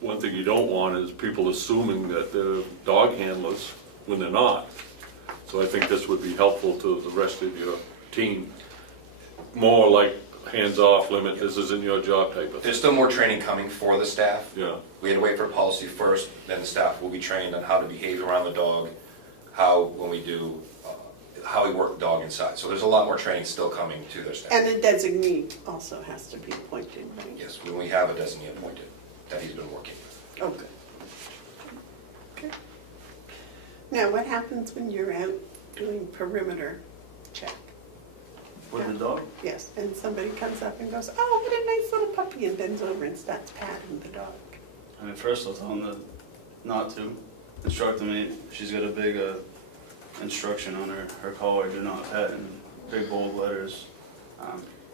One thing you don't want is people assuming that they're dog handlers when they're not. So I think this would be helpful to the rest of your team. More like hands-off limit, this isn't your job type of thing. There's still more training coming for the staff. Yeah. We had to wait for policy first, then the staff will be trained on how to behave around the dog, how, when we do, how we work the dog inside. So there's a lot more training still coming to their staff. And the designee also has to be appointed, right? Yes, when we have a designee appointed that he's been working with. Oh, good. Okay. Now, what happens when you're out doing perimeter check? With the dog? Yes, and somebody comes up and goes, oh, what a nice little puppy, and bends over and starts patting the dog. I mean, first I'll tell them not to. Instruct them, she's got a big instruction on her collar, do not pet, in big bold letters.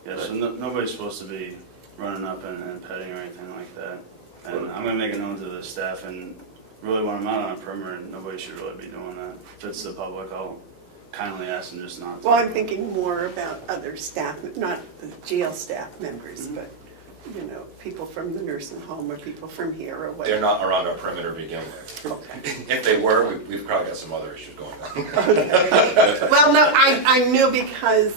Yeah, so nobody's supposed to be running up and petting or anything like that. And I'm gonna make it known to the staff, and really when I'm out on a perimeter, nobody should really be doing that. If it's the public, I'll kindly ask them just not to. Well, I'm thinking more about other staff, not the jail staff members, but, you know, people from the nursing home or people from here or whatever. They're not around our perimeter to begin with. Okay. If they were, we've probably got some other issues going on. Okay. Well, no, I knew because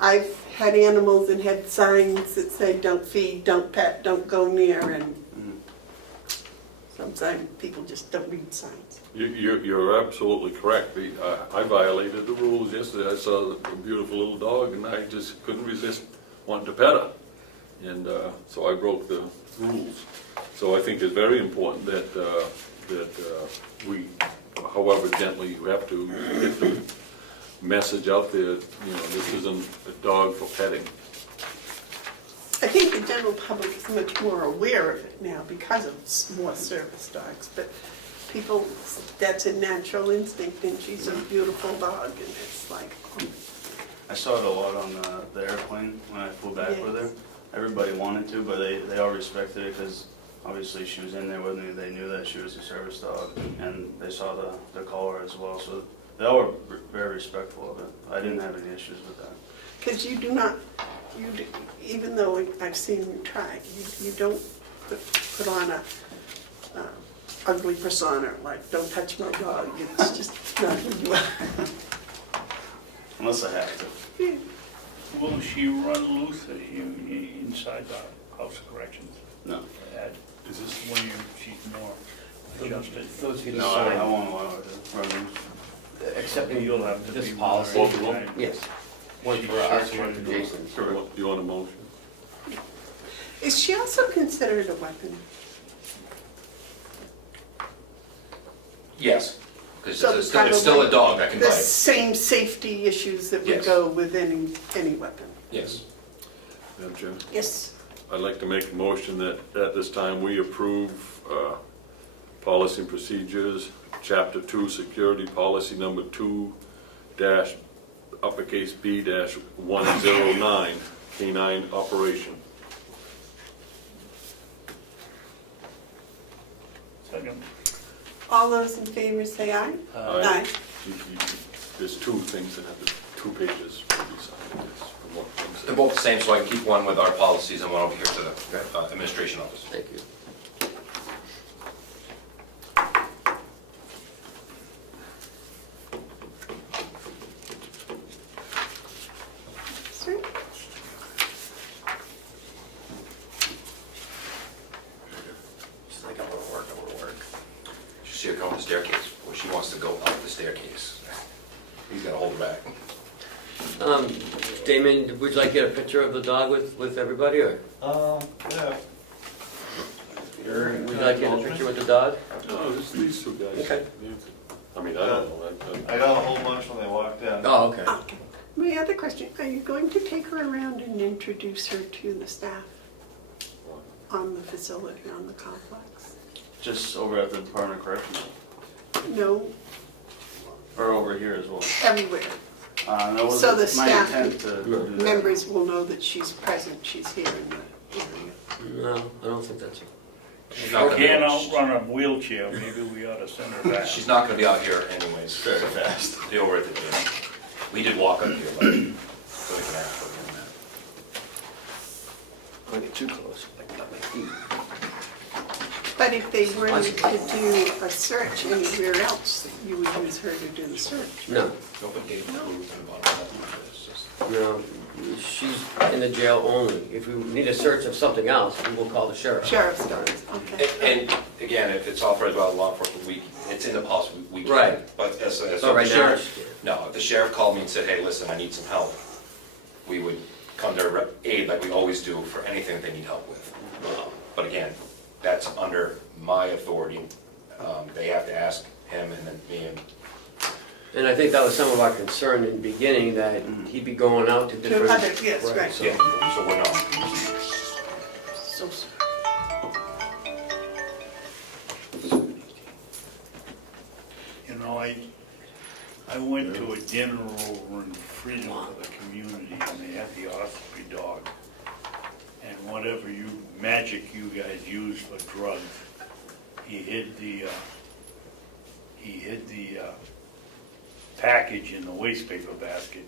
I've had animals and had signs that say don't feed, don't pet, don't go near, and sometimes people just don't read signs. You're absolutely correct. I violated the rules yesterday. I saw a beautiful little dog and I just couldn't resist wanting to pet her. And so I broke the rules. So I think it's very important that we, however gently you have to, get the message out there, you know, this isn't a dog for petting. I think the general public is much more aware of it now because of more service dogs, but people, that's a natural instinct, and she's a beautiful dog, and it's like, oh. I saw it a lot on the airplane when I flew back with her. Everybody wanted to, but they all respected it because obviously she was in there with me. They knew that she was a service dog, and they saw the collar as well. So they all were very respectful of it. I didn't have any issues with that. Because you do not, even though I've seen you try, you don't put on a ugly persona, like, don't touch my dog. It's just not who you are. Unless I have to. Yeah. Will she run loose inside the House of Corrections? No. Is this when she's more adjusted? Those feet No, aside, I won't allow her to run loose. accepting You'll have to this be policy. Both of them? monitored. Yes. One for us, one for Jason. You want a motion? Is she also considered a weapon? Yes, because So it's still a dog that can The bite. same safety issues that would Yes. go with any weapon? Yes. Madam Chair? Yes. I'd like to make a motion that at this time we approve policy and procedures, Chapter 2, Security Policy Number 2 dash uppercase B dash 109, Canine Operation. Second. All those in favor say aye. Aye. There's two things that have, 2 pages to be signed. Yes, from what I'm saying. They're both the same, so I can keep one with our policies and one over here to the administration office. Thank you. Sir? She's like, I want to work, I want to work. You see her come up the staircase, well, she wants to go up the staircase. He's got to hold her back. Damon, would you like to get a picture of the dog with everybody, or Yeah. would you like to get a picture with the dog? No, it's these 2 guys. Okay. I mean, I don't know. I got a whole bunch when they walked in. Oh, okay. Okay. My other question, are you going to take her around and introduce her to the staff on the facility, on the complex? Just over at the Department of Corrections, No, or over here as well. everywhere. That was So the my staff intent to do that. Members will know that she's present, she's here in the area. No, I don't think that's it. She's not She can't gonna outrun a wheelchair, maybe we ought to send her be, back. she's not going to be out here anyways. Very fast. They're over at the gym. We did walk up here, but so we can ask for them. Don't get too close, like got my feet. But if they wanted to do a search anywhere else, you would use her to do the search. No, Open gate approved and blah, blah, blah. It's just- no, she's in the jail only. If we need a search of something else, we will call the sheriff. Sheriff's dogs, okay. And again, if it's authorized by the law enforcement, it's in the policy, we can. Right. But as So the right now, sheriff, no, if the sheriff called me and said, hey, listen, I need some help, we would come to aid like we always do for anything that they need help with. But again, that's under my authority. They have to ask him and then me and I think that was some of our concern in the beginning, that he'd be going out to To different. other, yes, right. So- Yeah, so we're not. So, You know, I went to a dinner over in Freedom for the community, and they had the Ossipee dog. And whatever magic you guys use for drugs, he hid the package in the waste paper basket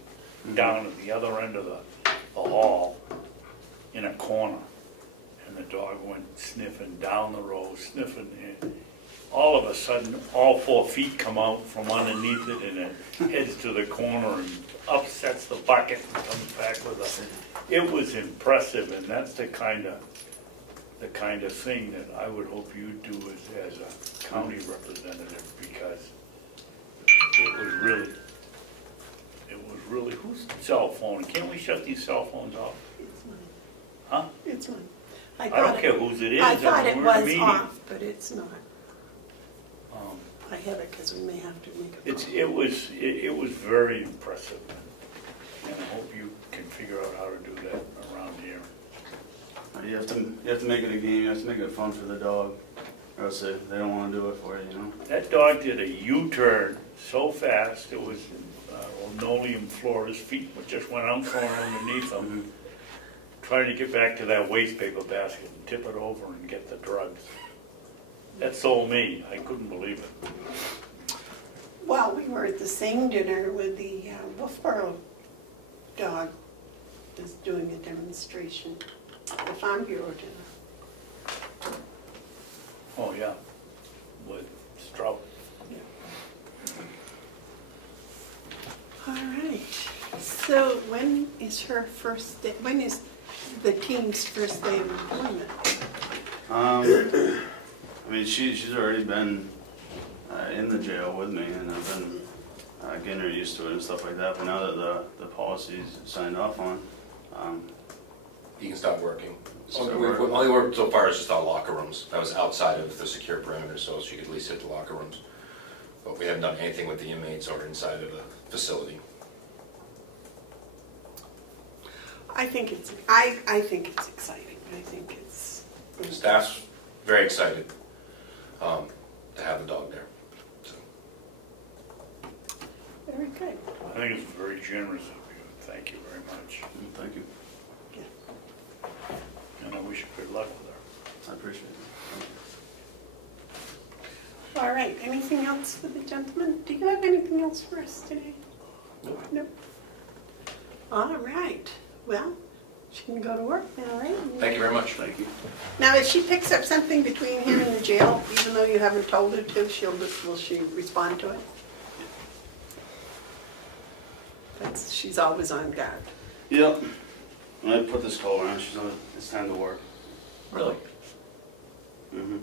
down at the other end of the hall in a corner. And the dog went sniffing down the road, sniffing, and all of a sudden, all 4 feet come out from underneath it, and it heads to the corner and upsets the bucket and comes back with us. It was impressive, and that's the kind of thing that I would hope you do as a county representative, because it was really, whose cell phone? Can't we shut these cell phones off? it's mine. Huh? It's mine. I don't care whose it is. I thought it We're was meeting. off, but it's not. Um, I have it because we may have to make a call. It was very impressive, and I hope you can figure out how to do that around here. You have to make it a game, you have to make it fun for the dog, or else they don't wanna do it for you, you know? That dog did a U-turn so fast, it was linoleum floor, his feet just went out from underneath him, trying to get back to that waste paper basket and tip it over and get the drugs. That sold me, I couldn't believe it. Well, we were at the same dinner with the Wolfboro dog is doing a demonstration, the Farm Bureau dinner. Oh, yeah, with Strout. All right, so when is her first day, when is the team's first day of employment? I mean, she's already been in the jail with me, and I've been getting her used to it and stuff like that, but now that the policy's signed off on, You can start working. Start We've working. only worked so far is just our locker rooms. That was outside of the secure perimeter, so she could at least hit the locker rooms. But we haven't done anything with the inmates or inside of the facility. I think it's exciting. I think it's. Staff's very excited to have the dog there. So, Very good. I think it's very generous of you, thank you very much. thank you, And I wish you good luck with her. I appreciate it. All right, anything else for the gentleman? Do you have anything else for us today? Nope. All right, well, she can go to work now, right? thank you very much. Thank you. Now, if she picks up something between here and the jail, even though you haven't told her to, will she respond to it? She's always on guard. Yep. When I put this collar on, it's time to work. Really? Mm-hmm.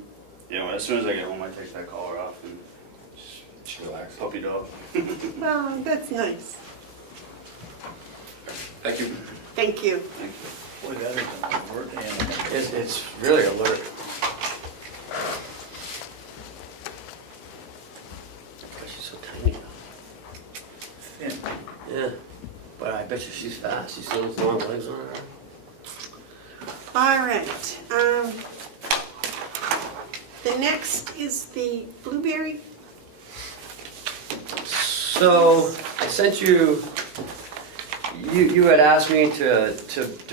You know, as soon as I get home, I take that collar off and She relaxed. puppy dog. Well, that's nice. Thank you. Thank you. Boy, that is an alert animal. It's really alert. Because she's so tiny now. Thin. Yeah, but I bet you she's fast. She's still with long legs on her. All right. The next is the blueberry. So I sent you, you had asked me to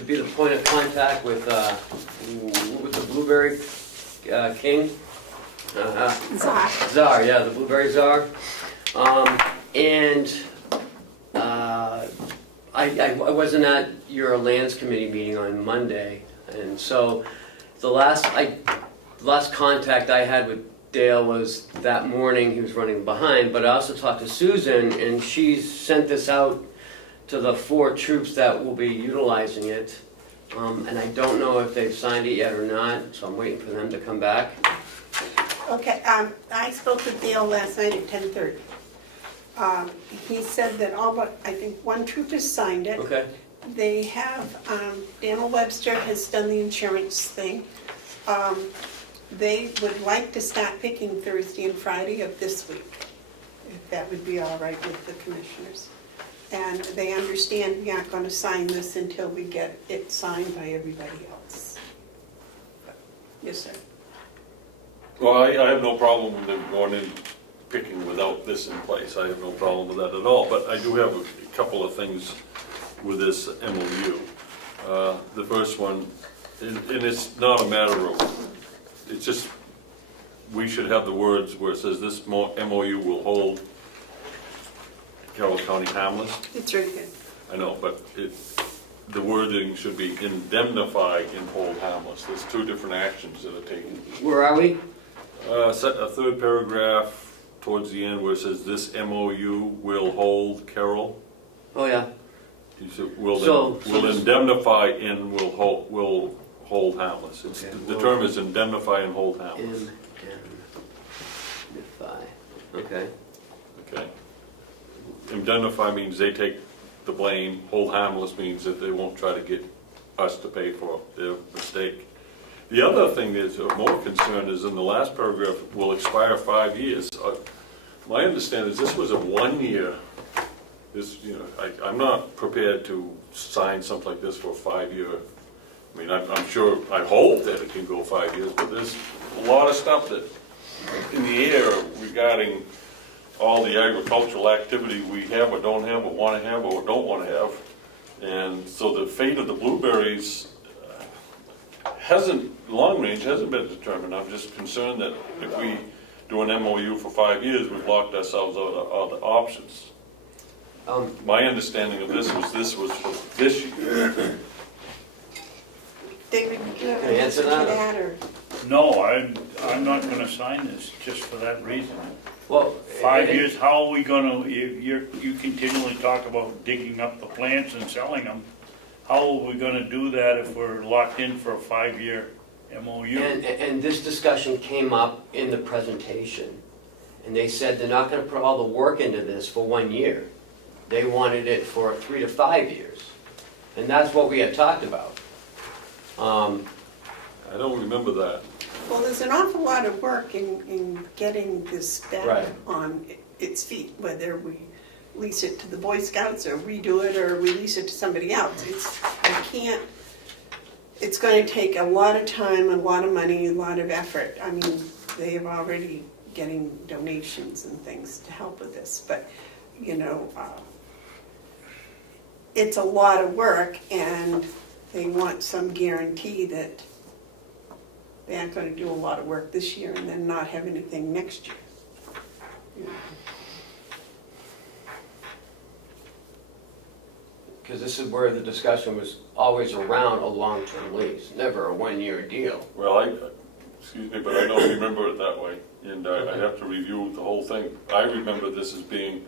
be the point of contact with the Blueberry King. Zach. Czar, yeah, the Blueberry Czar. I wasn't at your lands committee meeting on Monday, and so the last last contact I had with Dale was that morning, he was running behind, but I also talked to Susan, and she's sent this out to the 4 troops that will be utilizing it. And I don't know if they've signed it yet or not, so I'm waiting for them to come back. Okay, I spoke with Dale last night at 10:30. He said that all but, I think, 1 troop has signed it. Okay, They have, Daniel Webster has done the insurance thing. They would like to start picking Thursday and Friday of this week, if that would be all right with the commissioners. And they understand we aren't gonna sign this until we get it signed by everybody else. Yes, sir. Well, I have no problem with them going in picking without this in place. I have no problem with that at all. But I do have a couple of things with this MOU. The first one, and it's not a matter of, it's just, we should have the words where it says this MOU will hold Carroll County harmless. It's right here. I know, but the wording should be indemnify and hold harmless. There's 2 different actions that are taken. where are we? A 3rd paragraph towards the end where it says this MOU will hold Carroll. Oh, yeah. You said So will this- indemnify and will hold harmless. It's, Okay, the well- term is indemnify and hold harmless. Indemnify. Okay. Okay. Indemnify means they take the blame. Hold harmless means that they won't try to get us to pay for their mistake. The other thing is of more concern is in the last paragraph, will expire 5 years. My understanding is this was a 1-year. This, you know, I'm not prepared to sign something like this for a 5-year. I mean, I'm sure, I hope that it can go 5 years, but there's a lot of stuff that in the air regarding all the agricultural activity we have or don't have or want to have or don't want to have. And so the fate of the blueberries long range hasn't been determined. I'm just concerned that if we do an MOU for 5 years, we've locked ourselves out of other options. My understanding of this was for this year. David, do you have Can I an answer answer to that? that, or? No, I'm not gonna sign this just for that reason. Well, 5 years, how are we gonna, you continually talk about digging up the plants and selling them. How are we gonna do that if we're locked in for a 5-year MOU? And this discussion came up in the presentation, and they said they're not gonna put all the work into this for 1 year. They wanted it for 3 to 5 years, and that's what we had talked about. I don't remember that. Well, there's an awful lot of work in getting this back Right. on its feet, whether we lease it to the Boy Scouts or redo it or release it to somebody else. It's going to take a lot of time, a lot of money, a lot of effort. I mean, they are already getting donations and things to help with this, but, you know, it's a lot of work, and they want some guarantee that they aren't going to do a lot of work this year and then not have anything next year. You know. Because this is where the discussion was always around a long-term lease, never a 1-year deal. Well, excuse me, but I don't remember it that way, and I have to review the whole thing. I remember this as being,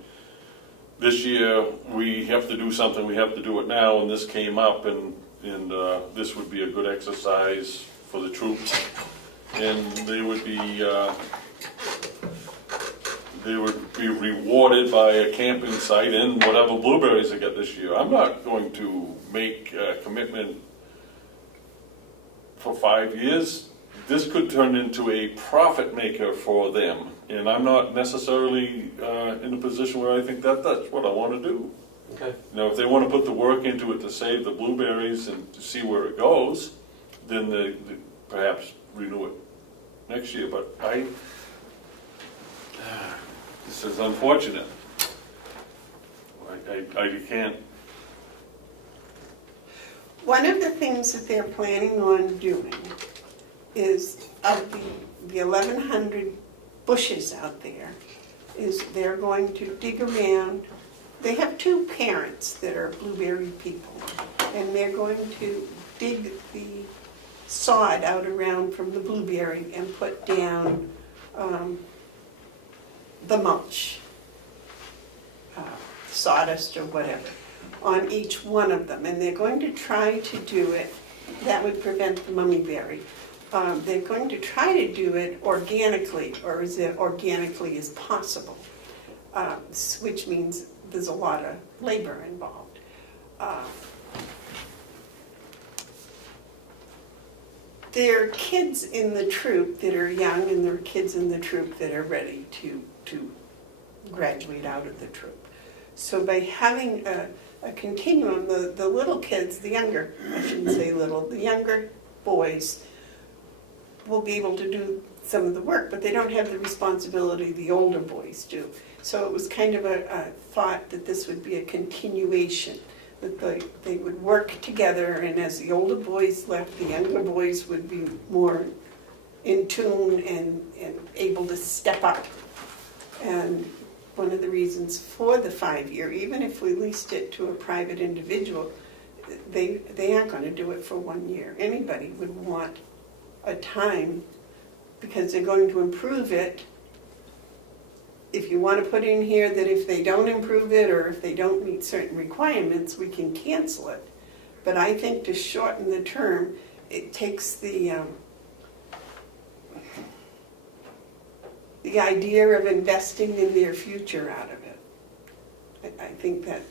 this year, we have to do something, we have to do it now, and this came up, and this would be a good exercise for the troops, and they would be rewarded by a camping site and whatever blueberries they get this year. I'm not going to make a commitment for 5 years. This could turn into a profit maker for them, and I'm not necessarily in a position where I think that's what I want to do. Okay. You know, if they want to put the work into it to save the blueberries and to see where it goes, then they perhaps renew it next year. But this is unfortunate. I can't. One of the things that they're planning on doing is, of the 1,100 bushes out there, is they're going to dig around. They have 2 parents that are blueberry people, and they're going to dig the sod out around from the blueberry and put down the mulch, sawdust or whatever, on each one of them. And they're going to try to do it, that would prevent the mummyberry. They're going to try to do it organically, or as organically as possible, which means there's a lot of labor involved. There are kids in the troop that are young, and there are kids in the troop that are ready to graduate out of the troop. So by having a continuum, the little kids, the younger, I shouldn't say little, the younger boys will be able to do some of the work, but they don't have the responsibility the older boys do. So it was kind of a thought that this would be a continuation, that they would work together, and as the older boys left, the younger boys would be more in tune and able to step up. And one of the reasons for the 5-year, even if we leased it to a private individual, they aren't going to do it for 1 year. Anybody would want a time, because they're going to improve it. If you want to put in here that if they don't improve it, or if they don't meet certain requirements, we can cancel it. But I think to shorten the term, it takes the idea of investing in their future out of it. I think that,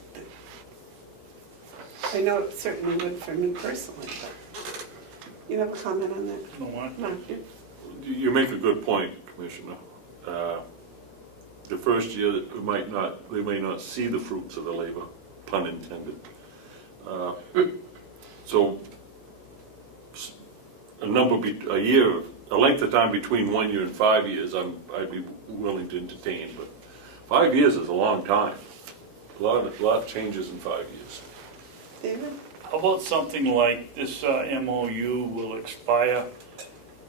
I know it certainly would for me personally, but you have a comment on that? No one? No. You make a good point, Commissioner. The first year, they may not see the fruits of the labor, pun intended. So a length of time between 1 year and 5 years, I'd be willing to entertain, but 5 years is a long time. A lot of changes in 5 years. David? How about something like this MOU will expire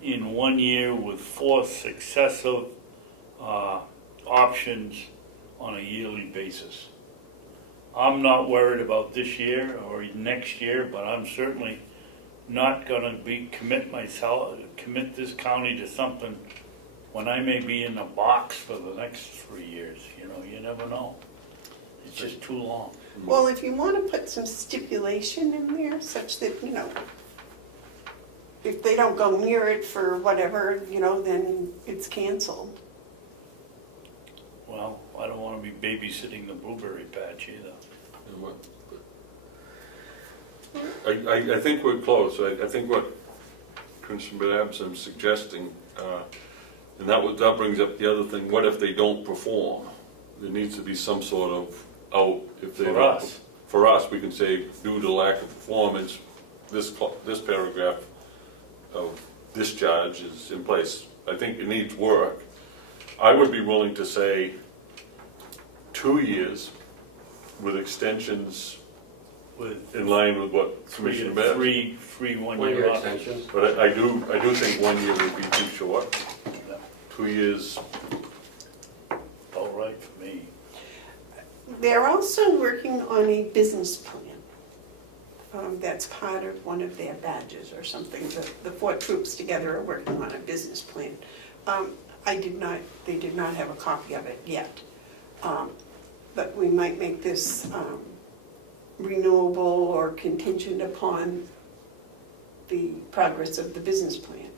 in 1 year with 4 successive options on a yearly basis? I'm not worried about this year or next year, but I'm certainly not going to commit this county to something when I may be in the box for the next 3 years. You know, you never know. It's just too long. Well, if you want to put some stipulation in there such that, you know, if they don't go near it for whatever, you know, then it's canceled. Well, I don't want to be babysitting the blueberry patch either. I think we're close. I think what Commissioner Babson is suggesting, and that brings up the other thing, what if they don't perform? There needs to be some sort of out. If they For don't, us. For us, we can say, due to lack of performance, this paragraph of discharge is in place. I think it needs work. I would be willing to say 2 years with extensions With in line with what Commissioner Babson. three 1 1 year year options. extension. But I do think 1 year would be too short. Yeah, 2 years, all right for me. They're also working on a business plan. That's part of one of their badges or something. The 4 troops together are working on a business plan. They did not have a copy of it yet. But we might make this renewable or contingent upon the progress of the business plan,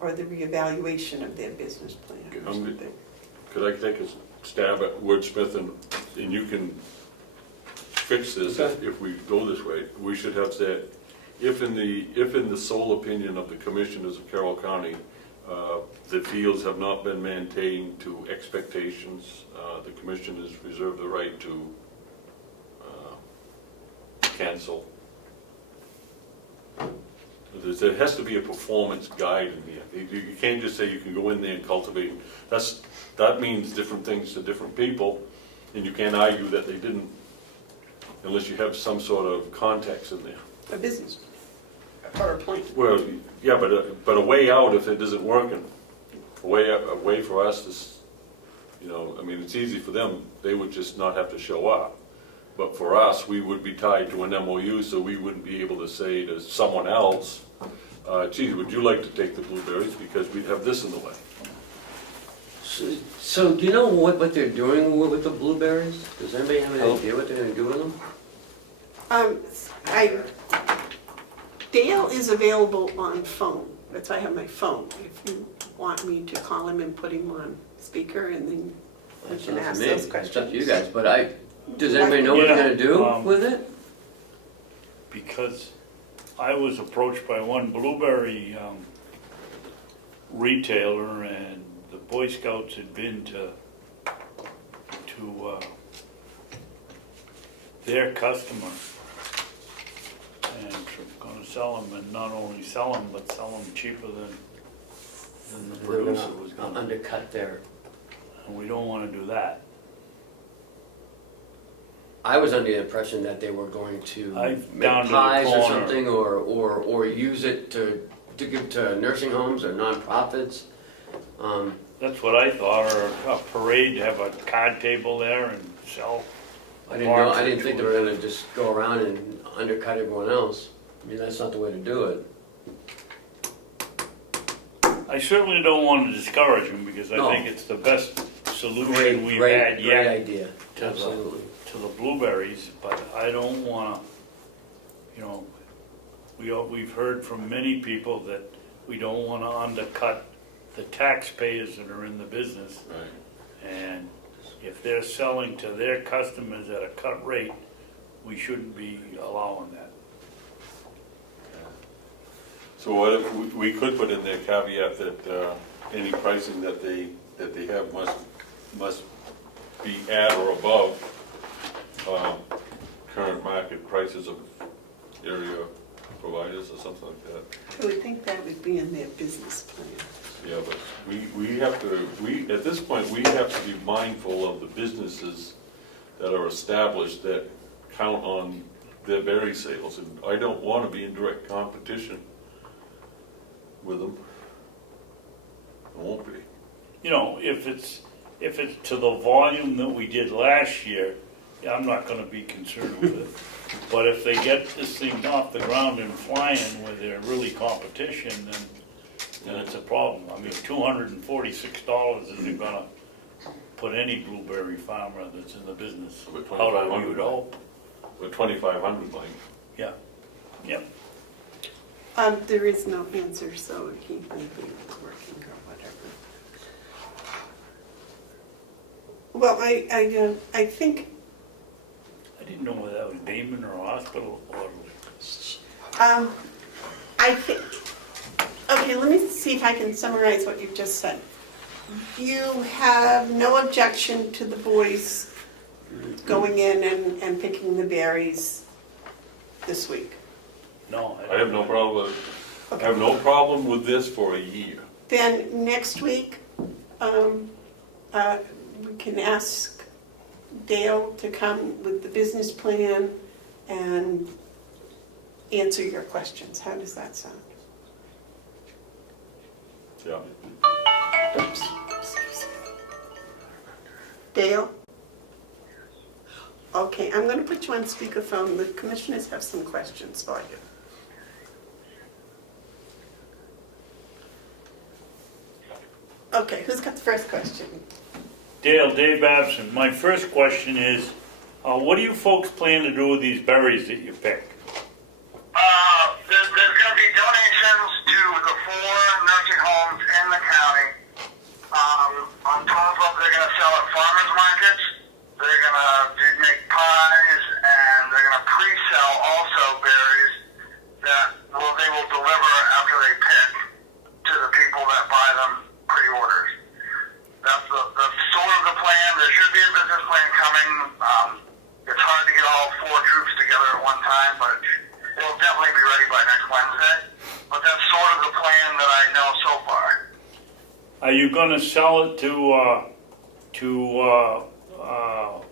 or the reevaluation of their business plan or something. could I take a stab at wordsmith and you can fix this if we go this way? We should have said, if in the sole opinion of the commissioners of Carroll County, the fields have not been maintained to expectations, the commissioners reserve the right to cancel. There has to be a performance guide in here. You can't just say you can go in there and cultivate. That means different things to different people, and you can't argue that they didn't unless you have some sort of context in there. A business plan, or a plan. Well, yeah, but a way out if it isn't working. A way for us is, you know, I mean, it's easy for them. They would just not have to show up. But for us, we would be tied to an MOU, so we wouldn't be able to say to someone else, geez, would you like to take the blueberries, because we'd have this in the way. So do you know what they're doing with the blueberries? Does anybody have any idea what they're gonna do with them? Dale is available on phone. That's why I have my phone. If you want me to call him and put him on speaker, and then we That's can not ask for me. those questions. It's up to you guys, but does anybody know what they're gonna do with it? Because I was approached by one blueberry retailer, and the Boy Scouts had been to their customer and going to sell them, and not only sell them, but sell them cheaper than the They're producer was gonna going to. undercut their. And we don't want to do that. I was under the impression that they were going to I've make down to the pies or corner. something, or use it to give to nursing homes or nonprofits. That's what I thought, or a parade, have a card table there and sell. I didn't think they were gonna just go around and undercut everyone else. I mean, that's not the way to do it. I certainly don't want to discourage them, because I No. think it's the best solution we've had Great yet idea, to the- absolutely. to the blueberries, but I don't want to, we've heard from many people that we don't want to undercut the taxpayers that are in the business. Right. And if they're selling to their customers at a cut rate, we shouldn't be allowing that. So what if we could put in there caveat that any pricing that they have must be at or above current market prices of area providers or something like that. I would think that would be in their business plan. Yeah, but we have to, at this point, we have to be mindful of the businesses that are established that count on their berry sales, and I don't want to be in direct competition with them. I won't be. If it's to the volume that we did last year, I'm not gonna be concerned with it. But if they get this thing off the ground and flying where they're really competition, then it's a problem. I mean, $246 isn't gonna put any blueberry farmer that's in the business With out of, 2,500, you would hope. With 2,500, like, Yeah, yep. There is no answer, so he may be working or whatever. Well, I think, I didn't know whether that was Damon or hospital or. I think, okay, let me see if I can summarize what you've just said. You have no objection to the boys going in and picking the berries this week? No. I have no problem with it. I have no problem with this for a year. Then next week, we can ask Dale to come with the business plan and answer your questions. How does that sound? Yeah. Oops. Dale? Okay, I'm going to put you on speakerphone. The commissioners have some questions for you. Okay, who's got the first question? Dave Babson. My first question is, what do you folks plan to do with these berries that you pick? There's going to be donations to the 4 nursing homes in the county. On top of they're going to sell at farmers markets. They're going to make pies, and they're going to pre-sell also berries that they will deliver after they pick to the people that buy them pre-orders. That's the sort of the plan. There should be a business plan coming. It's hard to get all 4 troops together at one time, but it'll definitely be ready by next Wednesday. But that's sort of the plan that I know so far. Are you going to sell it to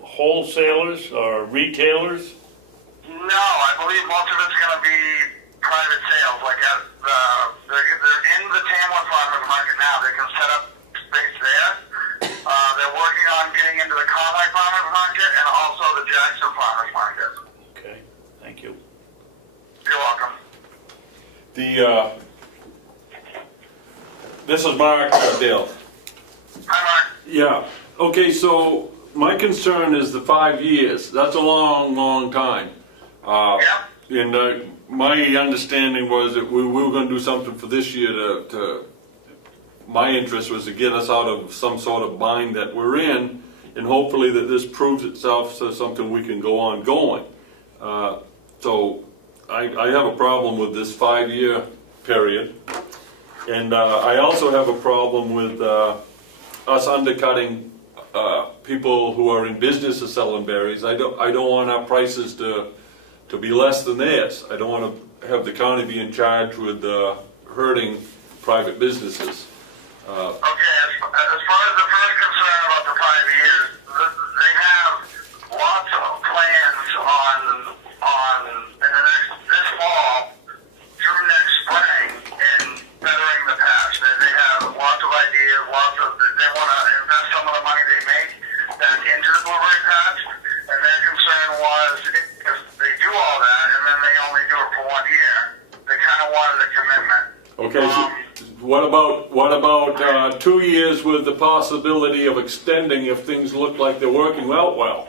wholesalers or retailers? No, I believe most of it's going to be private sales. Like they're in the Tamworth Farmers Market now. They can set up space there, They're working on getting into the Comeau Farmers Market and also the Jackson Farmers Market. Okay, thank you. You're welcome. This is Mark, Dale. Hi, Mark. Yeah, okay, so my concern is the 5 years. That's a long, long time. Yeah. And my understanding was that we were gonna do something for this year my interest was to get us out of some sort of bind that we're in, and hopefully that this proves itself as something we can go on going. So I have a problem with this 5-year period. And I also have a problem with us undercutting people who are in business of selling berries. I don't want our prices to be less than theirs. I don't want to have the county be in charge with hurting private businesses. Okay, as far as the first concern about the 5 years, they have lots of plans this fall through next spring in bettering the patch. They have lots of ideas, they want to invest some of the money they make back into the blueberry patch, and their concern was if they do all that and then they only do it for 1 year, they kind of wanted a commitment. Okay, so what about 2 years with the possibility of extending if things look like they're working out well?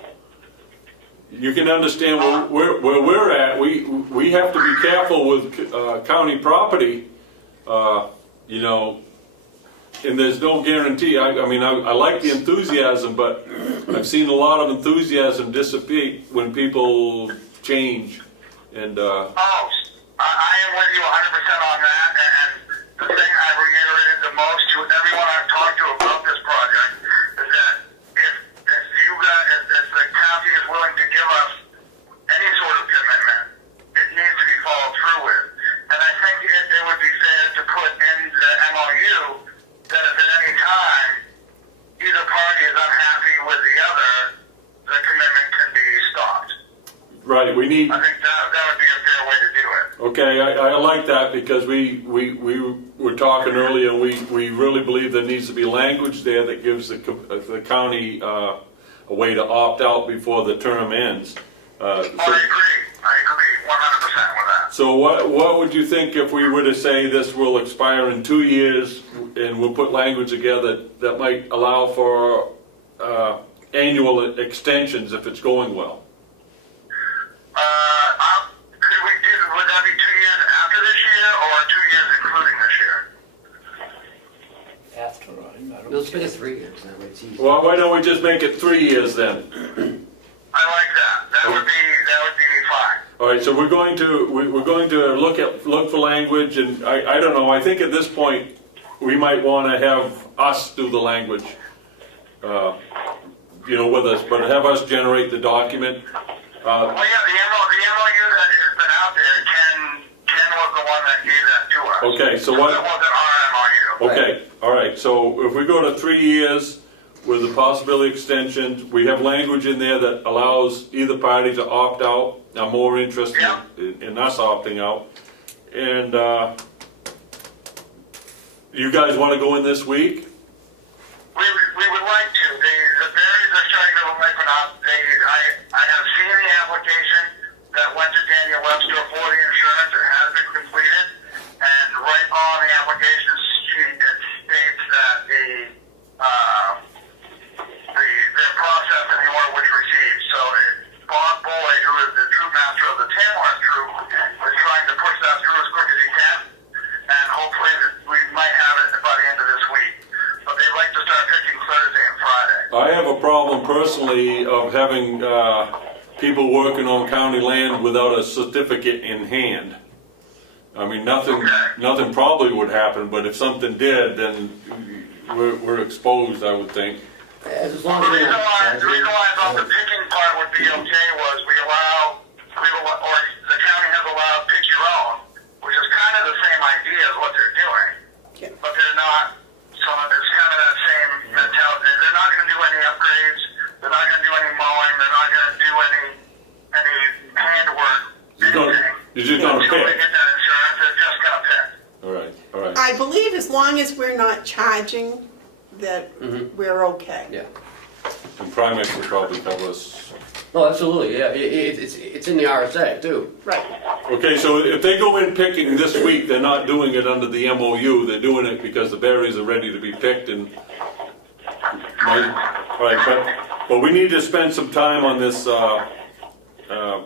You can understand where we're at. We have to be careful with county property, you know, and there's no guarantee. I mean, I like the enthusiasm, but I've seen a lot of enthusiasm dissipate when people change. And I am with you 100% on that, and the thing I reiterated the most to everyone I've talked to about this project is that if the county is willing to give us any sort of commitment, it needs to be followed through with. And I think it would be fair to put in the MOU that if at any time either party is unhappy with the other, the commitment can be stopped. right, we need. I think that would be a fair way to do it. Okay, I like that because we were talking earlier. We really believe there needs to be language there that gives the county a way to opt out before the term ends. I agree 100% with that. So what would you think if we were to say this will expire in 2 years, and we'll put language together that might allow for annual extensions if it's going well? Would that be 2 years after this year or 2 years including this year? After, I don't Let's make it 3 years, that way it's easy. Well, why don't we just make it 3 years then? I like that. That would be fine. All right, so we're going to look for language, and I don't know. I think at this point we might want to have us do the language, you know, with us, but have us generate the document. Well, yeah, the MOU that has been out there, Ken was the one that gave that to us. Okay, so what? That wasn't our MOU. Okay, all right. So if we go to 3 years with the possibility extensions, we have language in there that allows either party to opt out. I'm more interested in us opting out. And you guys want to go in this week? We would like to. The berries are starting to open up. I have seen the application that went to Daniel Webster for the insurance. It has been completed. And right on the application sheet, it states that their process and the order was received. So Bob Boyd, who is the troop master of the Tamworth troop, is trying to push that through as quick as he can. And hopefully we might have it by the end of this week. But they'd like to start picking Thursday and Friday. I have a problem personally of having people working on county land without a certificate in hand. I mean, nothing probably would happen, but if something did, then we're exposed, I would think. As Well, long the as reason we're why I thought not. the picking part would be okay was the county has allowed pick your own, which is kind of the same idea as what they're doing. Yeah. But they're not, so it's kind of that same mentality. They're not going to do any upgrades, they're not going to do any mowing, they're not going to do any handwork, You're just gonna Until they pick. get that insurance, they're just going to pick. All right, all right. I believe as long as we're not charging that Mhm. we're okay. Yeah. And Primex will probably cover us. Oh, absolutely, yeah, it's in the RSA too. Right. Okay, so if they go in picking this week, they're not doing it under the MOU, they're doing it because the berries are ready to be picked and. Right, but we need to spend some time on this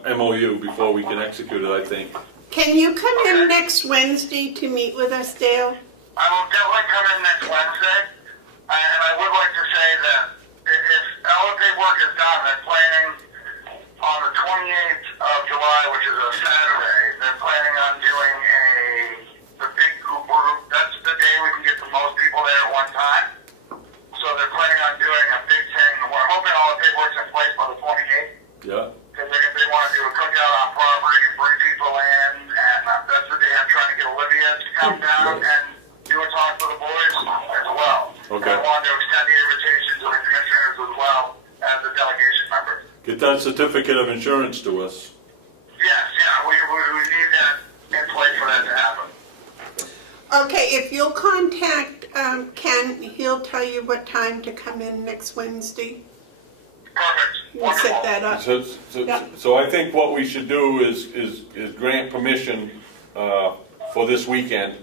MOU before we can execute it, I think. Can you come in next Wednesday to meet with us, Dale? I will definitely come in next Wednesday, and I would like to say that if all the paperwork is done, they're planning on the 28th of July, which is a Saturday, they're planning on doing the big group. That's the day we can get the most people there at one time. So they're planning on doing a big thing. We're hoping all the paperwork's in place by the 28th. Yeah, Because they want to do a cookout on property and bring people in, and that's the day I'm trying to get Olivia to come down and do a talk for the boys as well. Okay. And I wanted to extend the invitation to the commissioners as well as the delegation members. get that certificate of insurance to us. Yes, yeah, we need that in place for that to happen. Okay, if you'll contact Ken, he'll tell you what time to come in next Wednesday. Perfect. We'll set Wonderful. that up. Yeah. So I think what we should do is grant permission for this weekend,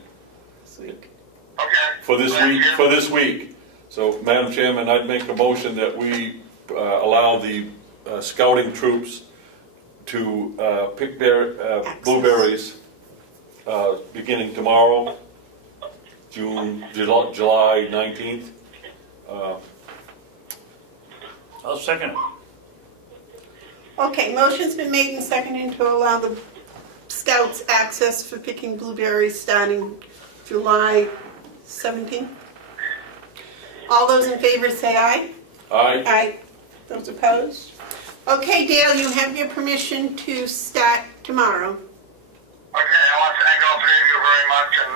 This week. Okay. for this Thank week, you. for this week. So, Madam Chairman, I'd make a motion that we allow the scouting troops to pick blueberries beginning tomorrow, July 19th. I'll second it. Okay, motion's been made and seconded to allow the scouts access for picking blueberries starting July 17th. All those in favor say aye. Aye. Aye. Those opposed? Okay, Dale, you have your permission to start tomorrow. Okay, I want to thank all three of you very much, and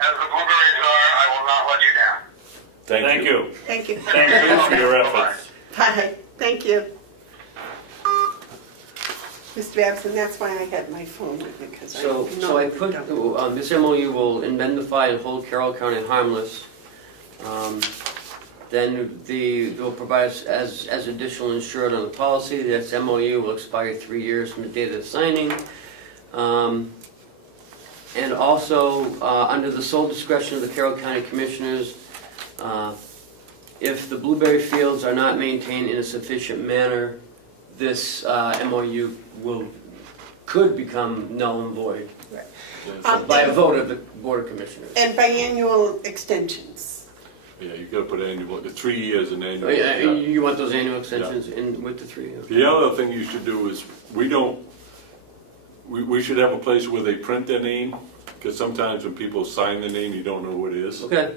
as the blueberries are, I will not let you down. Thank you. Thank you. Thank you for your efforts. Bye. Thank you. Mr. Babson, that's why I had my phone with me, because I know. So I put, this MOU will indemnify and hold Carroll County harmless. Then they'll provide us as additional insured on the policy. This MOU will expire 3 years from the date of the signing. And also, under the sole discretion of the Carroll County Commissioners, if the blueberry fields are not maintained in a sufficient manner, this MOU could become null and void by a vote of the Board of Commissioners. And biannual extensions. Yeah, you gotta put annual, 3 years in annual. Oh, yeah, you want those annual extensions in with the 3? Okay. The other thing you should do is, we should have a place where they print their name, because sometimes when people sign their name, you don't know who it is. Okay,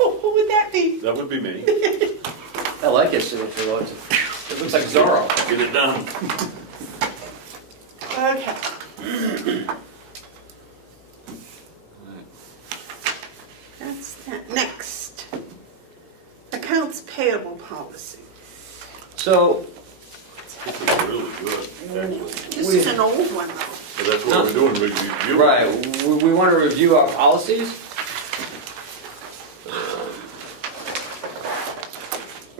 Oh, who would that be? That would be me. I like it signature though. It looks like Zorro. Get it done. Okay. That's that. Next. Accounts payable policy. So, This is really good, actually. This is an old one though. But that's what we're doing, we review. right, we want to review our policies.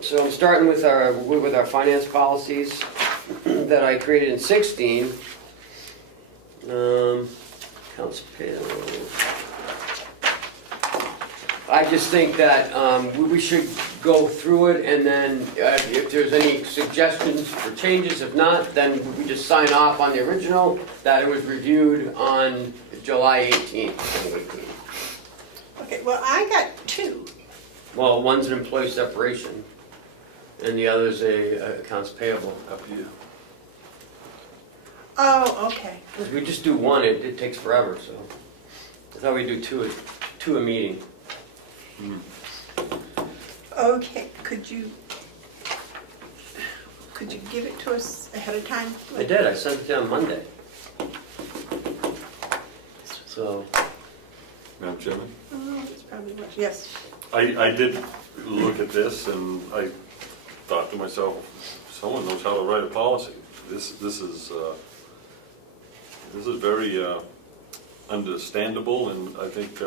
So I'm starting with our finance policies that I created in 16. Accounts payable. I just think that we should go through it, and then if there's any suggestions for changes, if not, then we just sign off on the original, that it was reviewed on July 18th, 2018. Okay, well, I got two. Well, one's an employee separation, and the other's a accounts payable. Up here. Oh, okay. If we just do one, it takes forever, so I thought we'd do two a meeting. Okay, could you give it to us ahead of time? I did, I sent it to you on Monday. So, Madam Chairman? Oh, that's probably what, yes. I did look at this and I thought to myself, someone knows how to write a policy. This is very understandable, and I think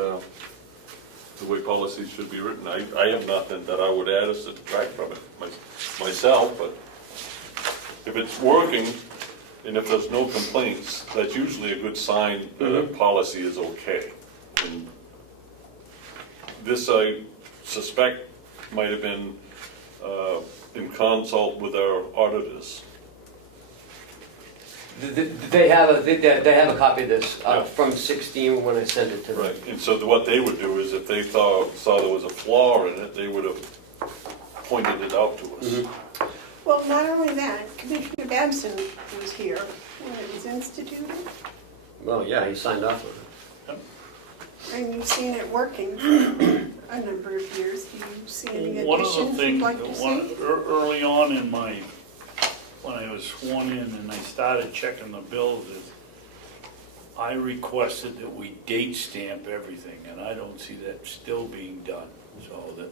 the way policies should be written. I have nothing that I would add or subtract from it myself, but if it's working, and if there's no complaints, that's usually a good sign that a policy is okay. And this, I suspect, might have been in consult with our auditors. They have a copy of this Yeah. from 16 when I sent it to them. Right, and so what they would do is if they saw there was a flaw in it, they would have pointed it out to us. Well, not only that, Commissioner Babson was here when it was instituted, Well, yeah, he signed off on it. and you've seen it working for a number of years. Do you see any One of the additions you'd things, like to see? early on in when I was sworn in and I started checking the bills, is I requested that we date stamp everything, and I don't see that still being done. So that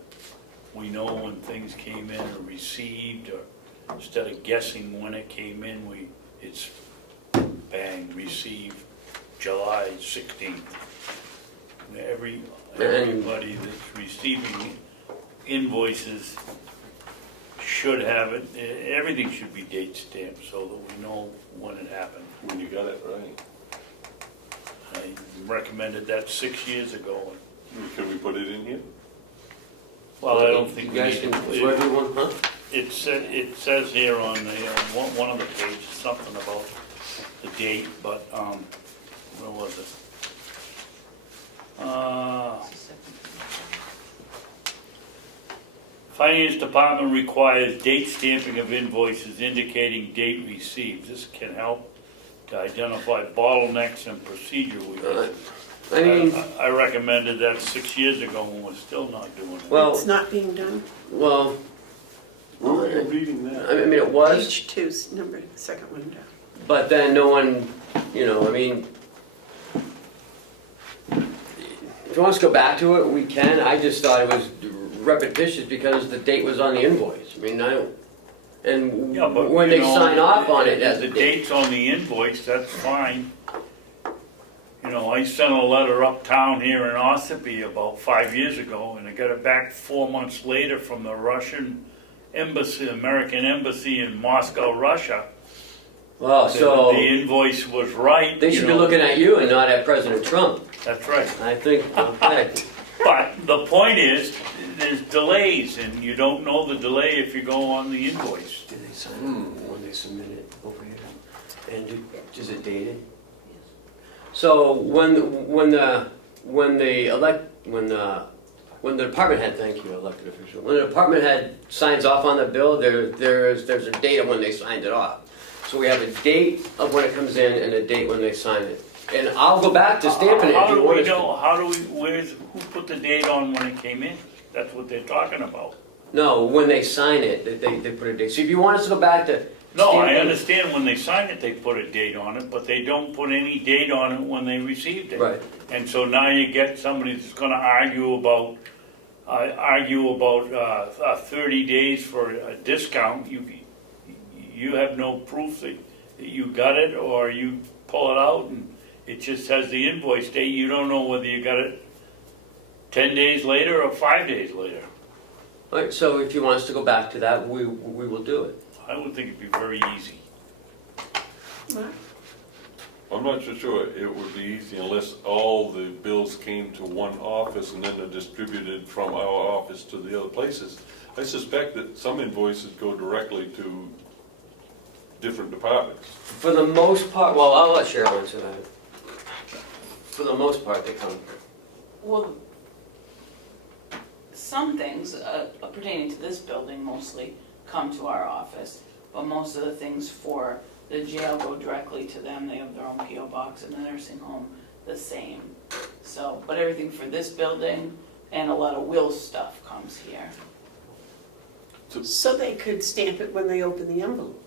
we know when things came in or received, or instead of guessing when it came in, it's bang, received July 16th. Everybody that's receiving invoices should have it, everything should be date stamped so that we know when it happened. When you got it right. I recommended that 6 years ago. Can we put it in here? Well, I don't You think we guys need can, to. whatever you want, huh? It says here on the, one of the pages, something about the date, but, where was it? Finance Department requires date stamping of invoices indicating date received. This can help to identify bottlenecks and procedure weaknesses. I mean, I recommended that 6 years ago and we're still not doing it. well, It's not being done. well, Where were you reading that? I mean, it was, Page 2's number, second one down. but then no one, I mean, if you want us to go back to it, we can. I just thought it was repetitious because the date was on the invoice. I mean, I don't, and Yeah, but, when you they know, sign off on it, the date's on the invoice, that's fine. I sent a letter uptown here in Ossipee about 5 years ago, and I got it back 4 months later from the Russian embassy, American embassy in Moscow, Russia. well, so The invoice was right. they should be looking at you and not at President Trump. That's right. I think, okay. But the point is, there's delays, and you don't know the delay if you go on the invoice. Do they sign it when they submit it over here? And is it dated? So when the department head, thank you, elected official, when the department head signs off on the bill, there's a date of when they signed it off. So we have a date of when it comes in and a date when they sign it. And I'll go back to stamping it How if you do want we us to. know, who put the date on when it came in? That's what they're talking about. No, when they sign it, they put a date. So if you want us to go back to. No, I stamping- understand when they sign it, they put a date on it, but they don't put any date on it when they received it. Right. And so now you get somebody that's gonna argue about 30 days for a discount. You have no proof that you got it, or you pull it out and it just has the invoice date. You don't know whether you got it 10 days later or 5 days later. All right, so if you want us to go back to that, we will do it. I would think it'd be very easy. Mark? I'm not so sure it would be easy unless all the bills came to one office and then they're distributed from our office to the other places. I suspect that some invoices go directly to different departments. For the most part, well, I'll let Cheryl answer that. For the most part, they come. Well, some things pertaining to this building mostly come to our office, but most of the things for the jail go directly to them. They have their own PO box, and the nursing home the same. So, but everything for this building and a lot of Will stuff comes here. So they could stamp it when they open the envelope.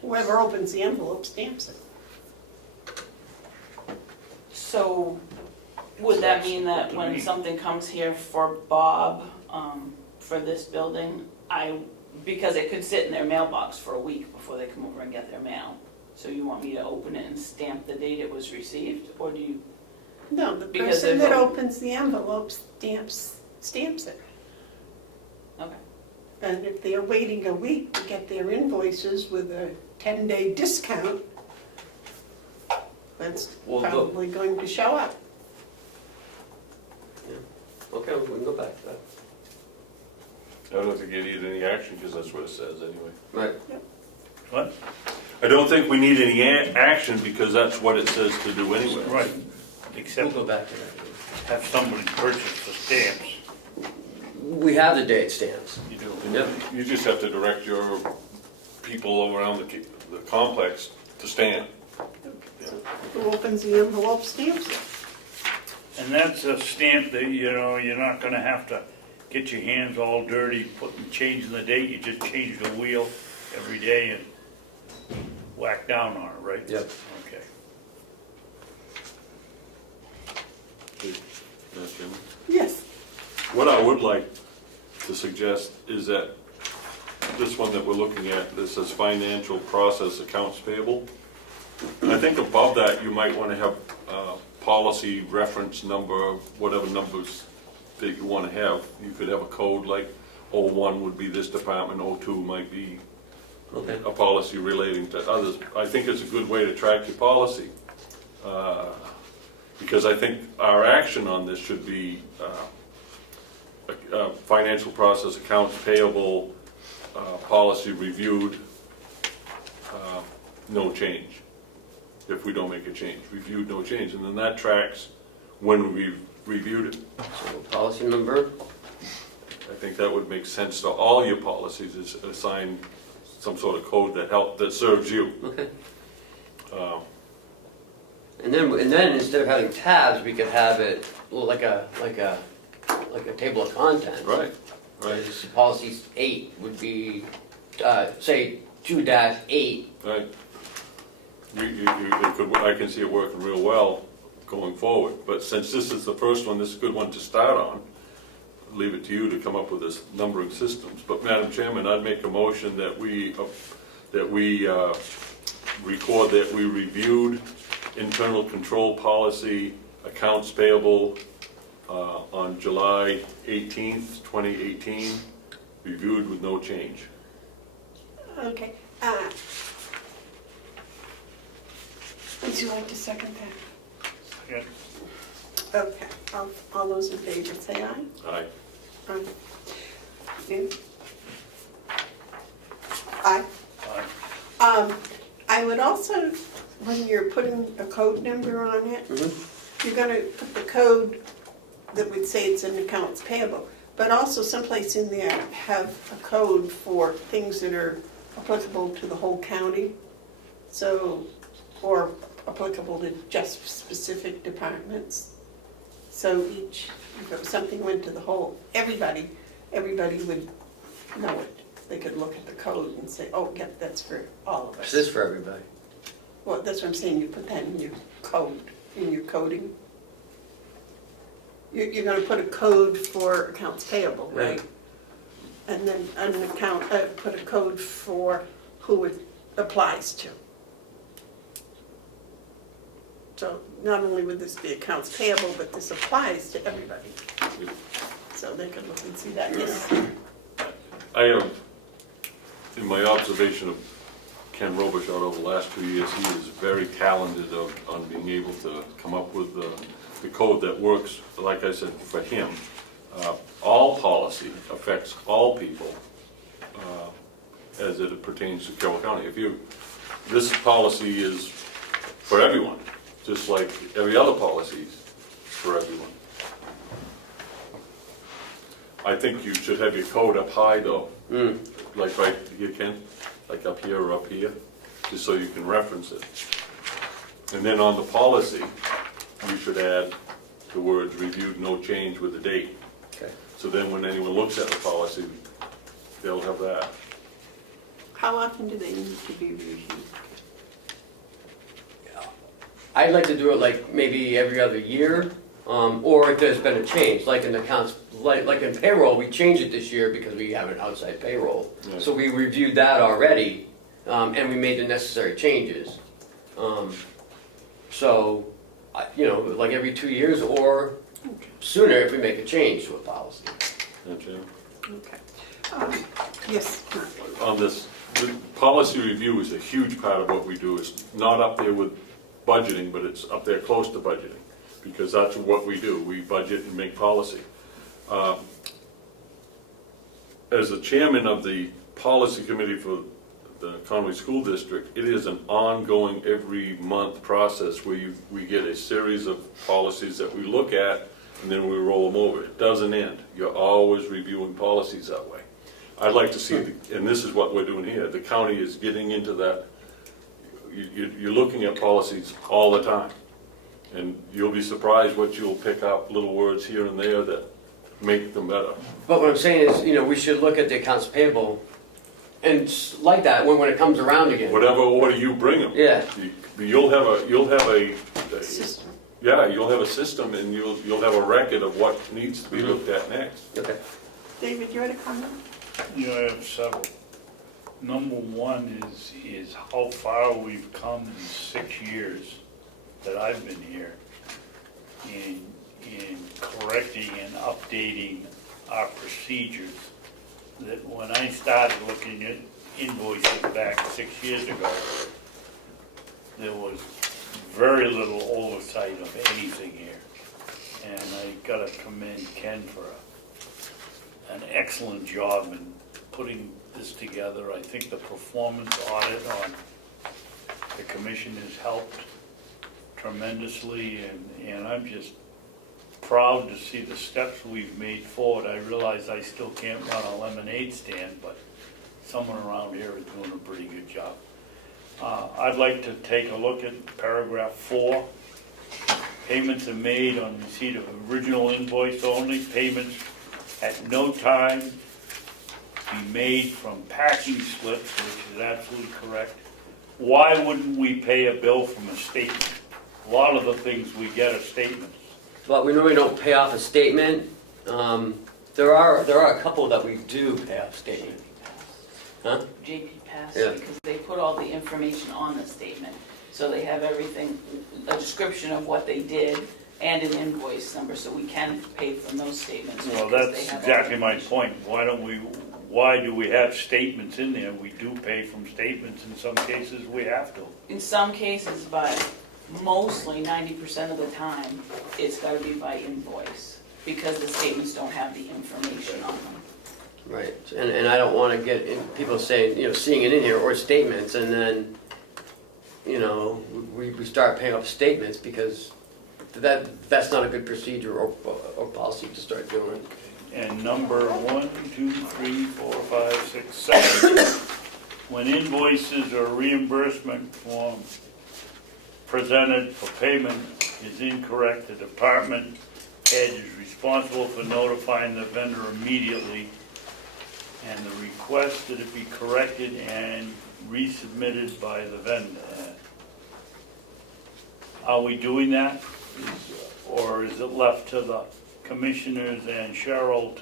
Whoever opens the envelope stamps it. So, would that mean that when something comes here for Bob, for this building, because it could sit in their mailbox for a week before they come over and get their mail. So you want me to open it and stamp the date it was received, or do you No, the Because person they've that al- opens the envelope stamps it. Okay. And if they're waiting a week to get their invoices with a 10-day discount, that's Well, the- probably going to show up. Okay, we can go back to that. I don't think you need any action, because that's what it says anyway. Right. What? I don't think we need any action, because that's what it says to do anyway. Right, We'll except go back to that. have somebody purchase the stamps. We have the date stamps. You do. Yep. You just have to direct your people around the complex to stamp. Who opens the envelope stamps it. And that's a stamp that, you know, you're not gonna have to get your hands all dirty, changing the date, you just change the wheel every day and whack down on it, right? Yep. Okay. Jim? Yes. What I would like to suggest is that this one that we're looking at, this says financial process accounts payable. I think above that, you might want to have policy reference number, whatever numbers that you want to have. You could have a code like 01 would be this department, 02 might be Okay. a policy relating to others. I think it's a good way to track your policy. Because I think our action on this should be financial process accounts payable, policy reviewed, no change. If we don't make a change, reviewed, no change, and then that tracks when we reviewed it. So policy number, I think that would make sense to all your policies, is assign some sort of code that serves you. okay. And then instead of having tabs, we could have it like a table of contents. Right. Whereas policy 8 would be, say, 2-8. Right. I can see it working real well going forward, but since this is the first one, this is a good one to start on. Leave it to you to come up with this numbering systems. But Madam Chairman, I'd make a motion that we record that we reviewed internal control policy accounts payable on July 18th, 2018, reviewed with no change. Okay. Would you like to second that? Yeah. Okay. All those in favor say aye. Aye. Aye. You? Aye. I would also, when you're putting a code number on it, you're gonna put the code that would say it's an accounts payable, but also someplace in there have a code for things that are applicable to the whole county. So, or applicable to just specific departments. So if something went to the whole, everybody would know it. They could look at the code and say, oh, yep, that's for all of us. This is for everybody. Well, that's what I'm saying, you put that in your code, in your coding. You're gonna put a code for accounts payable, right? Right. And then put a code for who it applies to. So not only would this be accounts payable, but this applies to everybody. So they can look and see that, yes. I have, in my observation of Ken Robichaud over the last 2 years, he is very talented on being able to come up with the code that works, like I said, for him. All policy affects all people as it pertains to Carroll County. This policy is for everyone, just like every other policy is for everyone. I think you should have your code up high though, like right here, Ken, like up here or up here, just so you can reference it. And then on the policy, you should add the words reviewed, no change with the date. Okay. So then when anyone looks at the policy, they'll have that. How often do they need to be reviewed? I'd like to do it like maybe every other year, or if there's been a change, like in accounts, like in payroll, we changed it this year because we have an outside payroll. Yeah. So we reviewed that already, and we made the necessary changes. So like every 2 years or sooner if we make a change to a policy. Gotcha. Okay. Yes, Mark. On this, the policy review is a huge part of what we do. It's not up there with budgeting, but it's up there close to budgeting, because that's what we do. We budget and make policy. As the chairman of the policy committee for the Conway School District, it is an ongoing, every month process where we get a series of policies that we look at, and then we roll them over. It doesn't end. You're always reviewing policies that way. I'd like to see, and this is what we're doing here, the county is getting into that. You're looking at policies all the time, and you'll be surprised what you'll pick up, little words here and there that make them better. But what I'm saying is, we should look at the accounts payable and like that when it comes around again. Whatever order you bring them. Yeah. You'll have a System. yeah, you'll have a system, and you'll have a record of what needs to be looked at next. Okay. David, you had a comment? You know, I have several. Number one is how far we've come in 6 years that I've been here in correcting and updating our procedures. That when I started looking at invoices back 6 years ago, there was very little oversight of anything here. And I gotta commend Ken for an excellent job in putting this together. I think the performance audit on the commission has helped tremendously, and I'm just proud to see the steps we've made forward. I realize I still can't run a lemonade stand, but someone around here is doing a pretty good job. I'd like to take a look at paragraph 4. Payments are made on receipt of original invoice only. Payments at no time be made from packing slips, which is absolutely correct. Why wouldn't we pay a bill from a statement? A lot of the things we get are statements. But we normally don't pay off a statement. There are a couple that we do pay off statement. Huh? JP Pass, Yeah. because they put all the information on the statement. So they have everything, a description of what they did and an invoice number, so we can pay from those statements. Well, because that's that's they have exactly all my the point. Why do we have statements in there? We do pay from statements. In some cases, we have to. In some cases, but mostly 90% of the time, it's gotta be by invoice, because the statements don't have the information on them. Right, and I don't want to get people saying, seeing it in here, or statements, and then, we start paying up statements, because that's not a good procedure or policy to start doing. And number 1, 2, 3, 4, 5, 6, 7, when invoices or reimbursement form presented for payment is incorrect, the department head is responsible for notifying the vendor immediately, and the request that it be corrected and resubmitted by the vendor. Are we doing that? Or is it left to the commissioners and Cheryl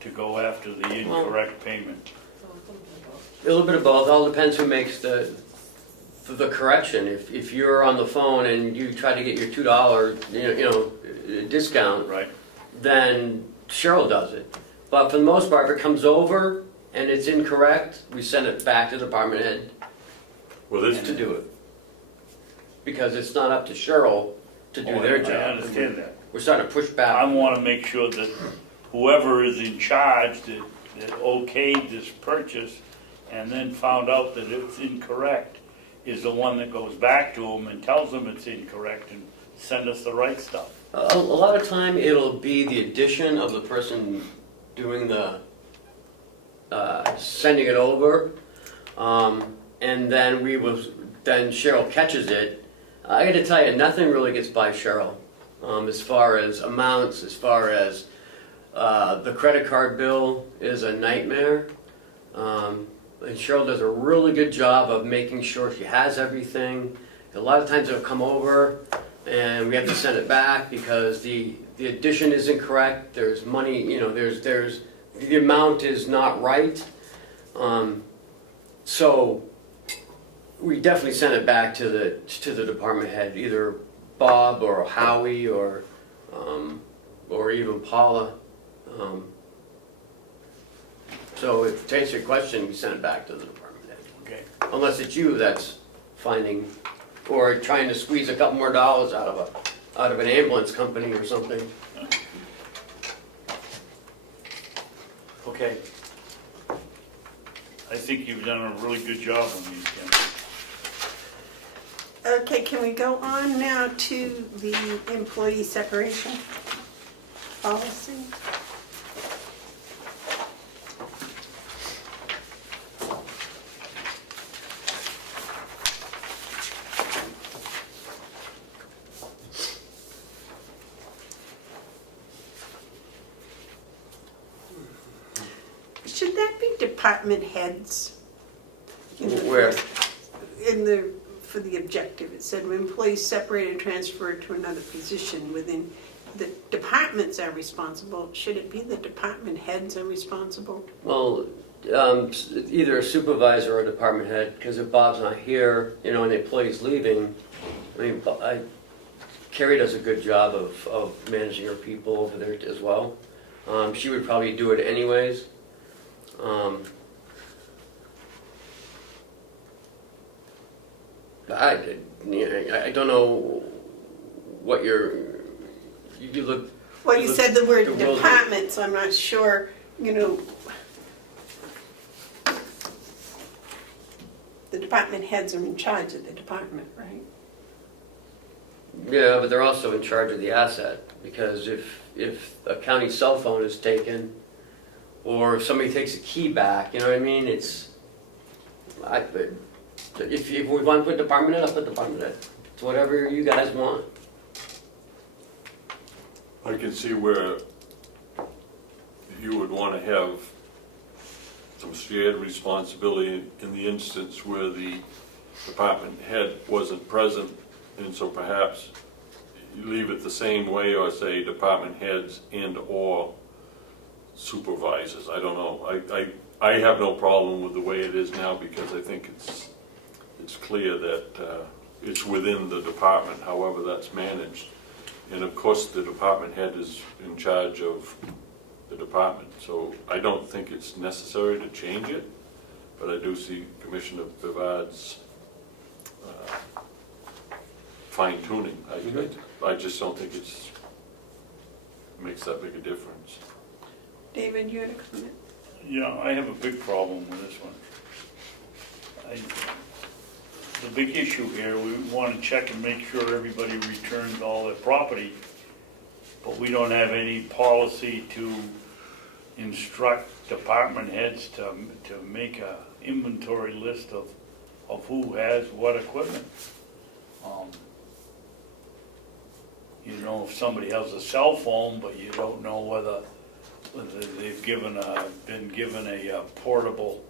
to go after the incorrect payment? A little bit of both, all depends who makes the correction. If you're on the phone and you try to get your $2, discount, Right? then Cheryl does it. But for the most part, if it comes over and it's incorrect, we send it back to the department head Well, this, to do it. Because it's not up to Cheryl to do their job. I understand that. We're starting to push I back. want to make sure that whoever is in charge that okayed this purchase and then found out that it's incorrect is the one that goes back to them and tells them it's incorrect and send us the right stuff. A lot of time it'll be the addition of the person doing the sending it over, and then then Cheryl catches it. I got to tell you, nothing really gets by Cheryl as far as amounts, as far as the credit card bill is a nightmare. And Cheryl does a really good job of making sure she has everything. A lot of times it'll come over and we have to send it back because the addition is incorrect. There's money, there's the amount is not right. So we definitely sent it back to the department head, either Bob or Howie or even Paula. So if, to answer your question, we sent it back to the department head. Okay. Unless it's you that's finding, or trying to squeeze a couple more dollars out of an ambulance company or something. Okay. I think you've done a really good job on these, Ken. Okay, can we go on now to the employee separation policy? Should that be department heads? In the Where? For the objective, it said when employees separated and transferred to another position within, the departments are responsible. Should it be the department heads are responsible? Well, either a supervisor or a department head, because if Bob's not here, and the employee's leaving, I mean, Carrie does a good job of managing her people over there as well. She would probably do it anyways. I don't know what you look. Well, you said the word bewildered. department, so I'm not sure, the department heads are in charge of the department, right? Yeah, but they're also in charge of the asset, because if a county cell phone is taken, or if somebody takes a key back, you know what I mean? If we want to put department head, I'll put department head. It's whatever you guys want. I can see where you would want to have some shared responsibility in the instance where the department head wasn't present, and so perhaps you leave it the same way, or say department heads and or supervisors. I don't know. I have no problem with the way it is now, because I think it's clear that it's within the department, however that's managed. And of course, the department head is in charge of the department. So I don't think it's necessary to change it, but I do see Commissioner Bevard's fine tuning. I just don't think it makes that big a difference. David, you had a comment? Yeah, I have a big problem with this one. The big issue here, we want to check and make sure everybody returns all their property, but we don't have any policy to instruct department heads to make a inventory list of who has what equipment. If somebody has a cell phone, but you don't know whether they've been given a portable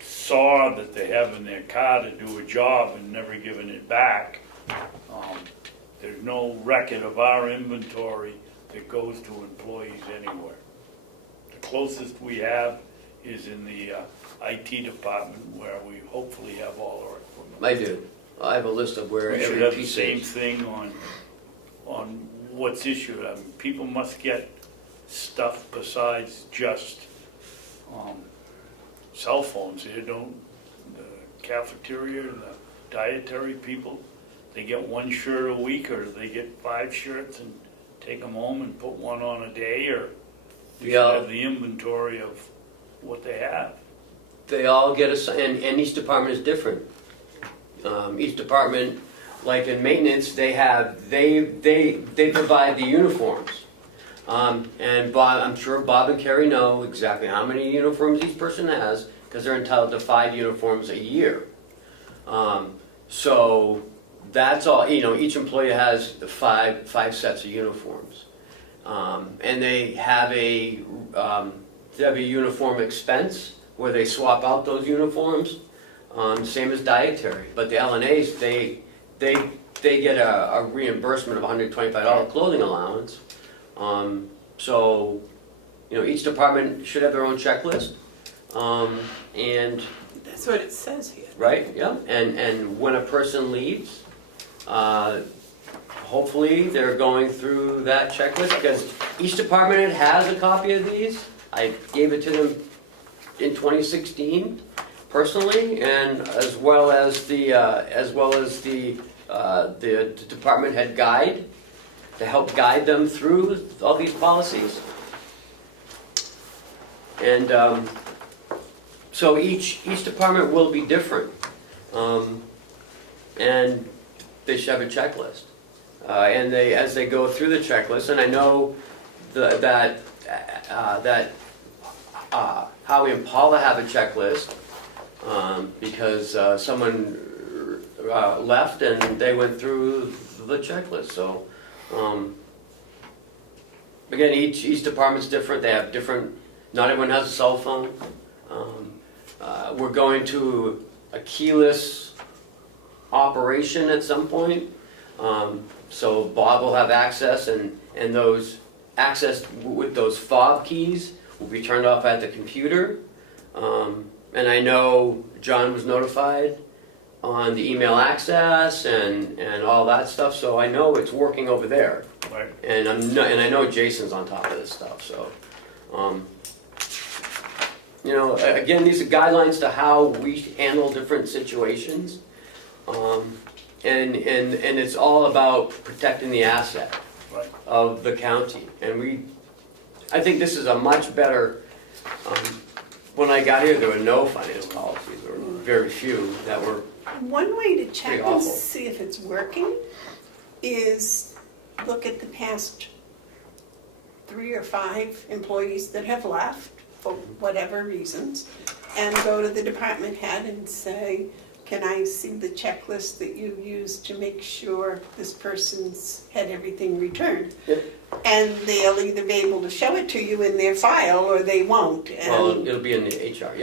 saw that they have in their car to do a job and never given it back. There's no record of our inventory that goes to employees anywhere. The closest we have is in the IT department, where we hopefully have all our equipment. I do. I have a list of where We should every have the piece same is. thing on what's issued. I mean, people must get stuff besides just cell phones. They don't, the cafeteria, the dietary people, they get one shirt a week, or they get 5 shirts and take them home and put one on a day, or we should have the inventory of what they have. They all get assigned, and each department is different. Each department, like in maintenance, they provide the uniforms. And Bob, I'm sure Bob and Carrie know exactly how many uniforms each person has, because they're entitled to 5 uniforms a year. So that's all, each employee has five sets of uniforms. And they have a uniform expense where they swap out those uniforms, same as dietary. But the LNAs, they get a reimbursement of $125 clothing allowance. So, each department should have their own checklist. And That's what it says here. right? Yeah, and when a person leaves, hopefully they're going through that checklist, because each department head has a copy of these. I gave it to them in 2016 personally, and as well as the department head guide to help guide them through all these policies. And so each department will be different, and they should have a checklist. And as they go through the checklist, and I know that Howie and Paula have a checklist because someone left and they went through the checklist. So again, each department's different. They have different. Not everyone has a cell phone. We're going to a keyless operation at some point. So Bob will have access, and those access with those fob keys will be turned off at the computer. And I know John was notified on the email access and all that stuff, so I know it's working over there. Right. And I know Jason's on top of this stuff, so. Again, these are guidelines to how we handle different situations. And it's all about protecting the asset Right. of the county. And I think this is a much better, when I got here, there were no finance policies, there were very few that were, One way to check Pretty and awful. see if it's working is look at the past 3 or 5 employees that have left for whatever reasons, and go to the department head and say, can I see the checklist that you used to make sure this person's had everything returned? Yep. And they'll either be able to show it to you in their file or they won't. well, And it'll be in the HR.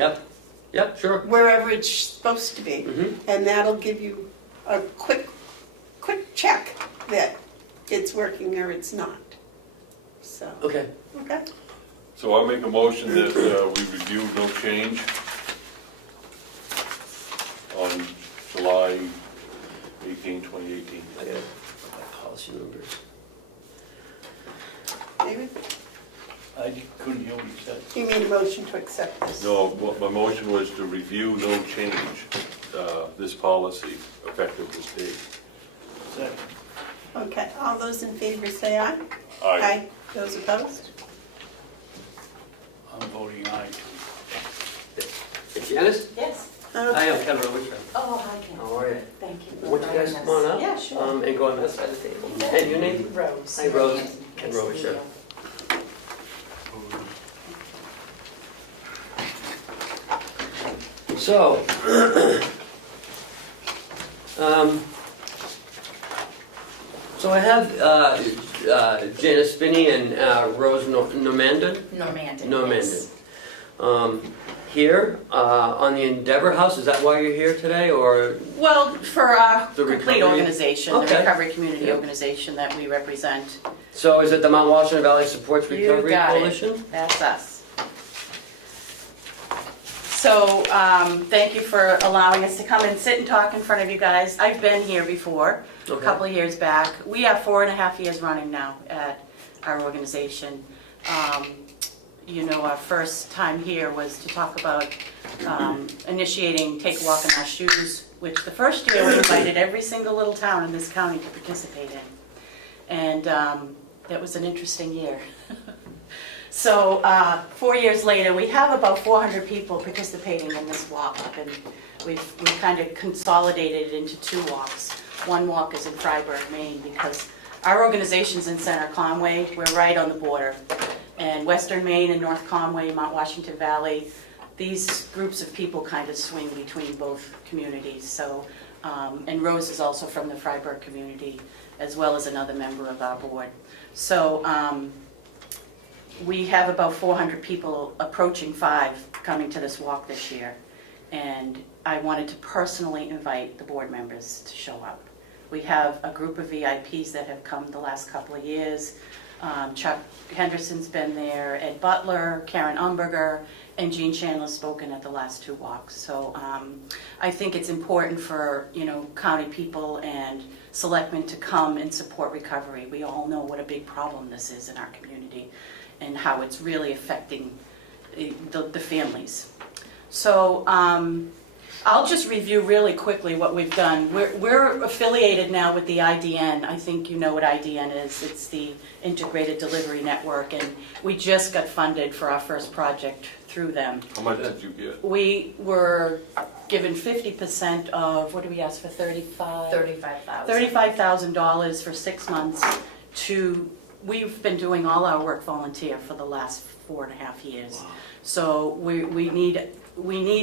Yep, sure. wherever it's supposed to be. Mhm. And that'll give you a quick check that it's working or it's not. So, Okay. okay. So I'll make a motion that we review no change on July 18, 2018. I got my policy numbers. David, I couldn't hear what you said. you made a motion to accept this. No, what my motion was to review no change, this policy effective this date. Second. Okay, all those in favor say aye. Aye. Those opposed? I'm voting aye too. Janice? Yes. I am Ken Roach. Oh, hi, Ken. How are you? Thank you. for Won't you guys inviting come on us. up? Yeah, sure. And go on that side of the table. And your name? Rose. Hi, Rose. Nice Ken to Roach, meet sure. you. So, so I have Janice Spinney and Rose Normandin. Normandin. Yes. Here on the Endeavor House. Is that why you're here today, or Well, for a The complete recovery? organization, the Okay. Recovery Community Yeah. Organization that we represent. so? Is it the Mount Washington Valley Supports You Recovery got it. Coalition? That's us. So, thank you for allowing us to come and sit and talk in front of you guys. I've been here before, a Okay. couple of years back. We have 4.5 years running now at our organization. Our first time here was to talk about initiating Take a Walk in Our Shoes, which the first year we invited every single little town in this county to participate in. And that was an interesting year. So 4 years later, we have about 400 people participating in this walk, and we've kind of consolidated it into 2 walks. One walk is in Freiburg, Maine, because our organization's in Center Conway. We're right on the border. And Western Maine and North Conway, Mount Washington Valley, these groups of people kind of swing between both communities. So, and Rose is also from the Freiburg community, as well as another member of our board. So we have about 400 people, approaching 5, coming to this walk this year. And I wanted to personally invite the board members to show up. We have a group of VIPs that have come the last couple of years. Chuck Henderson's been there, Ed Butler, Karen Umberger, and Jean Chandler's spoken at the last 2 walks. So I think it's important for, county people and selectmen to come and support recovery. We all know what a big problem this is in our community and how it's really affecting the families. So I'll just review really quickly what we've done. We're affiliated now with the IDN. I think you know what IDN is. It's the Integrated Delivery Network, and we just got funded for our first project through them. How much did you get? We were given 50% of, what did we ask for, $35,000 for 6 months we've been doing all our work volunteer for the last 4.5 years. Wow. So we need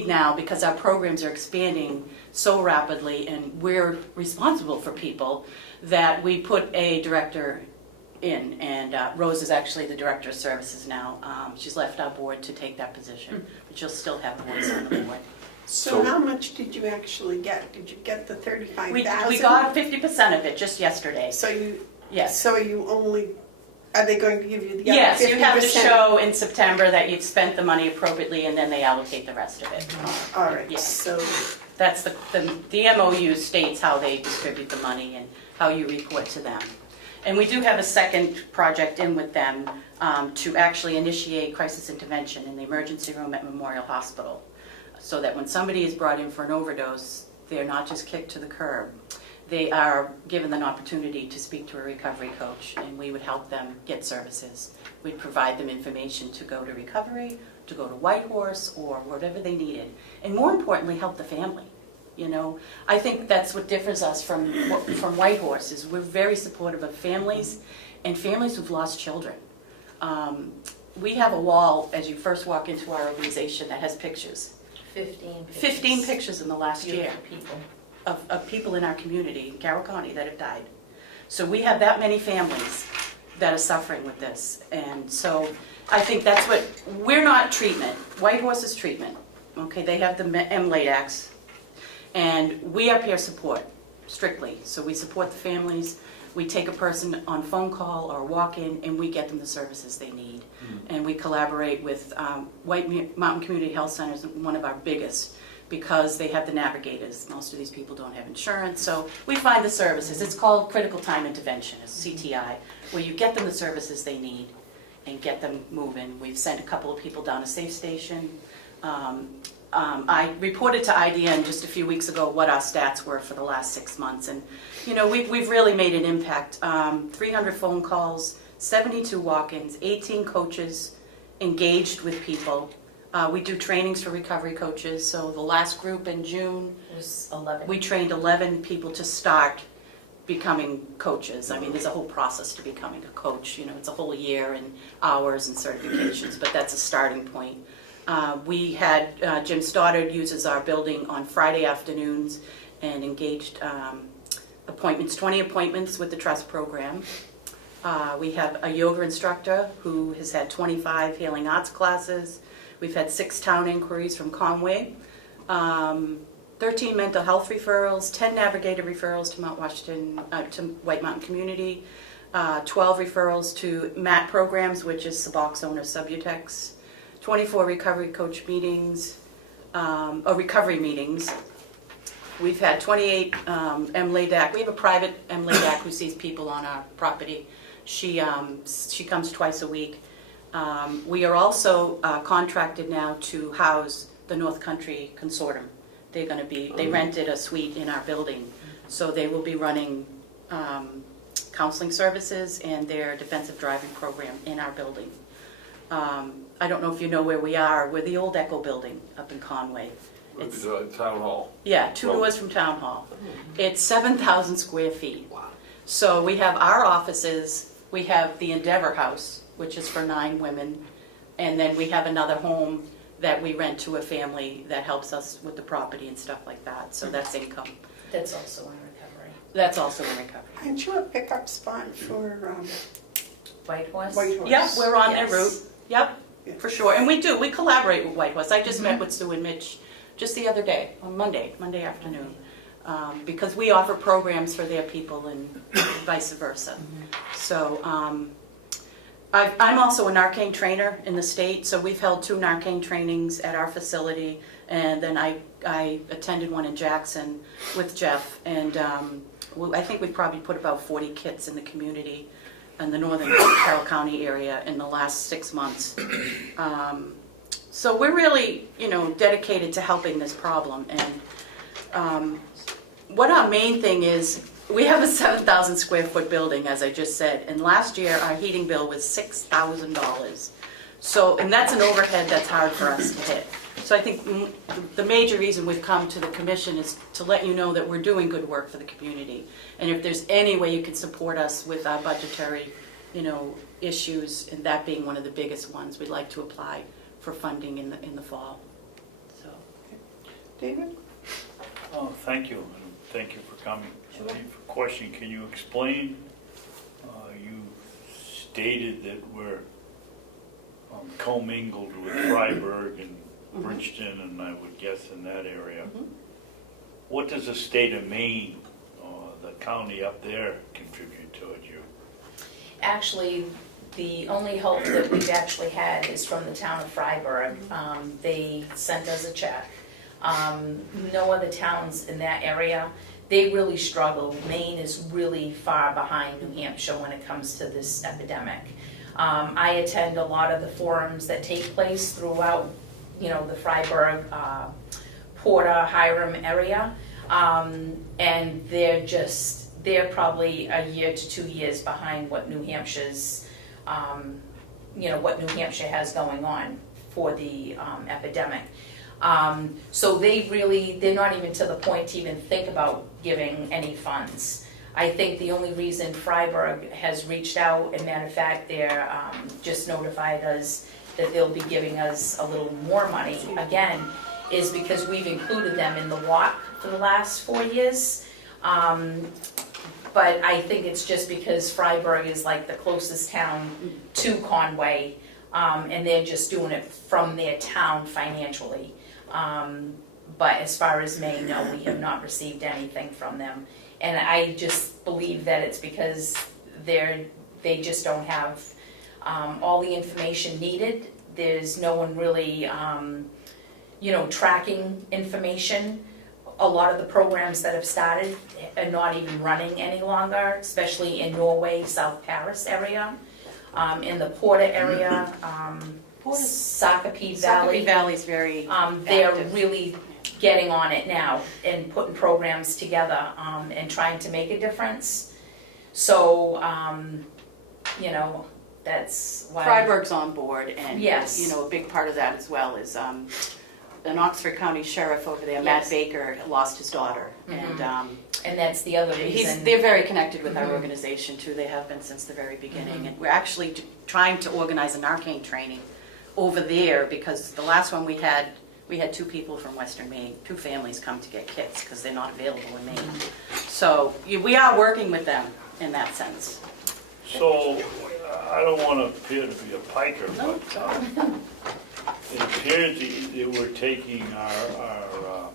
now, because our programs are expanding so rapidly and we're responsible for people, that we put a director in, and Rose is actually the director of services now. She's left our board to take that position, but she'll still have a voice on the board. So how much did you actually get? Did you get the 35,000? We got 50% of it just yesterday. So Yes. So are they going to give you the other 50%? Yes, you have to show in September that you've spent the money appropriately, and then they allocate the rest of it. All right. Yes. So That's the MOU states how they distribute the money and how you report to them. And we do have a second project in with them to actually initiate crisis intervention in the emergency room at Memorial Hospital, so that when somebody is brought in for an overdose, they're not just kicked to the curb. They are given an opportunity to speak to a recovery coach, and we would help them get services. We'd provide them information to go to recovery, to go to Whitehorse, or whatever they needed. And more importantly, help the family. I think that's what differs us from Whitehorse, is we're very supportive of families and families who've lost children. We have a wall as you first walk into our organization that has pictures. 15 pictures in the last year. People. Of people in our community, in Carroll County, that have died. So we have that many families that are suffering with this. And so I think that's what, we're not treatment. Whitehorse is treatment. Okay, they have the MLADACs. And we are peer support, strictly. So we support the families. We take a person on phone call or walk-in, and we get them the services they need. And we collaborate with White Mountain Community Health Center, is one of our biggest, because they have the navigators. Most of these people don't have insurance, so we find the services. It's called critical time intervention, it's CTI, where you get them the services they need and get them moving. We've sent a couple of people down a safe station. I reported to IDN just a few weeks ago what our stats were for the last 6 months, and we've really made an impact. 300 phone calls, 72 walk-ins, 18 coaches engaged with people. We do trainings for recovery coaches. So the last group in June, Was 11. we trained 11 people to start becoming coaches. I mean, there's a whole process to becoming a coach. It's a whole year and hours and certifications, but that's a starting point. We had Jim Stoddard uses our building on Friday afternoons and engaged appointments, 20 appointments with the trust program. We have a yoga instructor who has had 25 healing arts classes. We've had 6 town inquiries from Conway, 13 mental health referrals, 10 navigator referrals to to White Mountain Community, 12 referrals to MAT programs, which is Suboxone or Subutex, 24 recovery coach meetings, or recovery meetings. We've had 28 MLADAC. We have a private MLADAC who sees people on our property. She comes twice a week. We are also contracted now to house the North Country Consortium. They rented a suite in our building, so they will be running counseling services and their defensive driving program in our building. I don't know if you know where we are. We're the old Echo building up in Conway. It's Town Hall. Yeah, 2 doors from Town Hall. It's 7,000 square feet. Wow. So we have our offices, we have the Endeavor House, which is for 9 women, and then we have another home that we rent to a family that helps us with the property and stuff like that. So that's income. That's also in recovery. That's also in recovery. aren't you a pickup spot for Whitehorse? Whitehorse? Yep, we're on Yes. their route. Yep, Yeah. for sure. And we collaborate with Whitehorse. I just met with Sue and Mitch just the other day, on Monday afternoon, because we offer programs for their people and vice versa. So I'm also an arcane trainer in the state, so we've held 2 arcane trainings at our facility, and then I attended one in Jackson with Jeff, and I think we've probably put about 40 kits in the community in the northern Carroll County area in the last 6 months. So we're really, dedicated to helping this problem, and what our main thing is, we have a 7,000 square foot building, as I just said, and last year our heating bill was $6,000. So, and that's an overhead that's hard for us to hit. So I think the major reason we've come to the commission is to let you know that we're doing good work for the community. And if there's any way you could support us with our budgetary, issues, and that being one of the biggest ones, we'd like to apply for funding in the fall. So, David? Oh, thank you, and thank you for coming. Sure. Question, can you explain, you stated that we're commingled with Freiburg and Bridgeton, and I would guess in that area. What does the state of Maine, the county up there, contribute toward you? Actually, the only help that we've actually had is from the town of Freiburg. They sent us a check. No other towns in that area, they really struggle. Maine is really far behind New Hampshire when it comes to this epidemic. I attend a lot of the forums that take place throughout, the Freiburg, Porter, Hiram area, and they're probably a year to 2 years behind what New Hampshire's, what New Hampshire has going on for the epidemic. So they're not even to the point to even think about giving any funds. I think the only reason Freiburg has reached out, and matter of fact, they're just notified us that they'll be giving us a little more money again, is because we've included them in the walk for the last 4 years. But I think it's just because Freiburg is like the closest town to Conway, and they're just doing it from their town financially. But as far as Maine, no, we have not received anything from them. And I just believe that it's because they just don't have all the information needed. There's no one really, tracking information. A lot of the programs that have started are not even running any longer, especially in Norway, South Paris area, in the Porter area, Ossipee Valley. Ossipee Valley is very They're active. really getting on it now and putting programs together and trying to make a difference. So, that's why. Freiburg's on board, and Yes. a big part of that as well is an Oxford County sheriff over there, Matt Yes. Baker, lost his daughter, And that's the other reason. they're very connected with our organization too. They have been since the very beginning, and we're actually trying to organize an arcane training over there, because the last one we had 2 people from Western Maine, 2 families come to get kits because they're not available in Maine. So we are working with them in that sense. So, I don't want to appear to be a piker, but it appears that we're taking our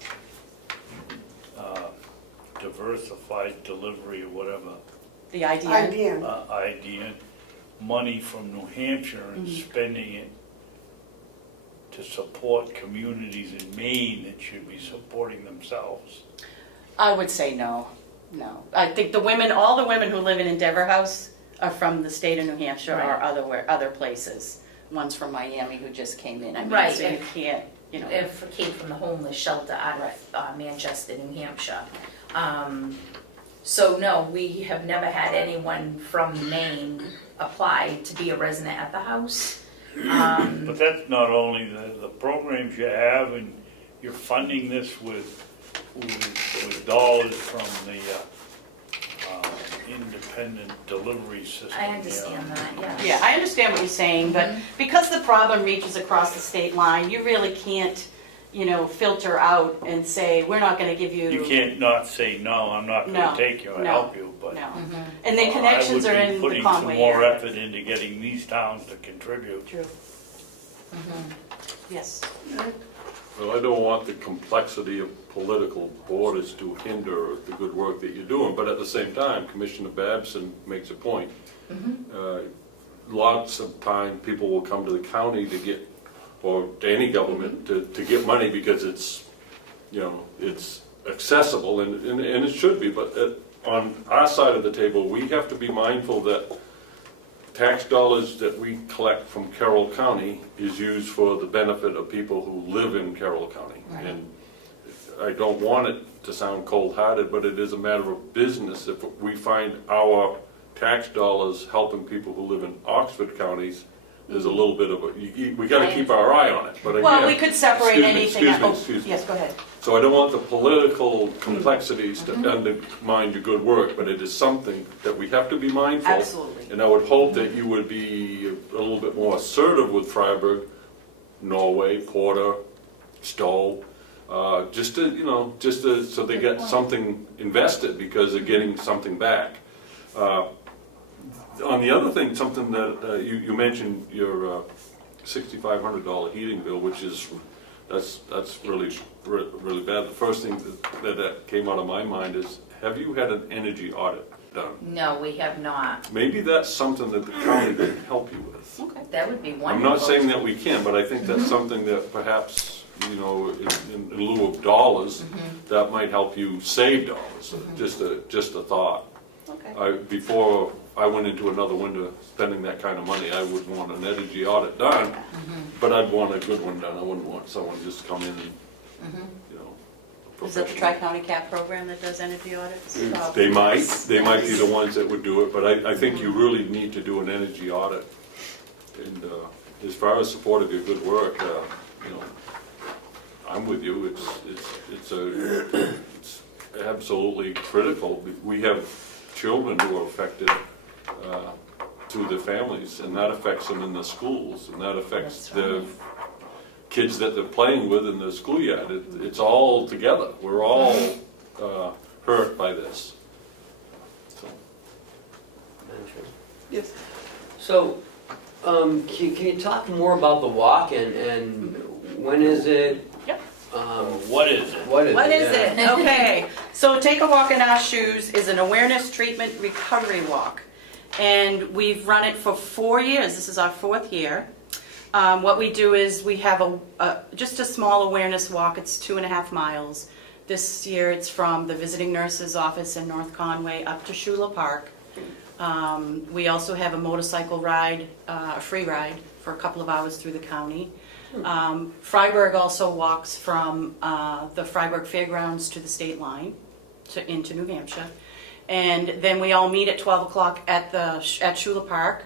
diversified delivery or whatever The IDN. IBM. idea, money from New Hampshire and spending it to support communities in Maine that should be supporting themselves. I would say no. I think all the women who live in Endeavor House are from the state of New Hampshire or other places. One's from Miami who just came in. I mean, Right, so you can't, If it came from the homeless shelter out of Manchester, New Hampshire. So no, we have never had anyone from Maine apply to be a resident at the house. But that's not only the programs you have, and you're funding this with dollars from the independent delivery system. I understand that, yes. Yeah, I understand what you're saying, but because the problem reaches across the state line, you really can't, filter out and say, we're not gonna give you. You can't not say, no, I'm not No, gonna take you and no, help you, but. No. And the connections are in the I would be putting Conway some more area. effort into getting these towns to contribute. True. Yes. Well, I don't want the complexity of political borders to hinder the good work that you're doing, but at the same time, Commissioner Babson makes a point. lots of time, people will come to the county to get, or to any government, to get money because it's, you know, it's accessible, and it should be, but on our side of the table, we have to be mindful that tax dollars that we collect from Carroll County is used for the benefit of people who live in Carroll County. Right. And I don't want it to sound cold-hearted, but it is a matter of business. If we find our tax dollars helping people who live in Oxford counties, there's a little bit of a, we gotta keep our eye on it, but again. Well, we could separate anything. Excuse me. Yes, go ahead. So I don't want the political complexities to undermine your good work, but it is something that we have to be mindful. Absolutely. And I would hope that you would be a little bit more assertive with Freiburg, Norway, Porter, Stowe, just to, you know, so they get something invested because they're getting something back. On the other thing, something that you mentioned, your $6,500 heating bill, which is, that's really bad. The first thing that came out of my mind is, have you had an energy audit done? No, we have not. Maybe that's something that the county can help you with. Okay, that would be wonderful. I'm not saying that we can, but I think that's something that perhaps, you know, in lieu of dollars, that might help you save dollars. Just a thought. Okay. Before I went into another winter spending that kind of money, I would want an energy audit done, but I'd want a good one done. I wouldn't want someone just to come in and, you know. Is it the Tri-County CAP program that does energy audits? They might be the ones that would do it, but I think you really need to do an energy audit. And as far as support of your good work, you know, I'm with you. It's absolutely critical. We have children who are affected through their families, and that affects them in the schools, and that affects the kids that they're playing with in the schoolyard. It's all together. We're all hurt by this. So. Yes. So, can you talk more about the walk and when is it? Yep. What is it? What is What it? is Yeah. it? Okay, so Take a Walk in Our Shoes is an awareness treatment recovery walk. And we've run it for 4 years. This is our 4th year. What we do is we have just a small awareness walk. It's 2.5 miles. This year it's from the visiting nurse's office in North Conway up to Shula Park. We also have a motorcycle ride, a free ride for a couple of hours through the county. Freiburg also walks from the Freiburg Fairgrounds to the state line into New Hampshire. And then we all meet at 12 o'clock at Shula Park.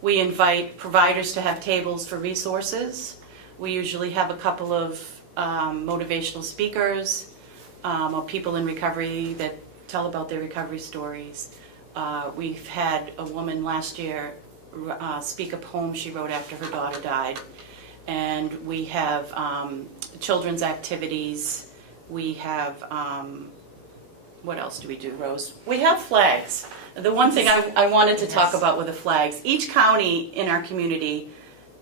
We invite providers to have tables for resources. We usually have a couple of motivational speakers or people in recovery that tell about their recovery stories. We've had a woman last year speak a poem she wrote after her daughter died. And we have children's activities. We have, what else do we do, Rose? We have flags. The one thing I wanted to talk about with the flags, each county in our community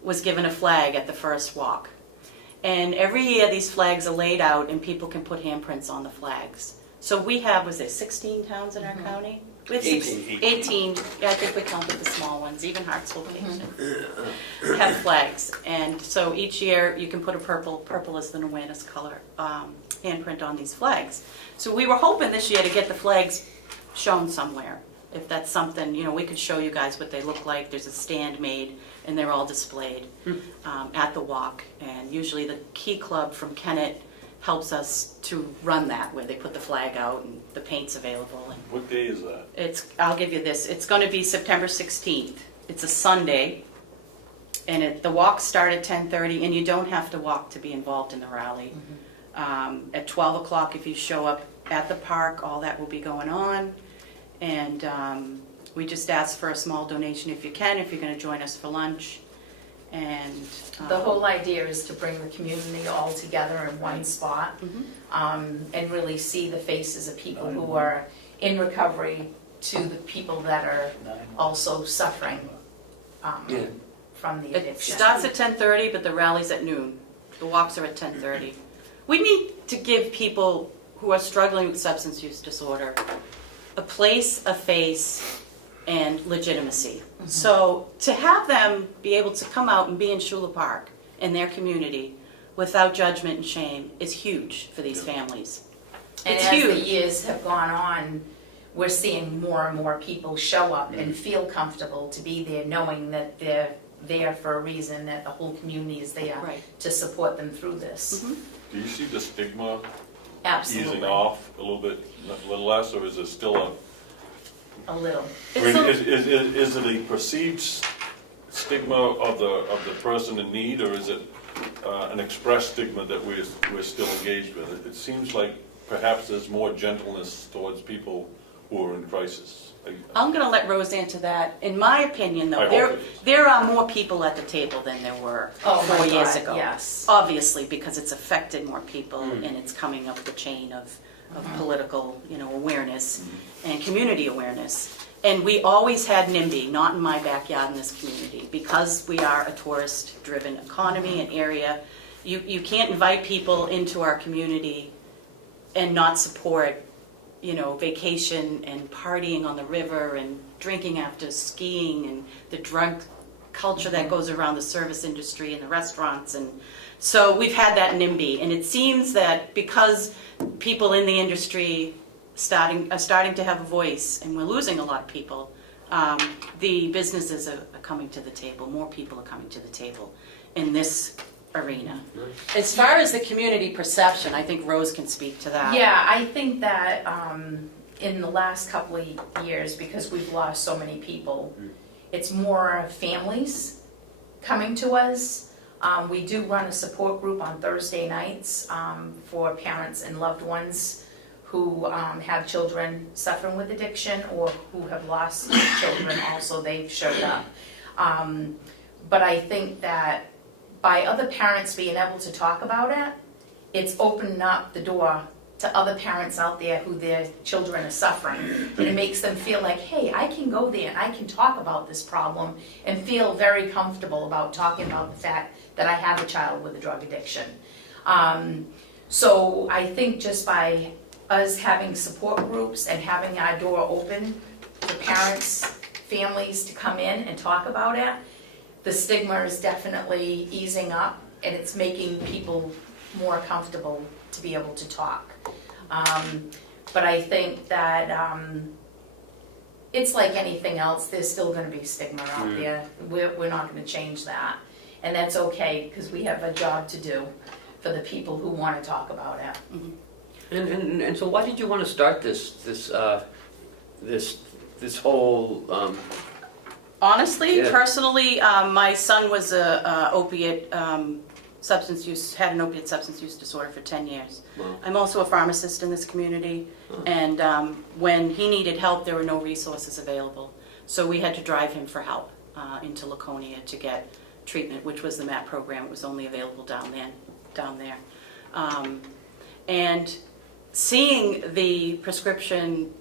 was given a flag at the first walk. And every year these flags are laid out and people can put handprints on the flags. So we have, was there 16 towns in our county? We have 18. Yeah, I think we counted the small ones, even Hartsville have flags. And so each year you can put a purple is an awareness color, handprint on these flags. So we were hoping this year to get the flags shown somewhere. If that's something, you know, we could show you guys what they look like. There's a stand made and they're all displayed at the walk. And usually the Key Club from Kennett helps us to run that, where they put the flag out and the paint's available. And What day is that? I'll give you this. It's going to be September 16th. It's a Sunday, and the walks start at 10:30, and you don't have to walk to be involved in the rally. At 12 o'clock, if you show up at the park, all that will be going on. And we just ask for a small donation if you can, if you're going to join us for lunch. And The whole idea is to bring the community all together in one spot, and really see the faces of people who are in recovery to the people that are also suffering from the It addiction. starts at 10:30, but the rally's at noon. The walks are at 10:30. We need to give people who are struggling with substance use disorder a place, a face, and legitimacy. So to have them be able to come out and be in Shula Park in their community without judgment and shame is huge for these families. And It's as the huge. years have gone on, we're seeing more and more people show up and feel comfortable to be there, knowing that they're there for a reason, that the whole community is there Right. to support them through this. Do you see the stigma Absolutely. easing off a little bit, a little less, or is it still A little. I mean, is it a perceived stigma of the person in need, or is it an expressed stigma that we're still engaged with? It seems like perhaps there's more gentleness towards people who are in crisis. I'm going to let Rose answer that. In my opinion, I though, hope it is. there are more people at the table than there were Oh my 4 years God, ago. yes. Obviously, because it's affected more people and it's coming up the chain of political, awareness and community awareness. And we always had NIMBY, not in my backyard in this community, because we are a tourist-driven economy and area. You can't invite people into our community and not support vacation and partying on the river and drinking after skiing and the drug culture that goes around the service industry and the restaurants. And so we've had that NIMBY. And it seems that because people in the industry are starting to have a voice, and we're losing a lot of people, the businesses are coming to the table. More people are coming to the table in this arena. As far as the community perception, I think Rose can speak to that. Yeah, I think that in the last couple of years, because we've lost so many people, it's more families coming to us. We do run a support group on Thursday nights for parents and loved ones who have children suffering with addiction or who have lost children also. They've showed up. But I think that by other parents being able to talk about it, it's opening up the door to other parents out there who their children are suffering. And it makes them feel like, hey, I can go there and I can talk about this problem and feel very comfortable about talking about the fact that I have a child with a drug addiction. So I think just by us having support groups and having our door open for parents, families to come in and talk about it, the stigma is definitely easing up, and it's making people more comfortable to be able to talk. But I think that it's like anything else, there's still going to be stigma out there. We're not going to change that. And that's okay, because we have a job to do for the people who want to talk about it. And so why did you want to start this whole Honestly, Yeah. personally, my son was a opiate substance use, had an opiate substance use disorder for 10 years. Wow. I'm also a pharmacist in this community, and when he needed help, there were no resources available. So we had to drive him for help into Laconia to get treatment, which was the MAP program. It was only available down there. And seeing the prescription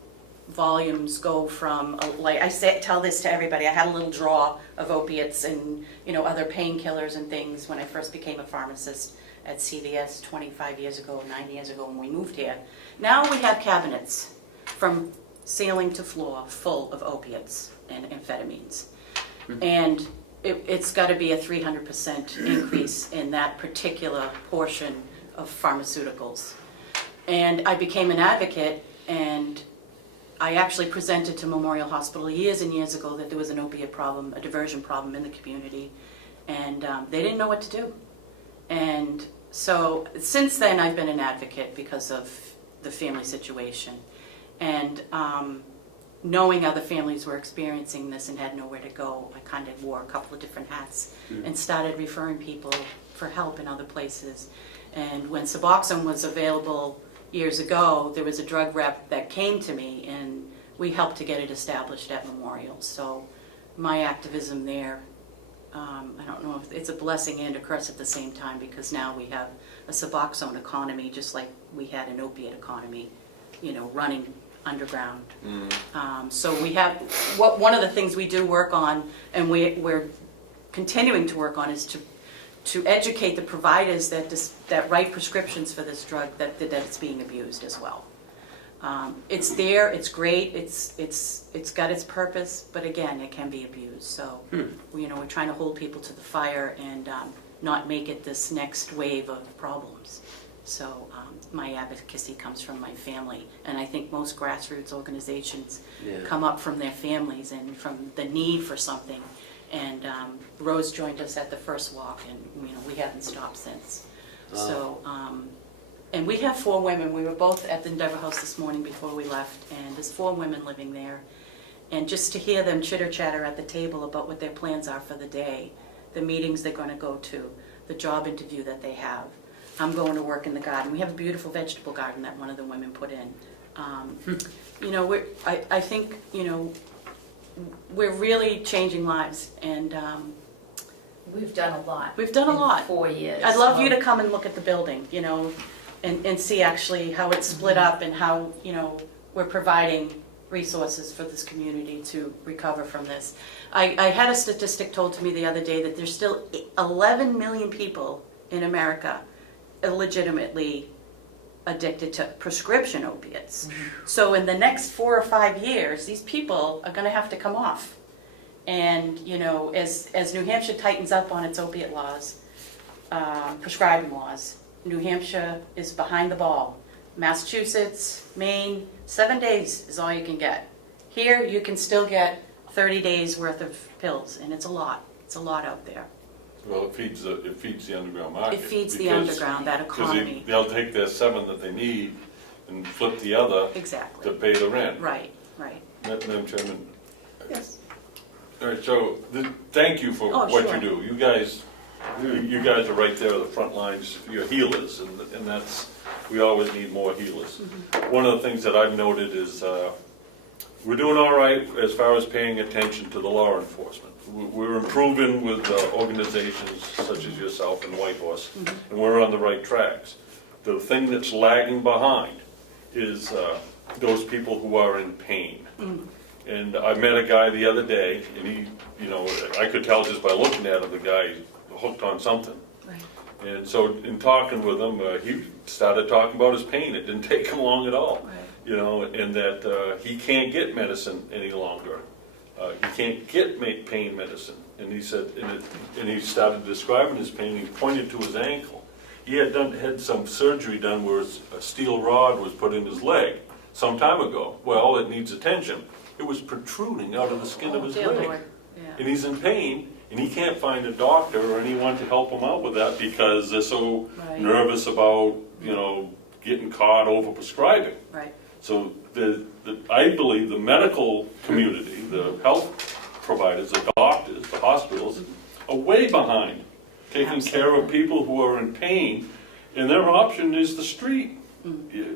volumes go from, like tell this to everybody, I had a little drawer of opiates and other painkillers and things when I first became a pharmacist at CVS 25 years ago, 9 years ago when we moved here. Now we have cabinets from ceiling to floor full of opiates and amphetamines. And it's got to be a 300% increase in that particular portion of pharmaceuticals. And I became an advocate, and I actually presented to Memorial Hospital years and years ago that there was an opiate problem, a diversion problem in the community, and they didn't know what to do. And so since then I've been an advocate because of the family situation. And knowing other families were experiencing this and had nowhere to go, I kind of wore a couple of different hats and started referring people for help in other places. And when Suboxone was available years ago, there was a drug rep that came to me, and we helped to get it established at Memorial. So my activism there, I don't know if it's a blessing and a curse at the same time, because now we have a Suboxone economy, just like we had an opiate economy, running underground. So we have, one of the things we do work on, and we're continuing to work on, is to educate the providers that write prescriptions for this drug that it's being abused as well. It's there, it's great, it's got its purpose, but again, it can be abused. So, we're trying to hold people to the fire and not make it this next wave of problems. So my advocacy comes from my family, and I think most grassroots organizations come up from their families and from the need for something. And Rose joined us at the first walk, and we haven't stopped since. So, and we have 4 women. We were both at the Endeavor House this morning before we left, and there's 4 women living there. And just to hear them chitter-chatter at the table about what their plans are for the day, the meetings they're going to go to, the job interview that they have. I'm going to work in the garden. We have a beautiful vegetable garden that one of the women put in. I think, we're really changing lives, and We've done a lot. we've done a in lot. 4 years. I'd love you to come and look at the building, and see actually how it's split up and how, we're providing resources for this community to recover from this. I had a statistic told to me the other day that there's still 11 million people in America illegitimately addicted to prescription opiates. So in the next 4 or 5 years, these people are going to have to come off. And, as New Hampshire tightens up on its opiate laws, prescribing laws, New Hampshire is behind the ball. Massachusetts, Maine, 7 days is all you can get. Here, you can still get 30 days worth of pills, and it's a lot. It's a lot out there. Well, it feeds the underground market. It feeds the because- underground, that economy. Because they'll take their 7 that they need and flip the other Exactly. to pay the rent. Right. Madam Chairman, Yes. all right, so, thank you for Oh, what sure. you do. You guys are right there at the front lines, you're healers, and that's, we always need more healers. Mm-hmm. One of the things that I've noted is, we're doing all right as far as paying attention to the law enforcement. We're improving with organizations such as yourself and White Horse, and we're on the right tracks. The thing that's lagging behind is those people who are in pain. And I met a guy the other day, and he, I could tell just by looking at him, the guy hooked on something. Right. And so in talking with him, he started talking about his pain. It didn't take him long at all. Right. And that he can't get medicine any longer. He can't get pain medicine. And he said, and he started describing his pain. He pointed to his ankle. He had some surgery done where a steel rod was put in his leg some time ago. Well, it needs attention. It was protruding out of the skin of his Dear leg. Lord. Yeah. And he's in pain, and he can't find a doctor or anyone to help him out with that because they're so Right. nervous about, getting caught over prescribing. Right. So I believe the medical community, the health providers, the doctors, the hospitals, are way behind taking care of people who are in pain, and their option is the street.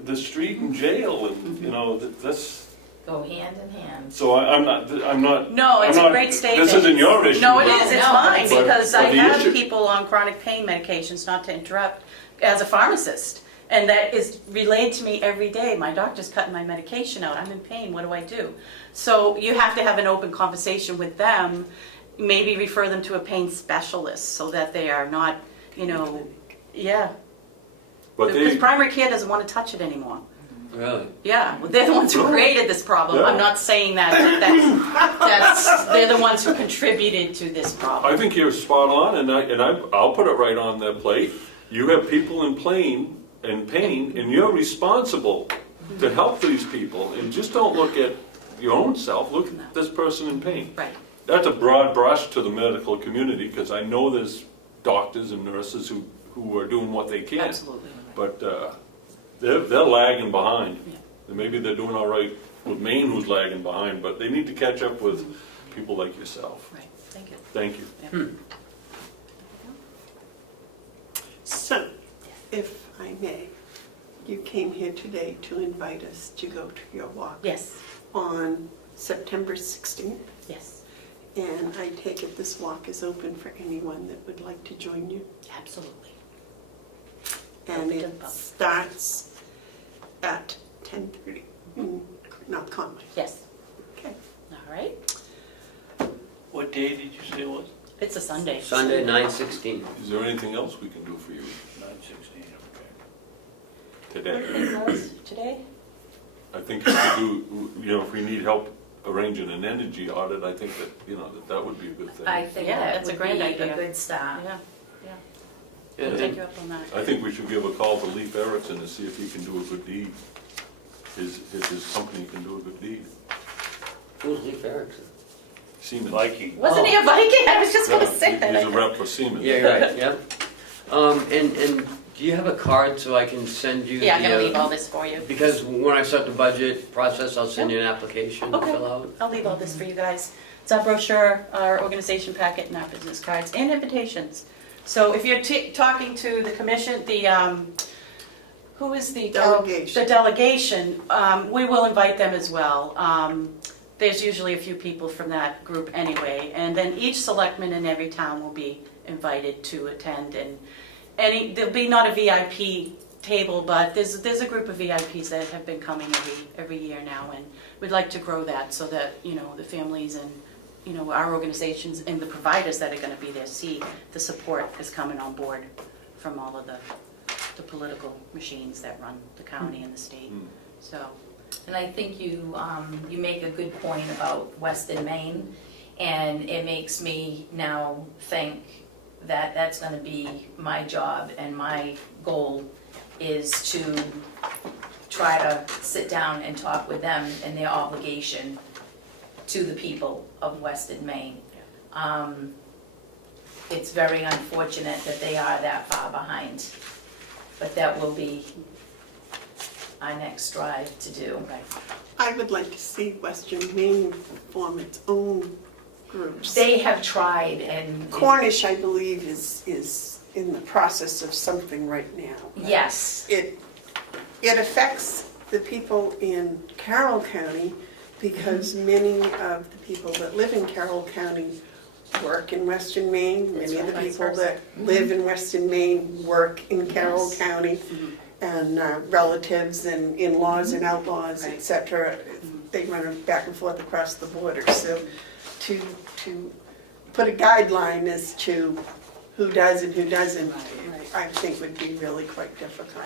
The street and jail, and that's. Go hand in hand. So I'm not. No, it's I'm a not- great statement. This isn't your issue. No, it but- is, it's No, mine, but- because but I the have issue- people on chronic pain medications, not to interrupt, as a pharmacist. And that is relayed to me every day. My doctor's cutting my medication out. I'm in pain. What do I do? So you have to have an open conversation with them, maybe refer them to a pain specialist so that they are not, yeah. But Because they, primary care doesn't want to touch it anymore. Really? Yeah, well, they're the ones who created this problem. I'm not saying that, they're the ones who contributed to this problem. I think you're spot on, and I'll put it right on their plate. You have people in pain, and you're responsible to help these people. And just don't look at your own self. Look at this person in pain. Right. That's a broad brush to the medical community because I know there's doctors and nurses who are doing what they can. Absolutely. But they're lagging behind. Yeah. And maybe they're doing all right with Maine, who's lagging behind, but they need to catch up with people like yourself. Right, thank you. Thank you. Yep. So, if I may, you came here today to invite us to go to your walk Yes, on September 16th. yes, And I take it this walk is open for anyone that would like to join you. absolutely. And Open to the it public. starts at 10:30 in North Conway. Yes, Okay. all right. What day did you say it was? It's a Sunday. Sunday, 9/16. Is there anything else we can do for you 9/16, okay. today? Anything else today? I think if we do, you know, if we need help arranging an energy audit, I think that, you know, that would be a good thing. I think Yeah, that that's a would great be idea. a good start. Yeah, And- we'll take you up on that. I think we should give a call to Leif Erickson to see if he can do a good deed. His company can do a good deed. Who's Leif Erickson? Siemens. Viking. Wasn't he a Viking? I was just gonna say that. He's a rep for Siemens. Yeah, you're right, yeah. And do you have a card so I can send you? Yeah, I'm gonna the, leave all this for you. Because when I start the budget process, I'll send you an application to Okay. fill out. I'll leave all this for you guys. It's our brochure, our organization packet, and our business cards, and invitations. So if you're talking to the commission, who is the? Delegation. The delegation, we will invite them as well. There's usually a few people from that group anyway, and then each selectman in every town will be invited to attend, and there'll be not a VIP table, but there's a group of VIPs that have been coming every year now, and we'd like to grow that so that, you know, the families and, you know, our organizations and the providers that are gonna be there see the support is coming on board from all of the political machines that run the county and the state, so. And I think you make a good point about Western Maine, and it makes me now think that that's gonna be my job, and my goal is to try to sit down and talk with them and their obligation to the people of Western Maine. It's very unfortunate that they are that far behind, but that will be our next strive to do. I would like to see Western Maine form its own groups. They have tried, and Cornish, I believe, is in the process of something right now. yes, It affects the people in Carroll County because many of the people that live in Carroll County work in Western Maine. That's Many of the right, vice people versa. that live in Western Maine work in Carroll Yes. County. And relatives and in-laws and outlaws, Right. et cetera, they run back and forth across the border. So to put a guideline as to who does and who doesn't, I think would be really quite difficult.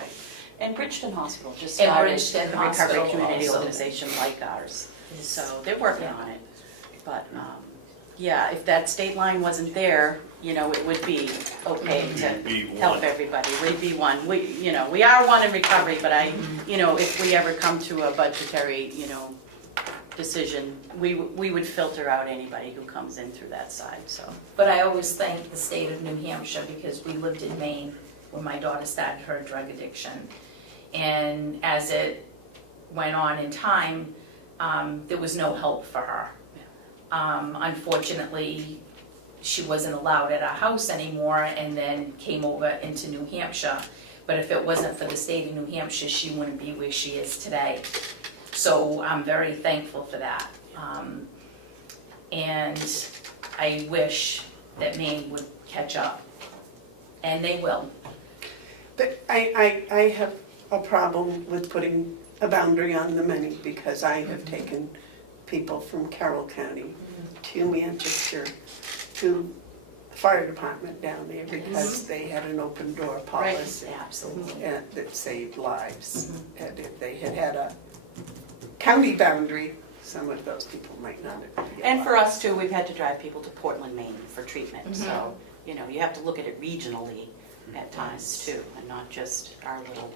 And Bridgeton Hospital just And started Bridgeton a recovery Hospital community also. organization like ours, so they're working on it. But, yeah, if that state line wasn't there, you know, it would be okay We'd be to help one. everybody. We'd be one. We are one in recovery, but you know, if we ever come to a budgetary, you know, decision, we would filter out anybody who comes in through that side, so. but I always thank the state of New Hampshire, because we lived in Maine when my daughter started her drug addiction. And as it went on in time, there was no help for her. Unfortunately, she wasn't allowed at our house anymore, and then came over into New Hampshire. But if it wasn't for the state of New Hampshire, she wouldn't be where she is today. So I'm very thankful for that. And I wish that Maine would catch up, and they will. But I have a problem with putting a boundary on the money because I have taken people from Carroll County to Manchester to the fire department down there because they had an open door policy Absolutely. that saved lives. And if they had had a county boundary, some of those people might not have. And for us too, we've had to drive people to Portland, Maine for treatment, so, you know, you have to look at it regionally at times too, and not just our little,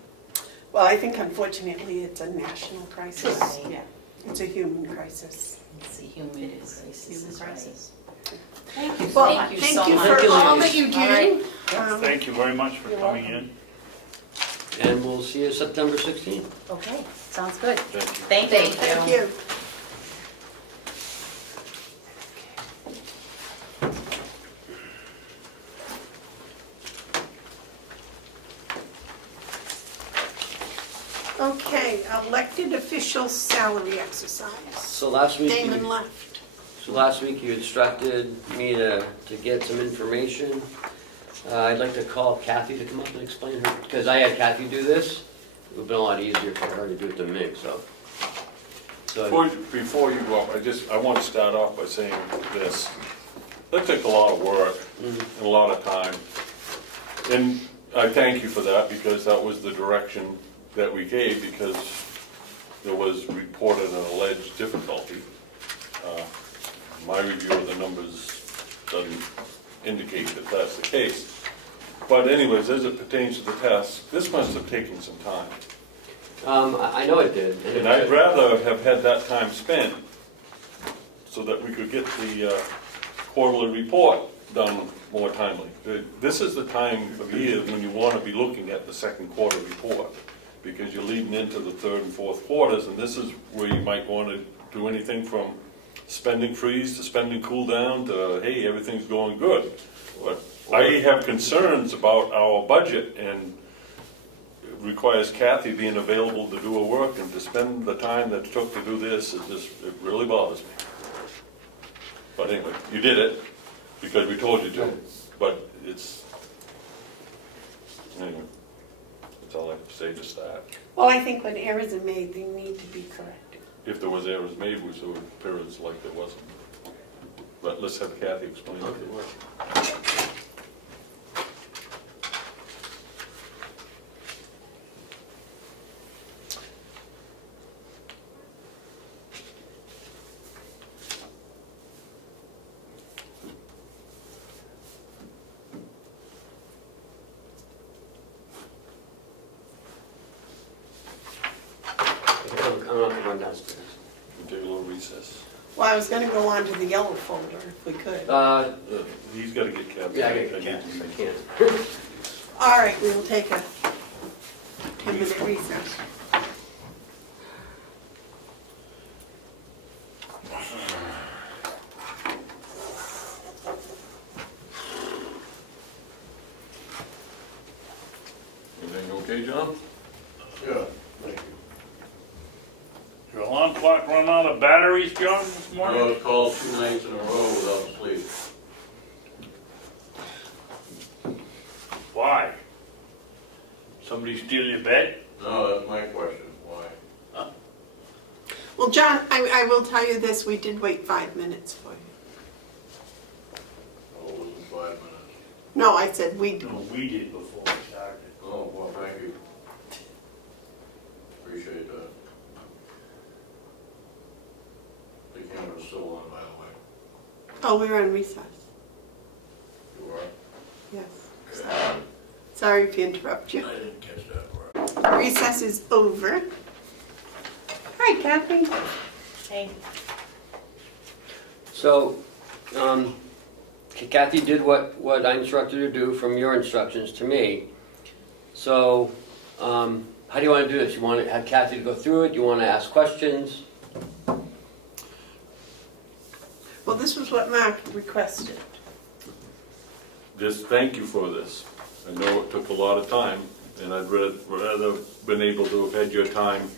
Well, I think unfortunately it's a national crisis. Right. yeah, It's a human crisis. It's a human crisis. human is right. crisis. Thank you. Well, Thank you thank so you much. for all that you do. All right. Thank you very much for coming in. And we'll see you September 16th. Okay, sounds good. Thank you. Thank you. Thank you. Okay, elected official salary exercise. So last week, Damon left. you instructed me to get some information. I'd like to call Kathy to come up and explain her, because I had Kathy do this. It would've been a lot easier for her to do it than me, so. Before you go up, I want to start off by saying this. That took a lot of work and a lot of time. And I thank you for that, because that was the direction that we gave, because there was reported an alleged difficulty. My review of the numbers doesn't indicate that that's the case. But anyways, as it pertains to the test, this must have taken some time. I know it did. And I'd rather have had that time spent so that we could get the quarterly report done more timely. This is the time of year when you want to be looking at the second quarter report, because you're leading into the third and fourth quarters, and this is where you might want to do anything from spending freeze to spending cool down to, hey, everything's going good. But I have concerns about our budget, and it requires Kathy being available to do her work and to spend the time that it took to do this. It really bothers me. But anyway, you did it because we told you to. But anyway, that's all I have to say to start. Well, I think when errors are made, they need to be corrected. If there was errors made, which there were periods like there wasn't. But let's have Kathy explain what it was. I'm not gonna run downstairs. We'll take a little recess. Well, I was gonna go on to the yellow folder if we could. He's got to get Kathy. Yeah, I can't. All right, we will take a 10-minute recess. Everything okay, John? Yeah, thank you. Your alarm clock run out of batteries, John, this morning? I was called 2 nights in a row without sleep. Why? Somebody steal your bed? No, that's my question, why? Well, John, I will tell you this, we did wait 5 minutes for you. Oh, it wasn't 5 minutes. No, I said we No, did. we did before we started. Oh, well, thank you. Appreciate that. The camera's still on, by the way. Oh, we're on recess. You are? Yes. Sorry if you interrupt you. I didn't catch that part. Recess is over. Hi, Kathy. Hey, So, Kathy did what I instructed her to do from your instructions to me. So, how do you want to do this? You want to have Kathy to go through it? You want to ask questions? Well, this was what Mark requested. Just thank you for this. I know it took a lot of time, and I'd rather been able to have had your time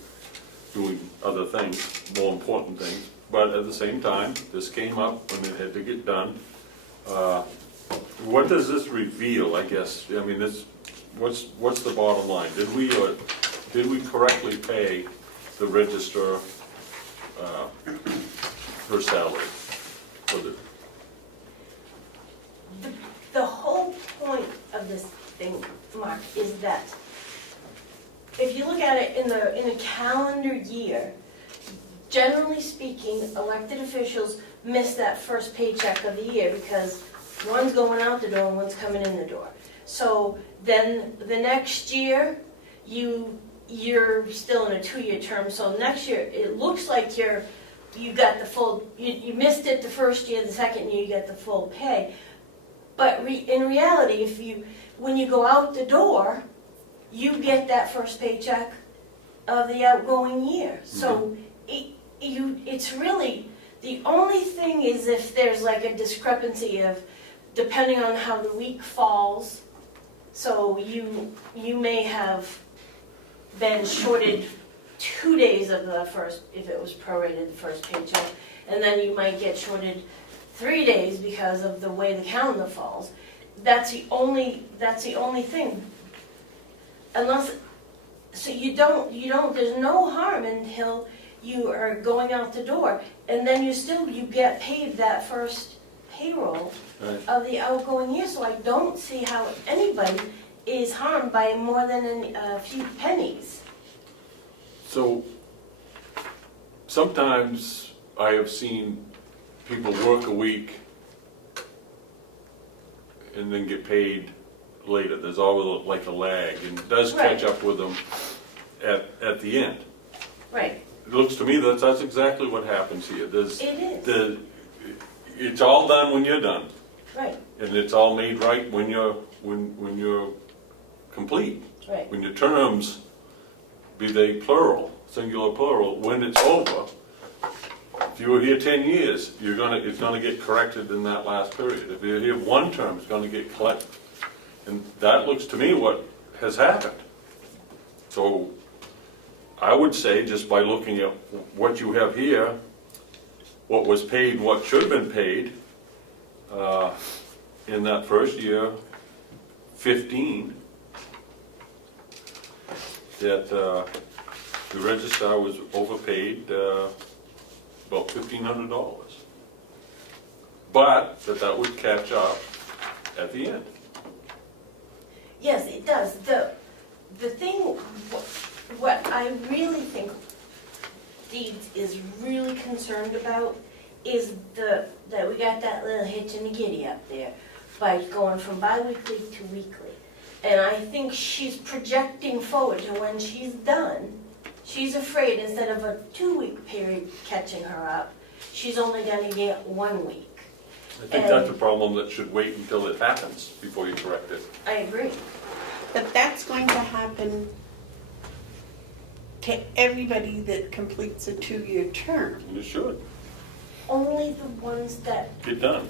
doing other things, more important things. But at the same time, this came up when it had to get done. What does this reveal, I guess? I mean, what's the bottom line? Did we correctly pay the register her salary? The whole point of this thing, Mark, is that if you look at it in a calendar year, generally speaking, elected officials miss that first paycheck of the year because one's going out the door and one's coming in the door. So then the next year, you're still in a 2-year term, so next year it looks like you got the full, you missed it the first year, the second year you get the full pay. But in reality, when you go out the door, you get that first paycheck of the outgoing year. So it's really, the only thing is if there's like a discrepancy of, depending on how the week falls, so you may have been shorted 2 days of the first, if it was prorated, the first paycheck, and then you might get shorted 3 days because of the way the calendar falls. That's the only thing. Unless, so you don't, there's no harm until you are going out the door, and then you get paid that first payroll of the outgoing year. So I don't see how anybody is harmed by more than a few pennies. So, sometimes I have seen people work a week and then get paid later. There's always like a lag, and it does catch up with them at the end. Right, It looks to me that that's exactly what happens here. There's, it is, it's all done when you're done, right, and it's all made right when you're complete. right. When your terms, be they plural, singular, plural, when it's over, if you were here 10 years, it's gonna get corrected in that last period. If you're here one term, it's gonna get collected. And that looks to me what has happened. So I would say, just by looking at what you have here, what was paid, and what should have been paid in that first year, 15, that the registrar was overpaid about $1,500. But that would catch up at the end. Yes, it does. The thing, what I really think Deeds is really concerned about is that we got that little hitch in the giddy up there by going from bi-weekly to weekly. And I think she's projecting forward to when she's done. She's afraid instead of a 2-week period catching her up, she's only gonna get 1 week. I think that's a problem that should wait until it happens before you correct it. I agree. But that's going to happen to everybody that completes a 2-year term. You should Only the ones that get done.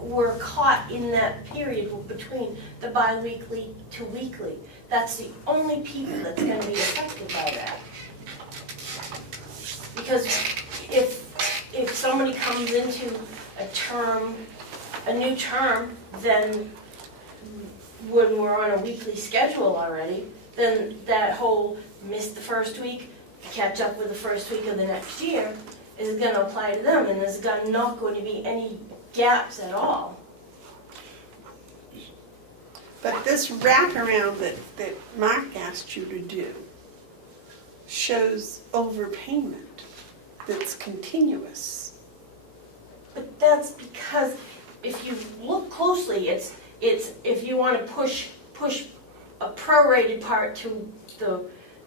were caught in that period between the bi-weekly to weekly. That's the only people that's gonna be affected by that. Because if somebody comes into a new term, then when we're on a weekly schedule already, then that whole miss the first week, catch up with the first week of the next year is gonna apply to them, and there's not going to be any gaps at all. But this wraparound that Mark asked you to do shows overpayment that's continuous. But that's because if you look closely, it's if you want to push a prorated part to the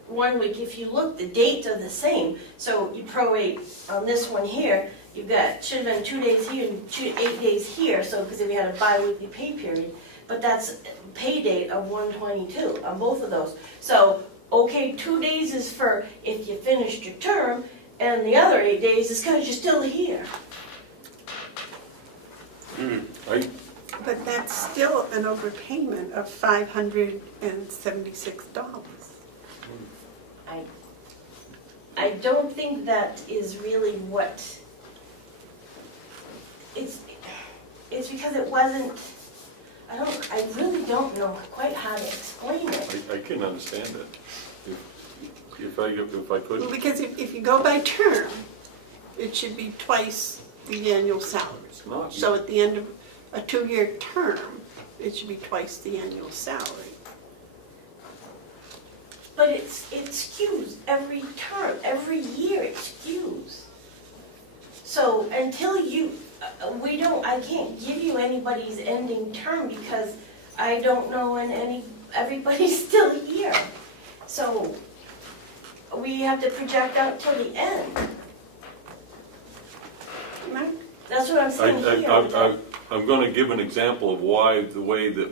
1 week, if you look, the dates are the same. So you prorate on this one here, you've got, should have been 2 days here and 8 days here, so because we had a bi-weekly pay period, but that's pay date of 1/22 on both of those. So, okay, 2 days is for if you finished your term, and the other 8 days is because you're still here. But that's still an overpayment of $576. I don't think that is really what, it's because it wasn't, I really don't know quite how to explain it. I can understand it. If I could. Well, because if you go by term, it should be twice the annual salary. It's not. So at the end of a 2-year term, it should be twice the annual salary. But it skews every term, every year it skews. So until I can't give you anybody's ending term because I don't know when everybody's still here. So we have to project out till the end. Mark? That's what I'm saying here. I'm going to give an example of why the way that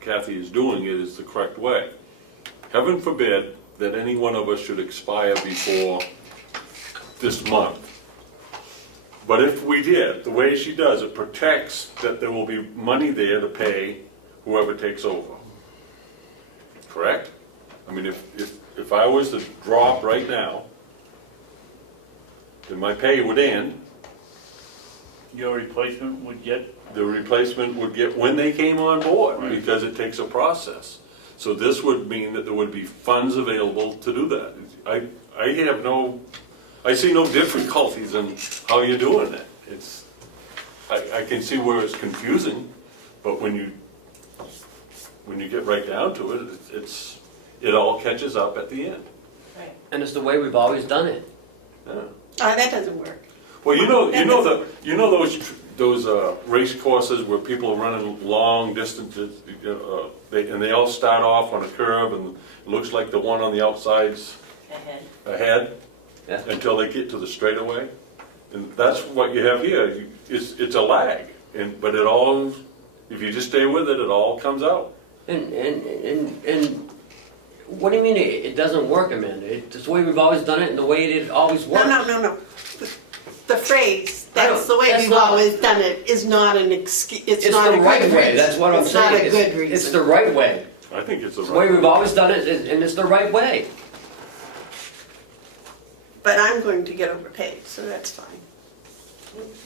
Kathy is doing it is the correct way. Heaven forbid that any one of us should expire before this month. But if we did, the way she does, it protects that there will be money there to pay whoever takes over. Correct? I mean, if I was to drop right now, then my pay would end. Your replacement would get, The replacement would get when they came on board, Right. because it takes a process. So this would mean that there would be funds available to do that. I see no difficulties in how you're doing it. I can see where it's confusing, but when you get right down to it, it all catches up at the end. And it's the way we've always done it. That doesn't work. Well, you know those race courses where people are running long distances, and they all start off on a curve, and it looks like the one on the outside's ahead Yeah. until they get to the straightaway. And that's what you have here. It's a lag, but it all, if you just stay with it, it all comes out. And what do you mean it doesn't work, Amanda? It's the way we've always done it and the way it always works. No. The phrase, I that's don't- the way that's we've not- always done it, is not an excuse, it's It's not a the good right reason. way, that's what I'm It's saying. not a good reason. It's the right way. I think it's the It's the way right. we've always done it, and it's the right way. But I'm going to get overpaid, so that's fine.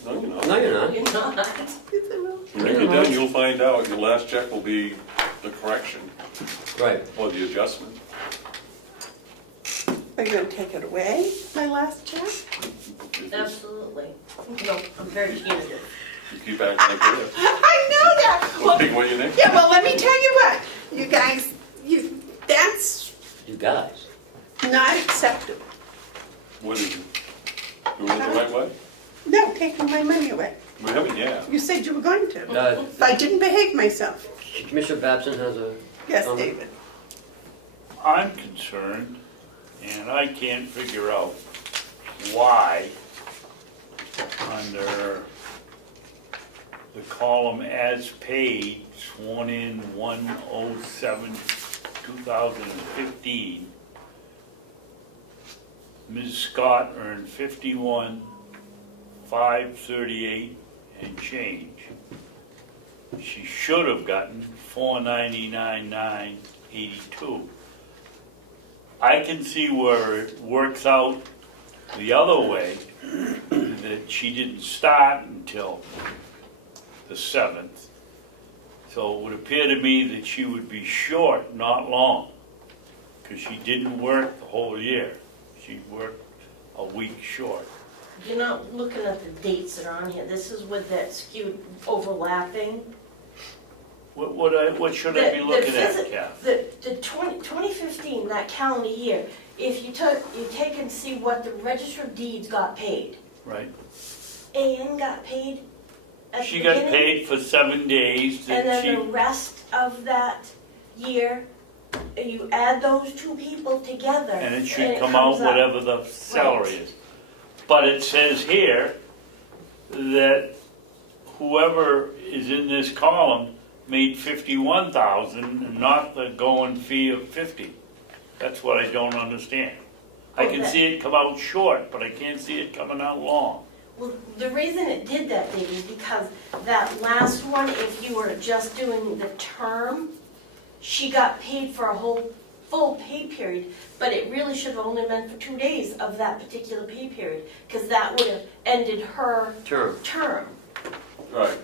No, you're not. No, you're not. You're not. Yes, I will. When you get done, you'll find out. Your last check will be the correction Right. or the adjustment. Are you going to take it away, my last check? Absolutely. No, I'm very candid. You keep acting like this. I know that. We'll take away your name. Yeah, well, let me tell you what, you guys, that's You guys. not acceptable. What is it? Doing it the right way? No, taking my money away. We haven't yet. You said you were going to. Uh, If I didn't behave myself. Commissioner Babson has a Yes, comment. David. I'm concerned, and I can't figure out why under the column as paid, sworn in 1/07/2015, Ms. Scott earned 51,538 and change. She should have gotten 499,982. I can see where it works out the other way, that she didn't start until the 7th. So it would appear to me that she would be short not long, because she didn't work the whole year. She worked a week short. You're not looking at the dates that are on here. This is with that skewed overlapping. What should I be looking at, Kath? The 2015, that calendar year, if you take and see what the register of deeds got paid. Right? Ann got paid at the She got beginning, paid for 7 days and that then the she, rest of that year, you add those two people together. and it should come out comes up. whatever the salary is. But it says here that whoever is in this column made 51,000 and not the going fee of 50. That's what I don't understand. I can see it come out short, but I can't see it coming out long. Well, the reason it did that, Dave, is because that last one, if you were just doing the term, she got paid for a whole full pay period, but it really should have only been for 2 days of that particular pay period, because that would have ended her term. Right.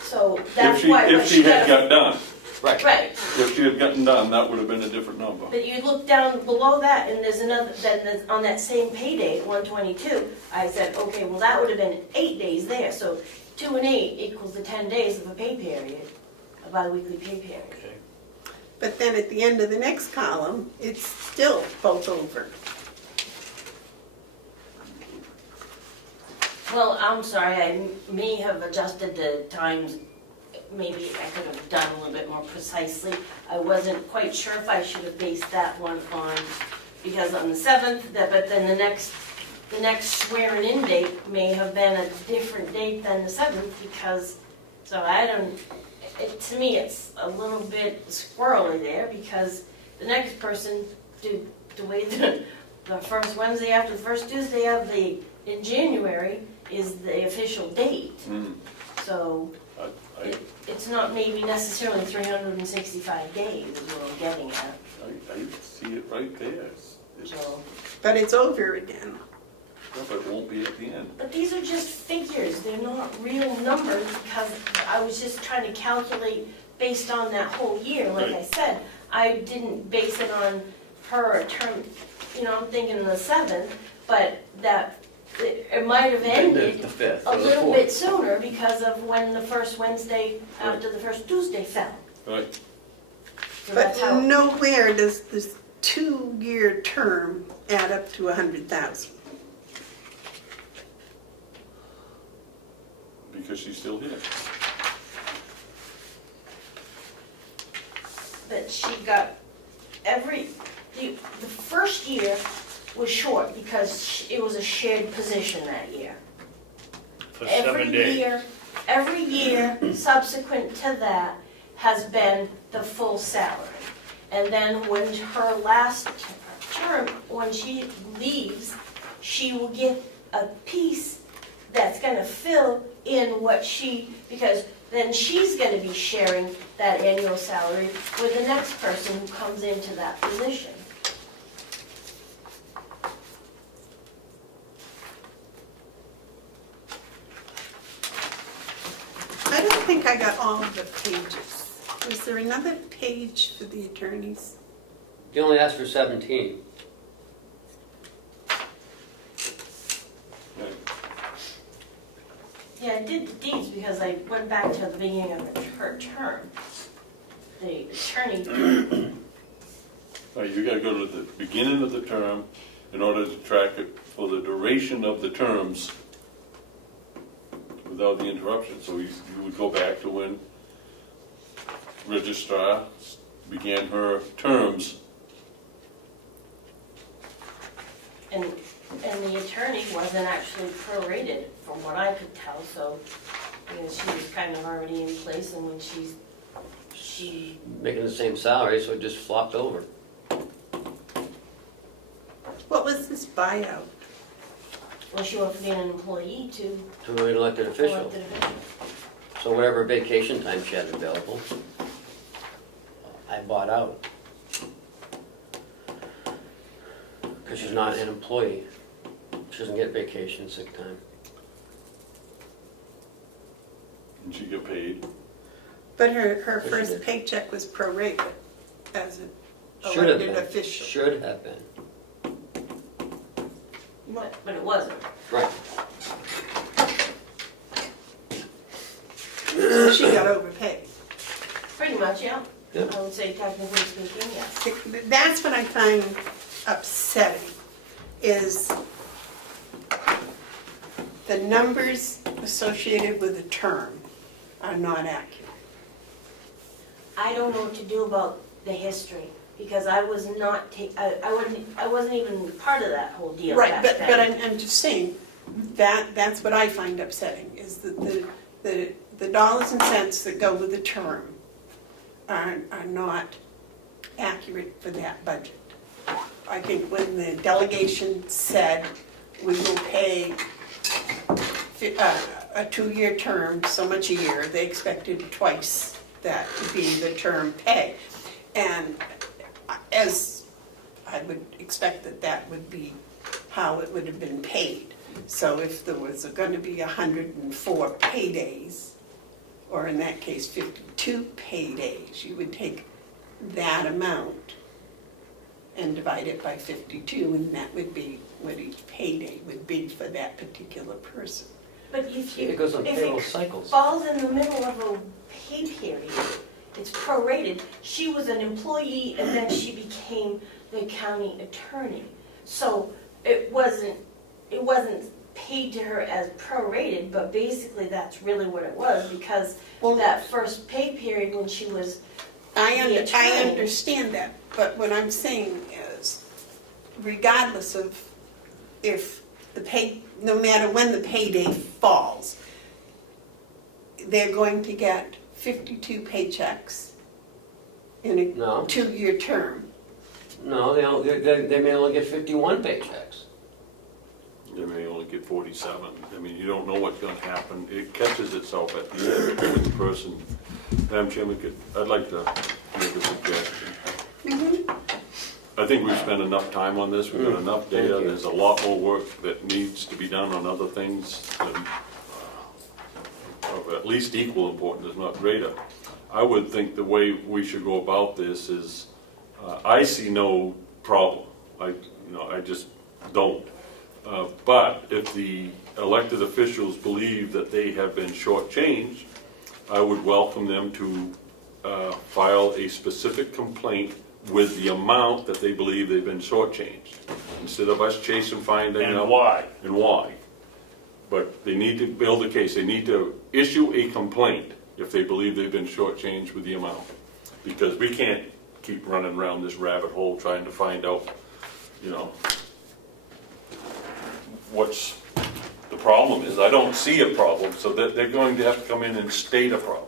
So that's why. If she had got done, Right. Right, if she had gotten done, that would have been a different number. but you look down below that, and there's another, then there's, on that same pay date, 1/22, I said, okay, well, that would have been 8 days there, so 2 and 8 equals the 10 days of a pay period, a bi-weekly pay period. Okay. But then at the end of the next column, it's still both over. Well, I'm sorry, I may have adjusted the times, maybe I could have done a little bit more precisely. I wasn't quite sure if I should have based that one on, because on the 7th, but then the next swearing in date may have been a different date than the 7th, because, so I don't, to me, it's a little bit squirrely there, because the next person, the way the first Wednesday after the first Tuesday in January is the official date. So it's not maybe necessarily 365 days is what I'm getting at. I see it right there. So, But it's over again. But it won't be at the end. but these are just figures, they're not real numbers, because I was just trying to calculate based on that whole year, like I said. I didn't base it on her term, I'm thinking the 7th, but that it might have ended The 5th a or the little 4th. bit sooner because of when the first Wednesday after the first Tuesday fell. Right. So that's But how, nowhere does this 2-year term add up to 100,000. because she's still here. That she got the first year was short because it was a shared position that year. For 7 days. Every year subsequent to that has been the full salary. And then when her last term, when she leaves, she will get a piece that's gonna fill in what because then she's gonna be sharing that annual salary with the next person who comes into that position. I don't think I got all of the pages. Was there another page for the attorneys? You only asked for 17. Yeah, I did the deeds because I went back to the beginning of her term. The attorney, Right, you gotta go to the beginning of the term in order to track it for the duration of the terms without the interruption. So you would go back to when registrar began her terms. and the attorney wasn't actually prorated from what I could tell, so, because she was kind of already in place and when she Making the same salary, so it just flopped over. What was this buyout? well, she went from being an employee to To an elected official. elected official. So whatever vacation time she had available, I bought out. Because she's not an employee. She doesn't get vacation, sick time. And she got paid. But her Yes, she first did. paycheck was prorated as an Should have elected been. official. Should have been. But it wasn't. Right. So she got overpaid. Pretty much, yeah. Yep. I would say technically speaking, yes. That's what I find upsetting, is the numbers associated with the term are not accurate. I don't know what to do about the history, because I was not, I wasn't even part of that whole deal Right, back but then. I'm just saying, that's what I find upsetting, is that the dollars and cents that go with the term are not accurate for that budget. I think when the delegation said we will pay a 2-year term, so much a year, they expected twice that to be the term pay. And as I would expect that would be how it would have been paid. So if there was going to be 104 paydays, or in that case 52 paydays, you would take that amount and divide it by 52, and that would be what each payday would be for that particular person. But if It goes on payroll it cycles. falls in the middle of a pay period, it's prorated. She was an employee and then she became the county attorney. So it wasn't paid to her as prorated, but basically that's really what it was, because that first pay period when she was I the attorney. understand that, but what I'm saying is, regardless of if the pay, no matter when the payday falls, they're going to get 52 paychecks in a No. 2-year term. No, they may only get 51 paychecks. They may only get 47. I mean, you don't know what's gonna happen. It catches itself at the end with the person. Madam Chairman, I'd like to make a suggestion. I think we've spent enough time on this, we've got enough data, Thank you. there's a lot more work that needs to be done on other things that of at least equal importance, if not greater. I would think the way we should go about this is, I see no problem. I just don't. But if the elected officials believe that they have been shortchanged, I would welcome them to file a specific complaint with the amount that they believe they've been shortchanged, instead of us chasing, finding out. And why? And why. But they need to build a case, they need to issue a complaint if they believe they've been shortchanged with the amount. Because we can't keep running around this rabbit hole trying to find out, you know, what's the problem is. I don't see a problem, so that they're going to have to come in and state a problem.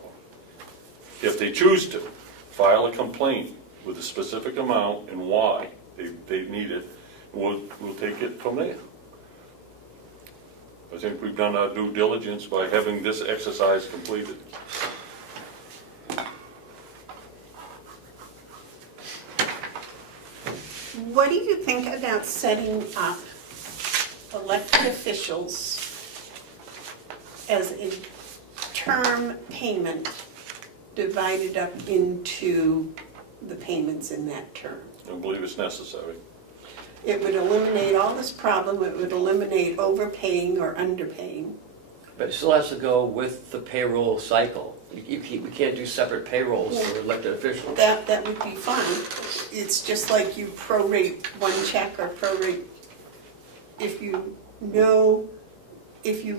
If they choose to, file a complaint with a specific amount and why they need it, we'll take it from there. I think we've done our due diligence by having this exercise completed. What do you think about setting up elected officials as a term payment divided up into the payments in that term? I don't believe it's necessary. It would eliminate all this problem, it would eliminate overpaying or underpaying. But it still has to go with the payroll cycle. We can't do separate payrolls for elected officials. That would be fine. It's just like you prorate one check or prorate, if you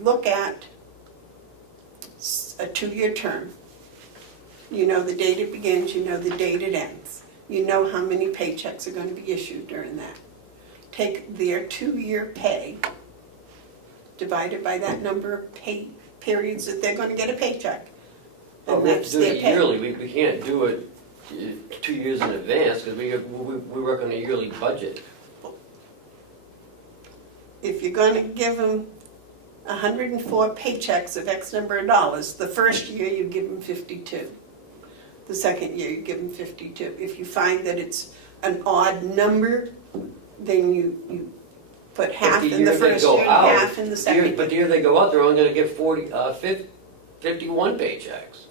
look at a 2-year term, you know the date it begins, you know the date it ends. You know how many paychecks are going to be issued during that. Take their 2-year pay, divided by that number of pay periods that they're going to get a paycheck. But we have to that's do their it pay. yearly, we can't do it 2 years in advance, because we work on a yearly budget. If you're going to give them 104 paychecks of X number of dollars, the first year you give them 52. The second year you give them 52. If you find that it's an odd number, then you put half in the first year and half in the second. But the year they go out, they're only gonna get 51 paychecks.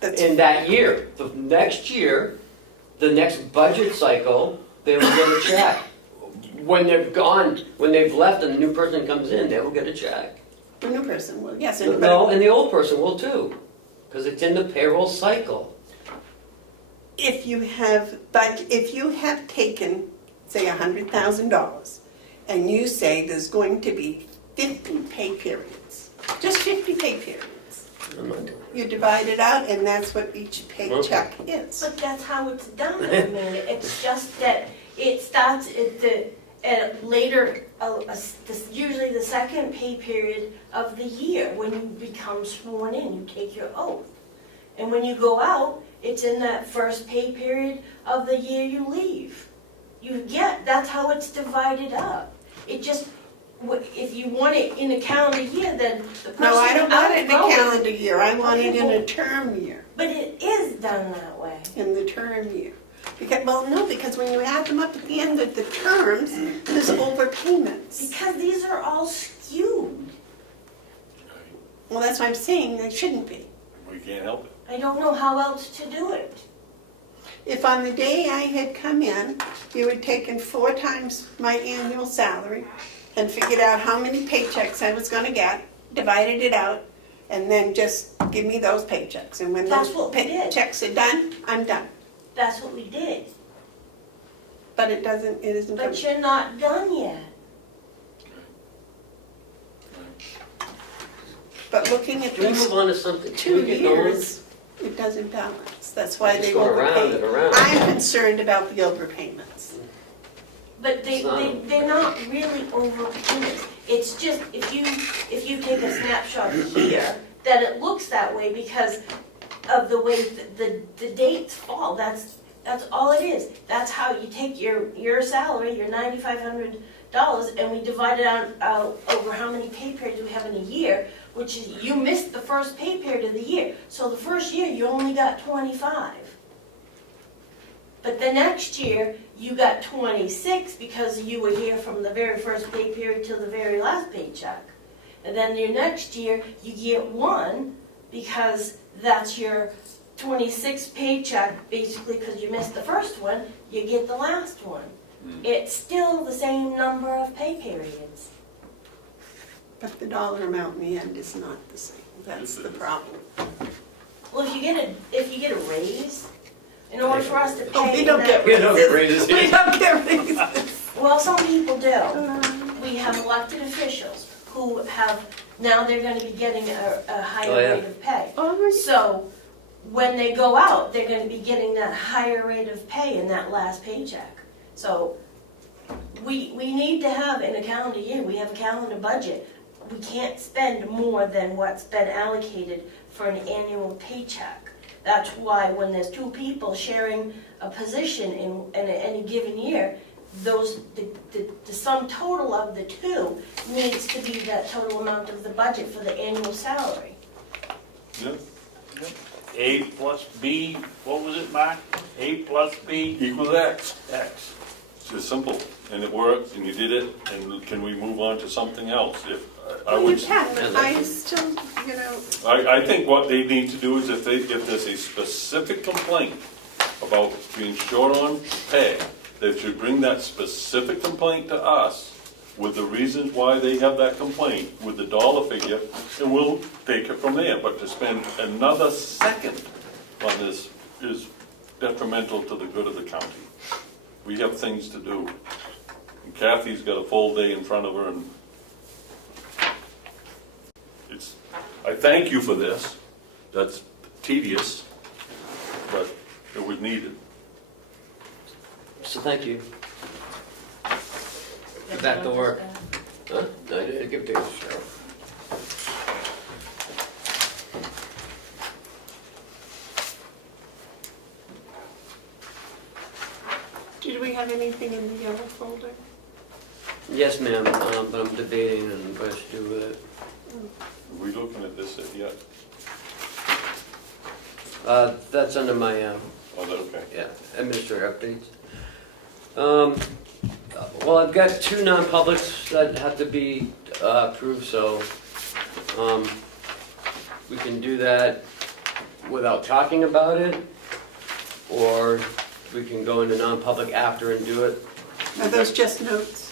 That's In that year. The next year, the next budget cycle, they will get a check. When they're gone, when they've left and the new person comes in, they will get a check. the new person will, yes. No, and the old person will too, because it's in the payroll cycle. If you have taken, say, $100,000, and you say there's going to be 50 pay periods, just 50 pay periods, I'm not doing you divide it out, and that's what each paycheck is. But that's how it's done. I mean, it's just that it starts at later, usually the second pay period of the year when you become sworn in, you take your oath. And when you go out, it's in that first pay period of the year you leave. That's how it's divided up. It just, if you want it in a calendar year, then the person No, I don't want it in a outgoing- calendar year, I want it in a term year, But it is done that way. in the term year. Because when you add them up at the end of the terms, there's overpayments. Because these are all skewed. Well, that's why I'm saying they shouldn't be. We can't help it. I don't know how else to do it. If on the day I had come in, you had taken 4 times my annual salary and figured out how many paychecks I was gonna get, divided it out, and then just give me those paychecks. And when That's those what we did. paychecks are done, I'm done. That's what we did. But it isn't. But you're not done yet. But looking at Can we these move on to something? Can 2 we get going? years, it doesn't balance. That's why Just they go around overpay. and around. I'm concerned about the overpayments. But It's not. they're not really overpayments. It's just, if you take a snapshot here, that it looks that way because of the way the dates fall. That's all it is. That's how you take your salary, your $9,500, and we divide it out over how many pay periods we have in a year, which is, you missed the first pay period of the year. So the first year, you only got 25. But the next year, you got 26 because you were here from the very first pay period till the very last paycheck. And then your next year, you get 1 because that's your 26th paycheck, basically because you missed the first one, you get the last one. It's still the same number of pay periods. But the dollar amount in the end is not the same. That's the problem. Well, if you get a raise, in order for us to pay... Oh, we don't get We don't get raises. raises. We don't get raises. Well, some people do. We have elected officials. who have, now they're gonna be getting a Oh, higher yeah. rate of pay. Oh, So, when they go out, they're gonna be getting that higher rate of pay in that last paycheck. So, we need to have, in a calendar year, we have a calendar budget. We can't spend more than what's been allocated for an annual paycheck. That's why when there's two people sharing a position in any given year, the sum total of the two needs to be that total amount of the budget for the annual salary. Yeah. A plus B, what was it, Mark? A plus B, Equals X. X. It's just simple, and it works, and you did it, and can we move on to something else? If I well, you would, can, but I still, you know, I think what they need to do is if there's a specific complaint about being short on pay, they should bring that specific complaint to us with the reasons why they have that complaint, with the dollar figure, and we'll take it from there. But to spend another second on this is detrimental to the good of the county. We have things to do. And Kathy's got a full day in front of her, and I thank you for this. That's tedious, but it was needed. So thank you. Get back to work. Huh? No, I didn't give it to you, Cheryl. did we have anything in the yellow folder? Yes, ma'am, but I'm debating on what I should do with it. Are we looking at this yet? That's under my, Oh, that okay. yeah, administrator updates. Well, I've got two non-publics that have to be approved, so we can do that without talking about it, or we can go into non-public after and do it. Are those just notes,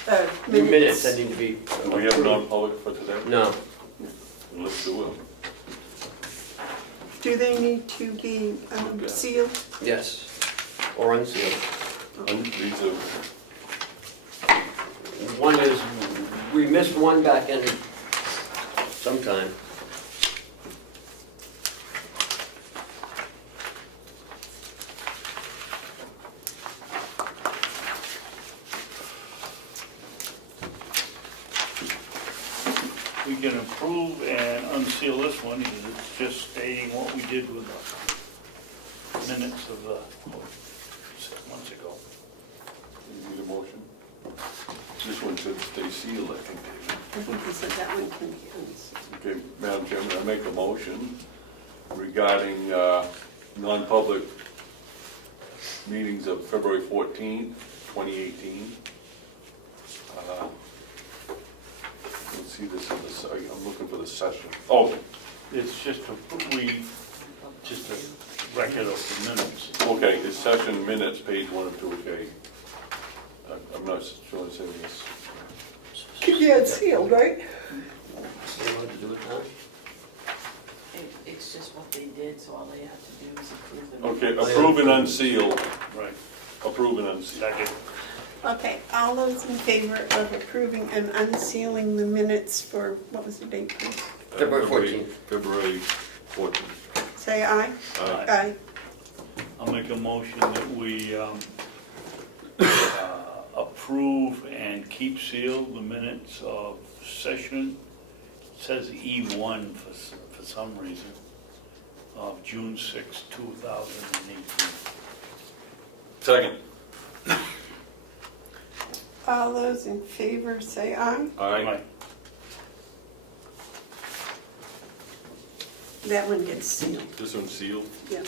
Minutes that need to be Do we have approved. non-public for today? No. Let's do it. Do they need to be Okay. sealed? Yes, or unsealed. These are, One is, we missed one back in sometime. We can approve and unseal this one, because it's just stating what we did with the minutes of 6 months ago. you need a motion? This one should stay sealed, I think, David. I think he said that one can be unsealed. Okay, Madam Chairman, I make a motion regarding non-public meetings of February 14th, 2018. Let's see this in the, I'm looking for the session. Oh, It's just a record of the minutes. okay, it's session minutes, page 1 of 2, okay. I'm not sure it's in this. Yeah, it's sealed, right? You allowed to do it now? It's just what they did, so all they have to do is approve them. Okay, approve and unseal, Right. approve and unseal. Second. Okay, all those in favor of approving and unsealing the minutes for, what was the date, please? February 14th. February 14th. Say aye. Aye. I'll make a motion that we approve and keep sealed the minutes of session, it says E1 for some reason, of June 6, 2018. Second. All those in favor say aye. Aye. That one gets sealed, This one's sealed. yeah.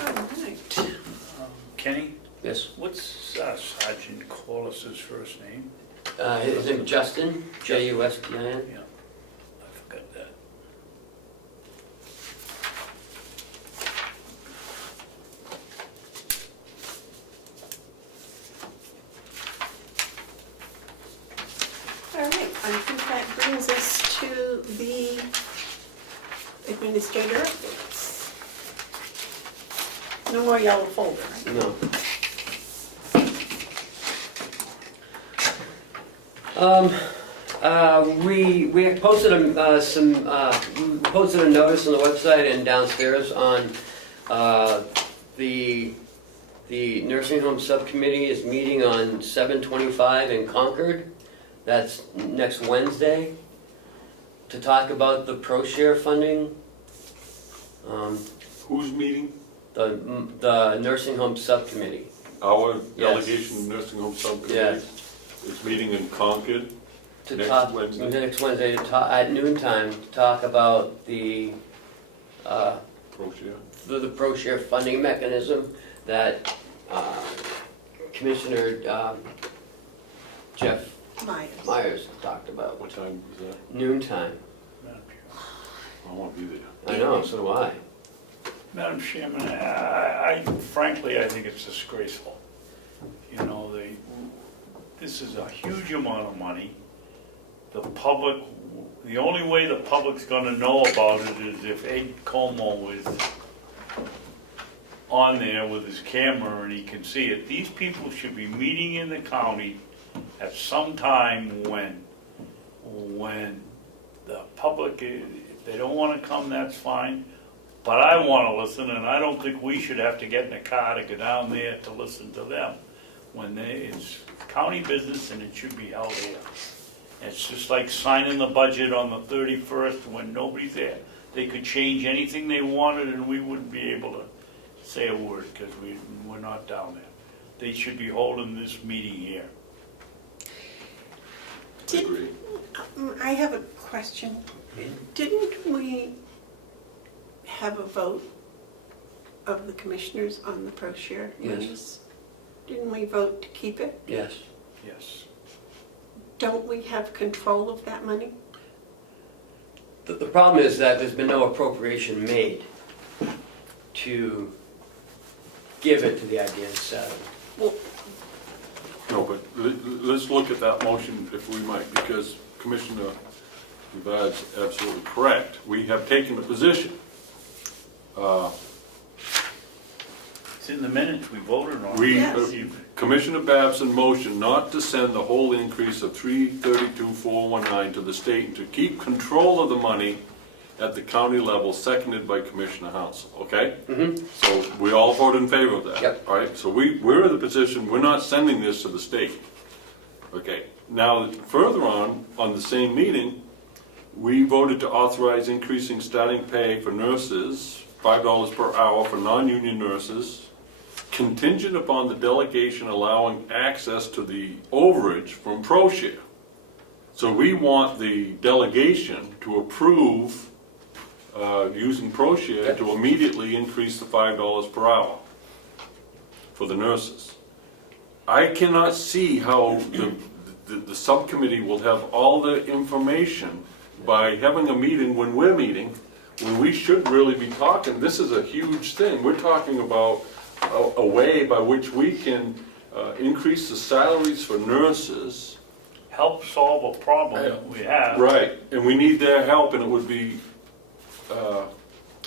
All right. Kenny, Yes. what's Sergeant Corliss's first name? His name is Justin, Justin. Yeah, I forgot that. No more yellow folder, right? No. We had posted we posted a notice on the website and downstairs on the nursing home subcommittee is meeting on 7/25 in Concord. That's next Wednesday, to talk about the ProShare funding. Who's meeting? The nursing home subcommittee. Our Yes. delegation nursing home subcommittee Yes. is meeting in Concord. To Next talk, Wednesday? next Wednesday to talk, at noontime, to talk about the ProShare. the ProShare funding mechanism that Commissioner Jeff Myers talked about. What time is that? Noontime. I won't be there. I know, so do I. Madam Chairman, I frankly, I think it's disgraceful. You know, this is a huge amount of money. The public, the only way the public's gonna know about it is if Ed Comeau is on there with his camera and he can see it. These people should be meeting in the county at some time when the public, if they don't wanna come, that's fine. But I wanna listen, and I don't think we should have to get in a car to go down there to listen to them. It's county business and it should be held here. It's just like signing the budget on the 31st when nobody's there. They could change anything they wanted and we wouldn't be able to say a word because we're not down there. They should be holding this meeting here. Agree. I have a question. Didn't we have a vote of the commissioners on the ProShare monies? Yes. Didn't we vote to keep it? Yes. Yes. Don't we have control of that money? The problem is that there's been no appropriation made to give it to the IDN 7. Well, No, but let's look at that motion if we might, because Commissioner Bevard's absolutely correct. We have taken a position. It's in the minutes, we voted on We, it. Commissioner Babson motioned not to send the whole increase of $332,419 to the state and to keep control of the money at the county level, seconded by Commissioner Hounsell, okay? Mm-hmm. So we all voted in favor of that? Yep. All right, so we're in the position, we're not sending this to the state. Okay, now further on the same meeting, we voted to authorize increasing starting pay for nurses, $5 per hour for non-union nurses, contingent upon the delegation allowing access to the overage from ProShare. So we want the delegation to approve using ProShare to immediately increase the $5 per hour for the nurses. I cannot see how the subcommittee will have all the information by having a meeting when we're meeting, when we should really be talking. This is a huge thing. We're talking about a way by which we can increase the salaries for nurses. Help solve a problem that we have. Right, and we need their help, and it would be,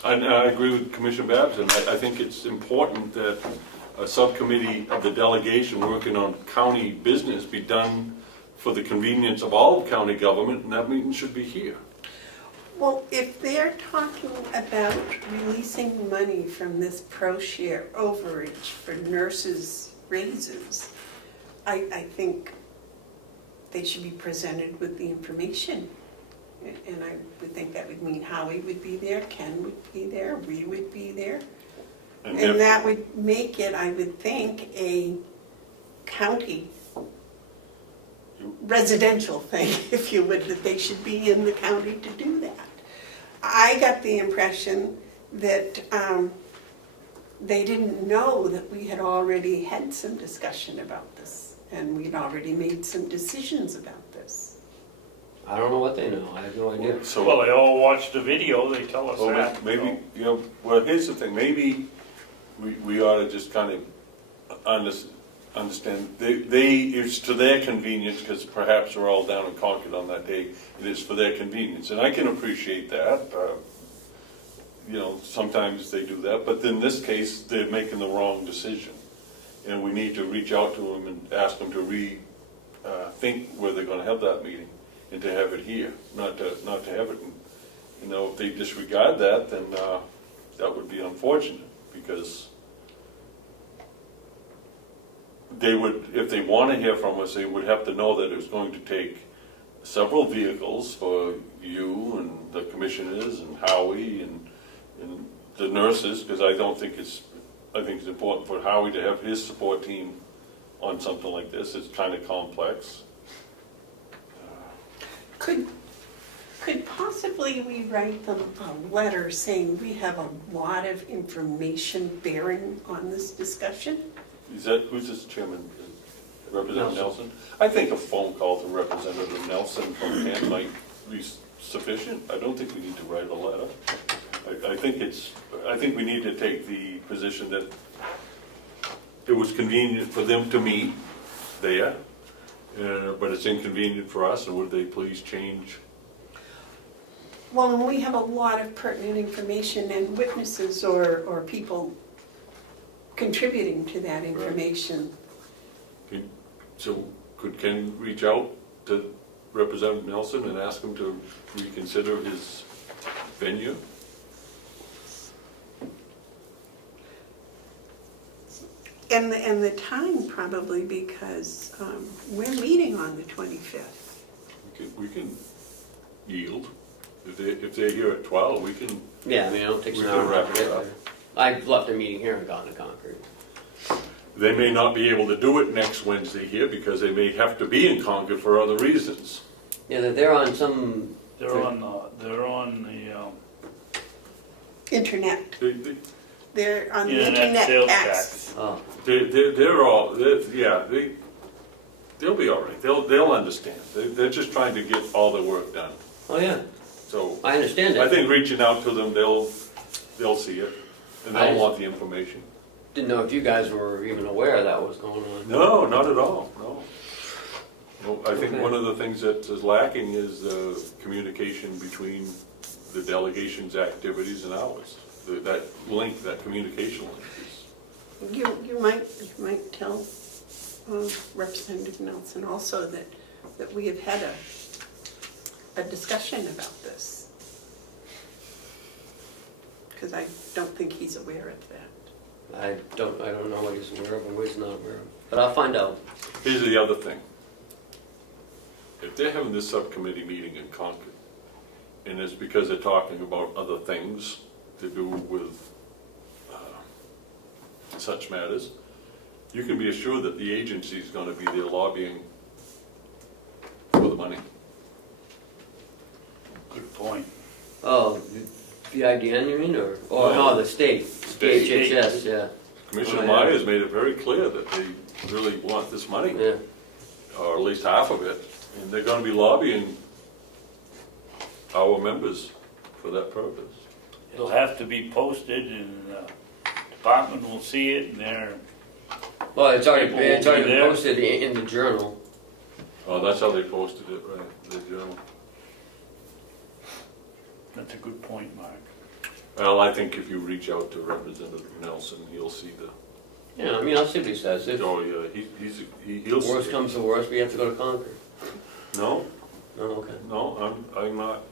and I agree with Commissioner Babson. I think it's important that a subcommittee of the delegation working on county business be done for the convenience of all of county government, and that meeting should be here. well, if they're talking about releasing money from this ProShare overage for nurses' raises, I think they should be presented with the information. And I would think that would mean Howie would be there, Ken would be there, we would be there. And And that would make it, I would think, a county residential thing, if you would, that they should be in the county to do that. I got the impression that they didn't know that we had already had some discussion about this, and we'd already made some decisions about this. I don't know what they know. I have no idea. Well, they all watched the video, they tell us Well, that. maybe, you know, well, here's the thing, maybe we ought to just kind of understand, it's to their convenience, because perhaps they're all down in Concord on that day, it is for their convenience, and I can appreciate that. you know, sometimes they do that, but in this case, they're making the wrong decision. And we need to reach out to them and ask them to think where they're gonna have that meeting, and to have it here, not to have it, you know, if they disregard that, then, that would be unfortunate, because they would, if they wanna hear from us, they would have to know that it's going to take several vehicles for you and the commissioners and Howie and the nurses, because I think it's important for Howie to have his support team on something like this. It's kind of complex. Could possibly we write them a letter saying we have a lot of information bearing on this discussion? Who's this chairman? Representative Nelson? I think a phone call to Representative Nelson from Kent might be sufficient. I don't think we need to write a letter. I think we need to take the position that it was convenient for them to meet there, but it's inconvenient for us, and would they please change? Well, and we have a lot of pertinent information and witnesses or people contributing to that information. So could Ken reach out to Representative Nelson and ask him to reconsider his venue? And the time probably, because we're meeting on the 25th. We can yield. If they're here at 12, we can. Yeah, I mean, it'll take We some can hours. wrap it up. I've left a meeting here and gone to Concord. They may not be able to do it next Wednesday here because they may have to be in Concord for other reasons. Yeah, they're on some. They're on the Internet. They're on the internet internet sales access. tax. Oh, They'll be all right. They'll understand. They're just trying to get all their work done. oh yeah, So I understand I it. think reaching out to them, they'll see it, and I they'll just- want the information. Didn't know if you guys were even aware that was going on. No, not at all, no. No, I think Okay. one of the things that is lacking is communication between the delegation's activities and ours. That link, that communication link is. You might tell Representative Nelson also that we have had a discussion about this. Because I don't think he's aware of that. I don't know what he's aware of and what he's not aware of. But I'll find out. Here's the other thing. If they're having this subcommittee meeting in Concord, and it's because they're talking about other things to do with such matters, you can be assured that the agency is going to be there lobbying for the money. Good point. Oh, the IDN you mean, or no, the state. State. HHS, yeah. Commissioner Oh, yeah. Myers made it very clear that they really want this money, Yeah. or at least half of it, and they're going to be lobbying our members for that purpose. It'll have to be posted and the department will see it and they're, Well, it's already People will be been there. posted in the journal. Oh, that's how they posted it, right, the journal. that's a good point, Mark. Well, I think if you reach out to Representative Nelson, he'll see the, Yeah, I mean, I'll see what he says. If oh, yeah, he'll see. worst comes to worst, we have to go to Concord. No, Oh, okay. no, I'm not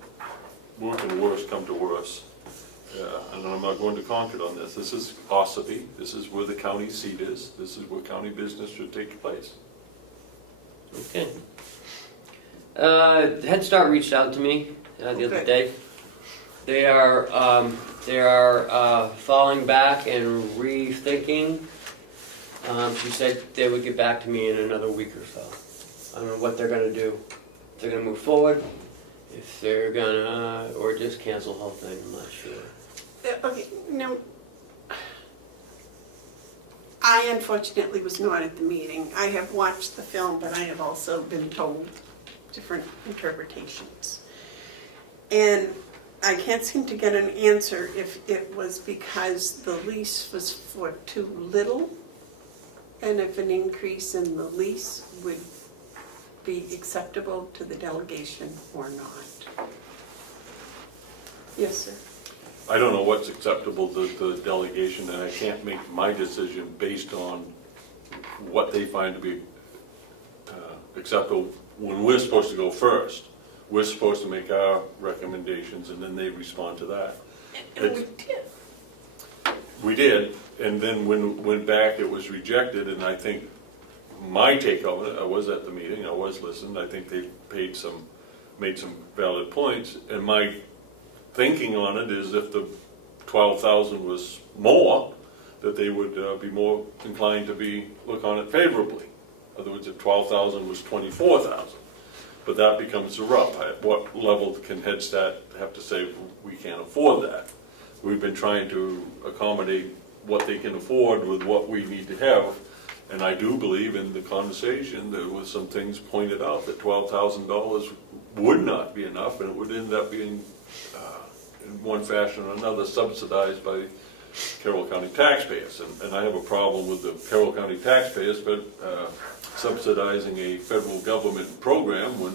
working worse come to worse. Yeah, and I'm not going to Concord on this. This is Ossipee, this is where the county seat is, this is where county business should take place. Okay. Head Start reached out to me the other Okay. day. They are falling back and rethinking. She said they would get back to me in another week or so. I don't know what they're gonna do. If they're gonna move forward, if they're gonna, or just cancel the whole thing, I'm not sure. Okay, now, I unfortunately was not at the meeting. I have watched the film, but I have also been told different interpretations. And I can't seem to get an answer if it was because the lease was for too little, and if an increase in the lease would be acceptable to the delegation or not. Yes, sir. I don't know what's acceptable to the delegation, and I can't make my decision based on what they find to be acceptable when we're supposed to go first. We're supposed to make our recommendations, and then they respond to that. And we did. We did, and then when it went back, it was rejected, and I think my take of it, I was at the meeting, I was listening, I think they made some valid points, and my thinking on it is if the 12,000 was more, that they would be more inclined to look on it favorably. In other words, if 12,000 was 24,000. But that becomes the rub. At what level can Head Start have to say, we can't afford that? We've been trying to accommodate what they can afford with what we need to have. And I do believe in the conversation, there was some things pointed out that $12,000 would not be enough, and it would end up being, in one fashion or another, subsidized by Carroll County taxpayers. And I have a problem with the Carroll County taxpayers, but subsidizing a federal government program when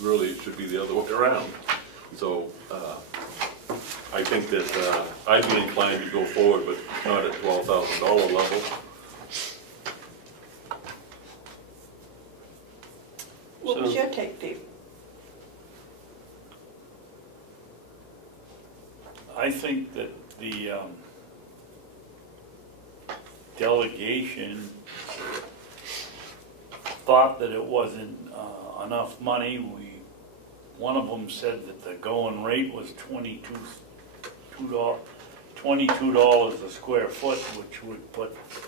really it should be the other way around. So I think that I'd be inclined to go forward, but not at $12,000 level. What was your take, Dave? I think that the delegation thought that it wasn't enough money. One of them said that the going rate was $22 a square foot, which would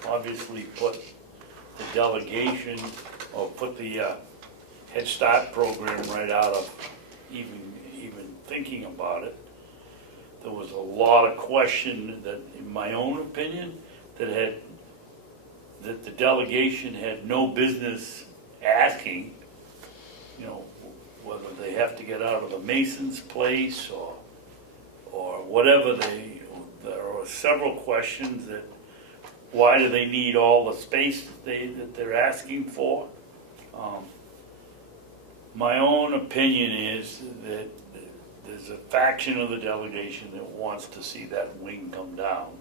obviously put the delegation, or put the Head Start program right out of even thinking about it. There was a lot of question that, in my own opinion, that the delegation had no business asking, whether they have to get out of the Mason's place or whatever. There are several questions that, why do they need all the space that they're asking for? My own opinion is that there's a faction of the delegation that wants to see that wing come down,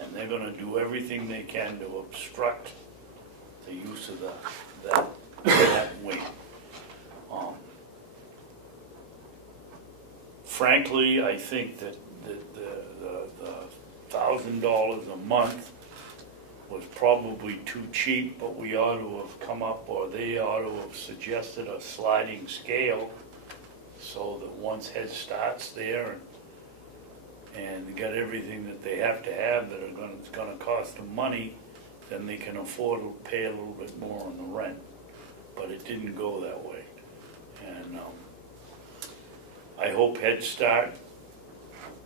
and they're going to do everything they can to obstruct the use of that wing. Frankly, I think that the $1,000 a month was probably too cheap, but we ought to have come up, or they ought to have suggested a sliding scale, so that once Head Start's there and they got everything that they have to have that it's going to cost them money, then they can afford to pay a little bit more on the rent. But it didn't go that way. And I hope Head Start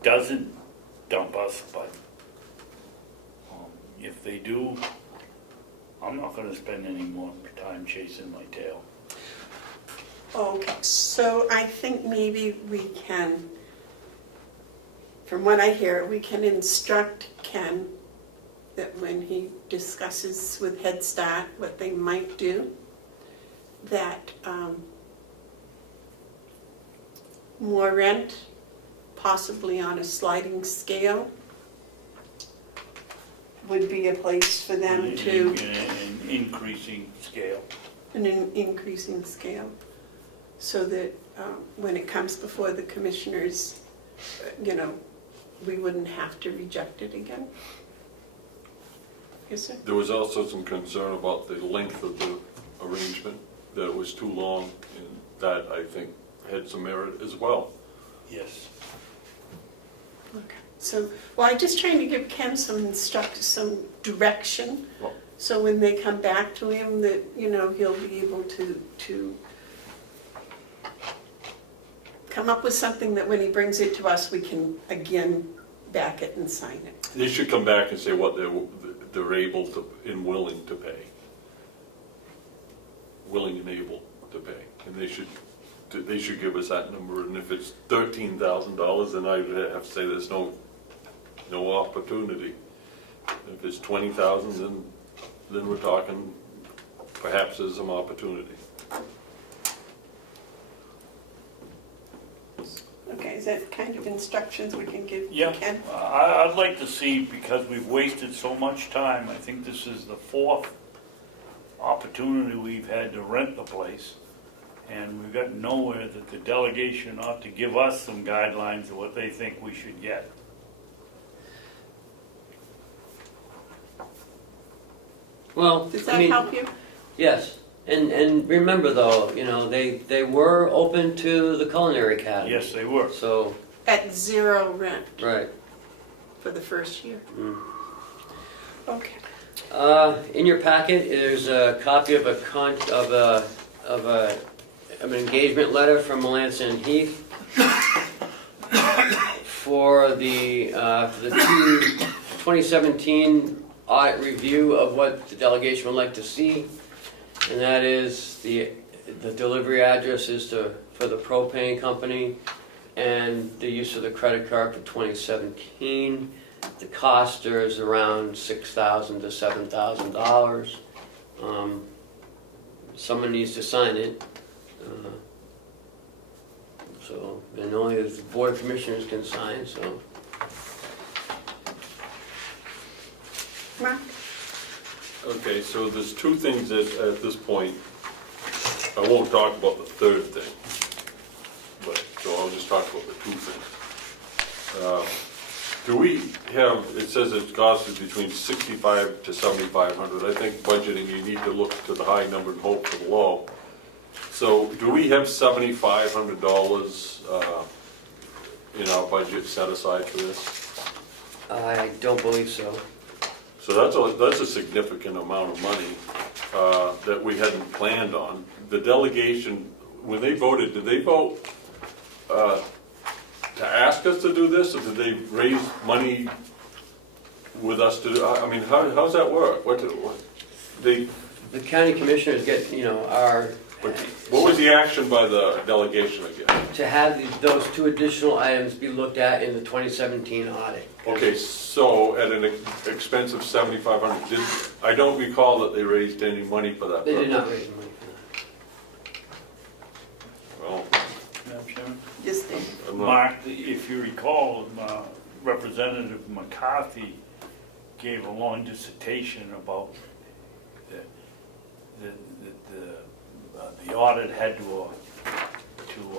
doesn't dump us, but if they do, I'm not going to spend any more time chasing my tail. Okay, so I think maybe we can, from what I hear, we can instruct Ken that when he discusses with Head Start what they might do, that more rent, possibly on a sliding scale, would be a place for them to... An increasing scale. An increasing scale. So that when it comes before the commissioners, we wouldn't have to reject it again. Yes, sir? There was also some concern about the length of the arrangement, that it was too long, and that, I think, had some merit as well. Yes. Okay. So, I'm just trying to give Ken some direction, Well, so when they come back to him, that, he'll be able to come up with something that when he brings it to us, we can again back it and sign it. they should come back and say what they're able to and willing to pay. Willing and able to pay. And they should give us that number, and if it's $13,000, then I would have to say there's no opportunity. If it's $20,000, then we're talking, perhaps there's some opportunity. Okay, Is that kind of instructions we can give Yeah, Ken? I'd like to see, because we've wasted so much time, I think this is the fourth opportunity we've had to rent the place, and we've got nowhere, that the delegation ought to give us some guidelines of what they think we should get. Well, Does I that mean, help you? yes. And remember though, you know, they were open to the Culinary Academy. Yes, they were. So, At 0 rent right. for the first year? Mm. Okay. In your packet is a copy of an engagement letter from Melanson and Heath for the 2017 audit review of what the delegation would like to see, and that is the delivery address is for the propane company and the use of the credit card for 2017. The cost there is around $6,000 to $7,000. Someone needs to sign it. So, and only the Board of Commissioners can sign, so. Mark? Okay, so there's two things that, at this point, I won't talk about the third thing, but, so I'll just talk about the two things. Do we have, it says it costs us between $6,500 to $7,500. I think budgeting, you need to look to the high number and hope for the low. So do we have $7,500 in our budget set aside for this? I don't believe so. So that's a significant amount of money that we hadn't planned on. The delegation, when they voted, did they vote to ask us to do this, or did they raise money with us to do? I mean, how's that work? The county commissioners get, What was the action by the delegation again? to have those two additional items be looked at in the 2017 audit. Okay, so at an expense of $7,500, I don't recall that they raised any money for that. They did not purpose. raise money for Well, Madam Chairman? Yes, Dave. I'm not, Mark, if you recall, Representative McCarthy gave a long dissertation about the audit had to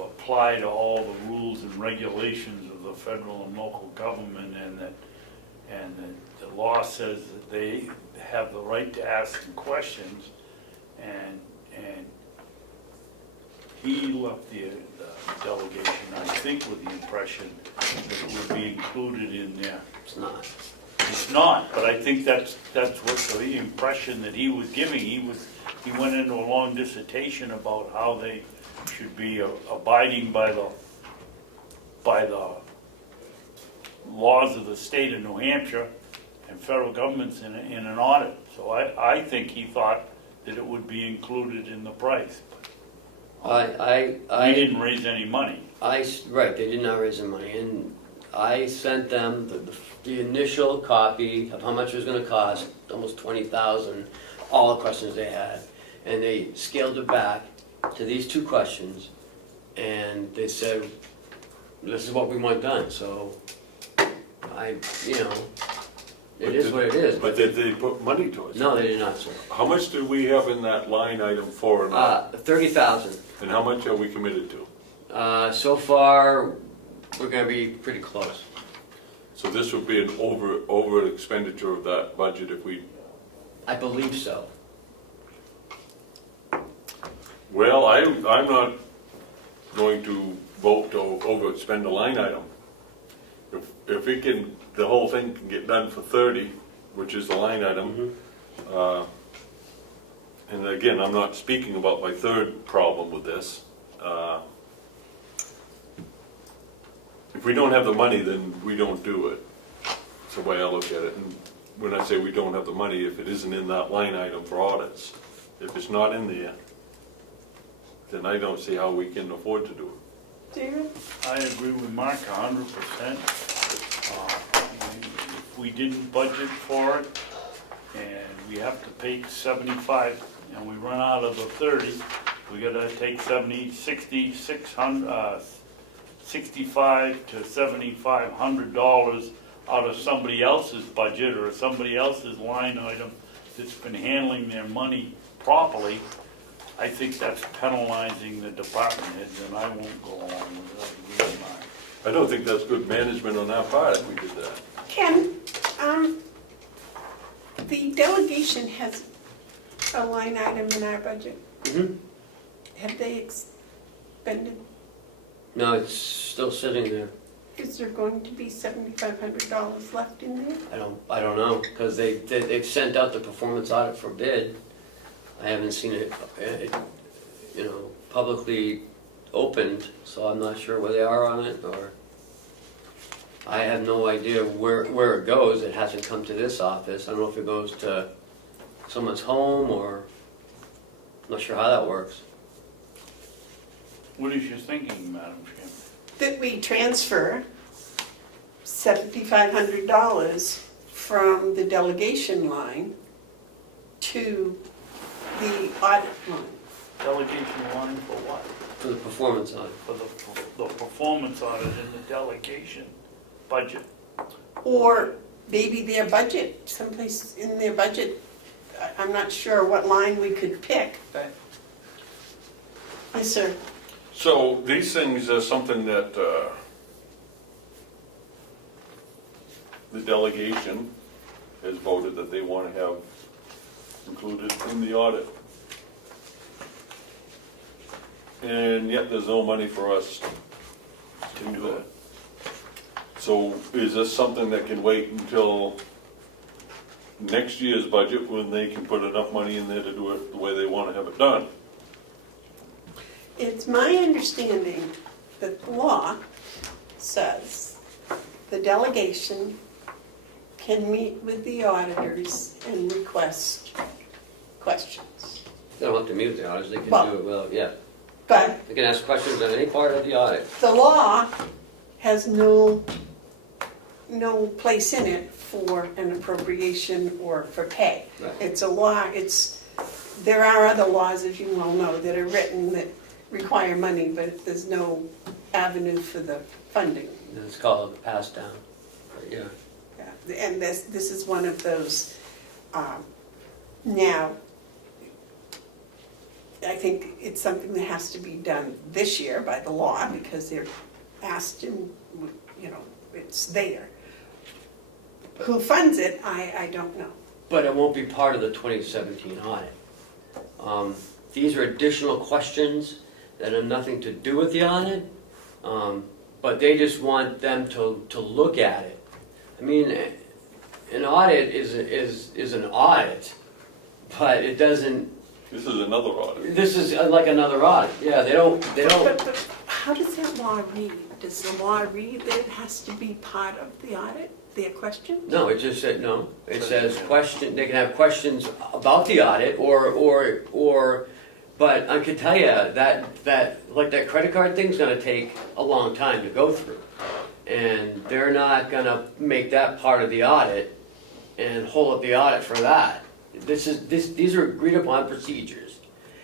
apply to all the rules and regulations of the federal and local government, and that the law says that they have the right to ask questions, and he left the delegation, I think, with the impression that it would be included in there. It's not. It's not, but I think that's what the impression that he was giving. He went into a long dissertation about how they should be abiding by the laws of the state of New Hampshire and federal governments in an audit. So I think he thought that it would be included in the price. I We didn't raise any money. right, they did not raise the money, and I sent them the initial copy of how much it was gonna cost, almost 20,000, all the questions they had, and they scaled it back to these two questions, and they said, this is what we want done, so it is what it is. but did they put money to it? No, they did not, sir. How much do we have in that line item for, 30,000. and how much are we committed to? So far, we're gonna be pretty close. So this would be an over expenditure of that budget if we, I believe so. well, I'm not going to vote to overspend a line item. If it can, the whole thing can get done for 30, which is the line item. And again, I'm not speaking about my third problem with this. If we don't have the money, then we don't do it. That's the way I look at it. And when I say we don't have the money, if it isn't in that line item for audits, if it's not in there, then I don't see how we can afford to do it. David? I agree with Mark 100%. If we didn't budget for it, and we have to pay 75, and we run out of the 30, we gotta take 70, 60, 600, $6,500 to $7,500 out of somebody else's budget or somebody else's line item that's been handling their money properly, I think that's penalizing the department heads, and I won't go along with that. I don't think that's good management on our part if we did that. Ken, the delegation has a line item in our budget. Mhm. Have they expended, No, it's still sitting there. is there going to be $7,500 left in there? I don't know, because they've sent out the performance audit for bid. I haven't seen it, publicly opened, so I'm not sure where they are on it, or I have no idea where it goes. It hasn't come to this office. I don't know if it goes to someone's home, or I'm not sure how that works. What is your thinking, Madam Chairman? That we transfer $7,500 from the delegation line to the audit line. Delegation line for what? For the performance audit. For the performance audit in the delegation budget. Or maybe their budget, someplace in their budget. I'm not sure what line we could pick, but. Yes, sir. So these things are something that the delegation has voted that they want to have included in the audit. And yet there's no money for us to do that. So is this something that can wait until next year's budget when they can put enough money in there to do it the way they want to have it done? It's my understanding that the law says the delegation can meet with the auditors and request questions. They don't have to meet with the auditors, they can Well- do it without, yeah. But They can ask questions on any part of the audit. the law has no place in it for an appropriation or for pay. Right. It's a law, there are other laws, as you well know, that are written that require money, but there's no avenue for the funding. And it's called pass down, but yeah. Yeah, and this is one of those, now, I think it's something that has to be done this year by the law, because they're asked and, it's there. Who funds it, I don't know. But it won't be part of the 2017 audit. These are additional questions that have nothing to do with the audit, but they just want them to look at it. I mean, an audit is an audit, but it doesn't. This is another audit. This is like another audit. Yeah, they don't. But how does that law read? Does the law read that it has to be part of the audit, their questions? No, it just said no. It says question. They can have questions about the audit, or. But I could tell you that like that credit card thing's going to take a long time to go through, and they're not going to make that part of the audit and hold up the audit for that. These are agreed upon procedures.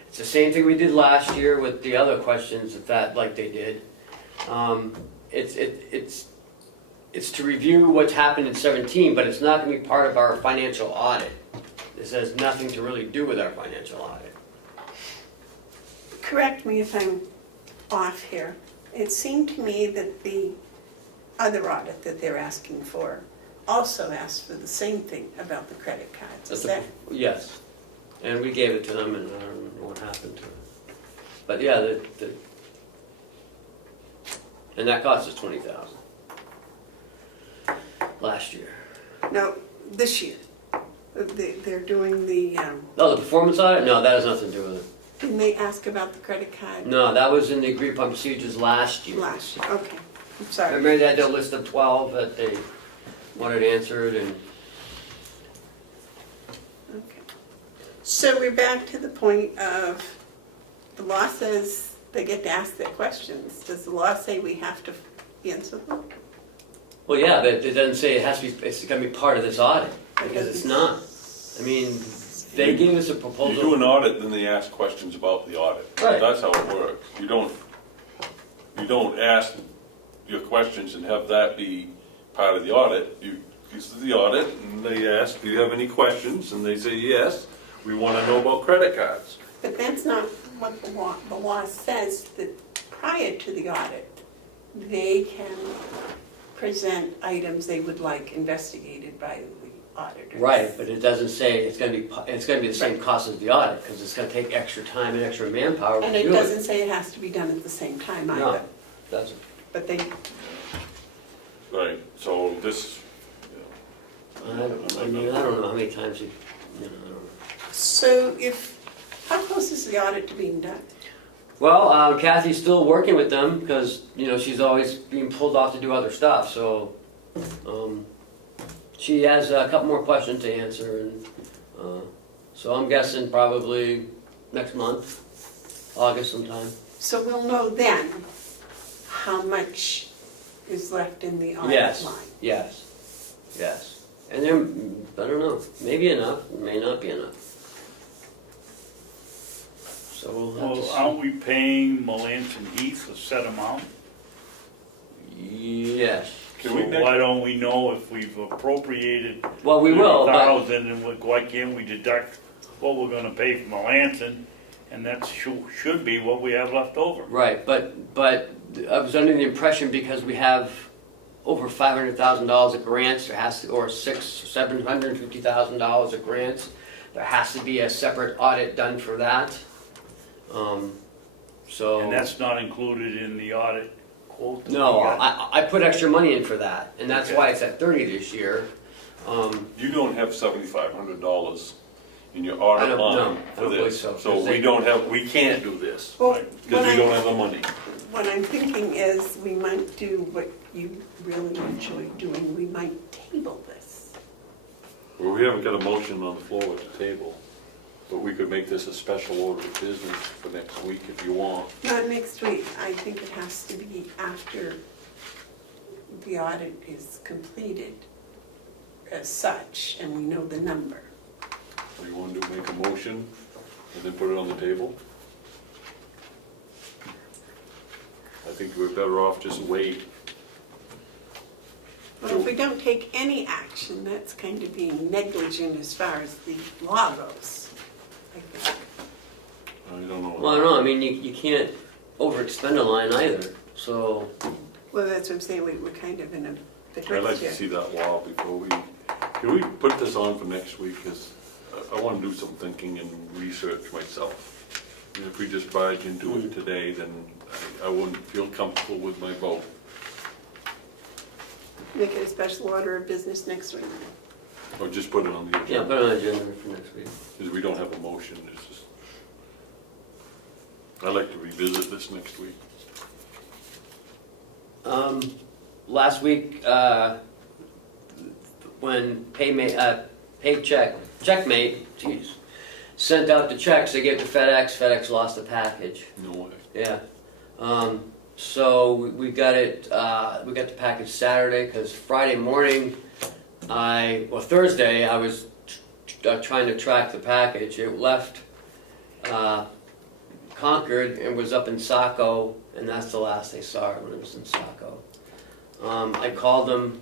It's the same thing we did last year with the other questions like they did. It's to review what's happened in 17, but it's not going to be part of our financial audit. This has nothing to really do with our financial audit. Correct me if I'm off here. It seemed to me that the other audit that they're asking for also asked for the same thing about the credit cards. Is that? Yes, and we gave it to them, and I don't know what happened to it. But yeah, and that cost us $20,000 last year. No, this year. They're doing the, Oh, the performance audit? No, that has nothing to do with it. didn't they ask about the credit card? No, that was in the agreed upon procedures last year. Last year, okay. I'm sorry. Remember they had their list of 12 that they wanted answered, and Okay. So we're back to the point of, the law says they get to ask their questions. Does the law say we have to answer them? well, yeah, but it doesn't say it's going to be part of this audit, because it's not. I mean, they gave us a proposal. You do an audit, then they ask questions about the audit. Right. That's how it works. You don't ask your questions and have that be part of the audit. This is the audit, and they ask, do you have any questions? And they say, yes, we want to know about credit cards. But that's not what the law says, that prior to the audit, they can present items they would like investigated by the auditors. Right, but it doesn't say it's gonna be the same cost as the audit, because it's gonna take extra time and extra manpower to And do it. it doesn't say it has to be done at the same time No, either. it doesn't. But they, Right, so this, I don't know how many times you know, I don't know. so how close is the audit to being done? Well, Kathy's still working with them because, she's always being pulled off to do other stuff, so, she has a couple more questions to answer, and, so I'm guessing probably next month, August sometime. So we'll know then how much is left in the audit Yes, line. yes. And there, I don't know, maybe enough, may not be enough. So we'll have to Well, see. aren't we paying Melanson Heath a set amount? Yes. Can So we make- why don't we know if we've appropriated Well, we will, but, 30,000, and why can't we deduct what we're gonna pay from Melanson? And that should be what we have left over. right, but I was under the impression because we have over $500,000 of grants, there has to, or $750,000 of grants, there has to be a separate audit done for that. So. And that's not included in the audit quote? that we No, got? I put extra money in for that, and that's Okay. why it's at 30 this year. you don't have $7,500 in your I audit don't- no, line I for don't believe this. so, So 'cause we can't do this, Well, because we don't have the money. What I'm thinking is we might do what you really enjoy doing, we might table this. Well, we haven't got a motion on the floor at the table, but we could make this a special order of business for next week if you want. Not next week, I think it has to be after the audit is completed as such, and we know the number. So you want to make a motion and then put it on the table? I think we're better off just wait. But if we don't take any action, that's kind of being negligent as far as the law goes, I think. I don't know. Well, I don't know, I mean, you can't overexpend a line either, so. Well, that's what I'm saying, we're kind of in a I'd like fix to here. see that law before can we put this on for next week? Because I want to do some thinking and research myself. And if we just barge into it today, then I wouldn't feel comfortable with my vote. Make it a special order of business next week. Or just put it on the Yeah, agenda. put it on the agenda for next week. Because we don't have a motion, it's just, I'd like to revisit this next week. Last week, when Checkmate, sent out the checks, they gave to FedEx lost the package. No way. Yeah. So we got it, we got the package Saturday, because Friday morning, Thursday, I was trying to track the package. It left Concord and was up in Saco, and that's the last they saw it, when it was in Saco. I called them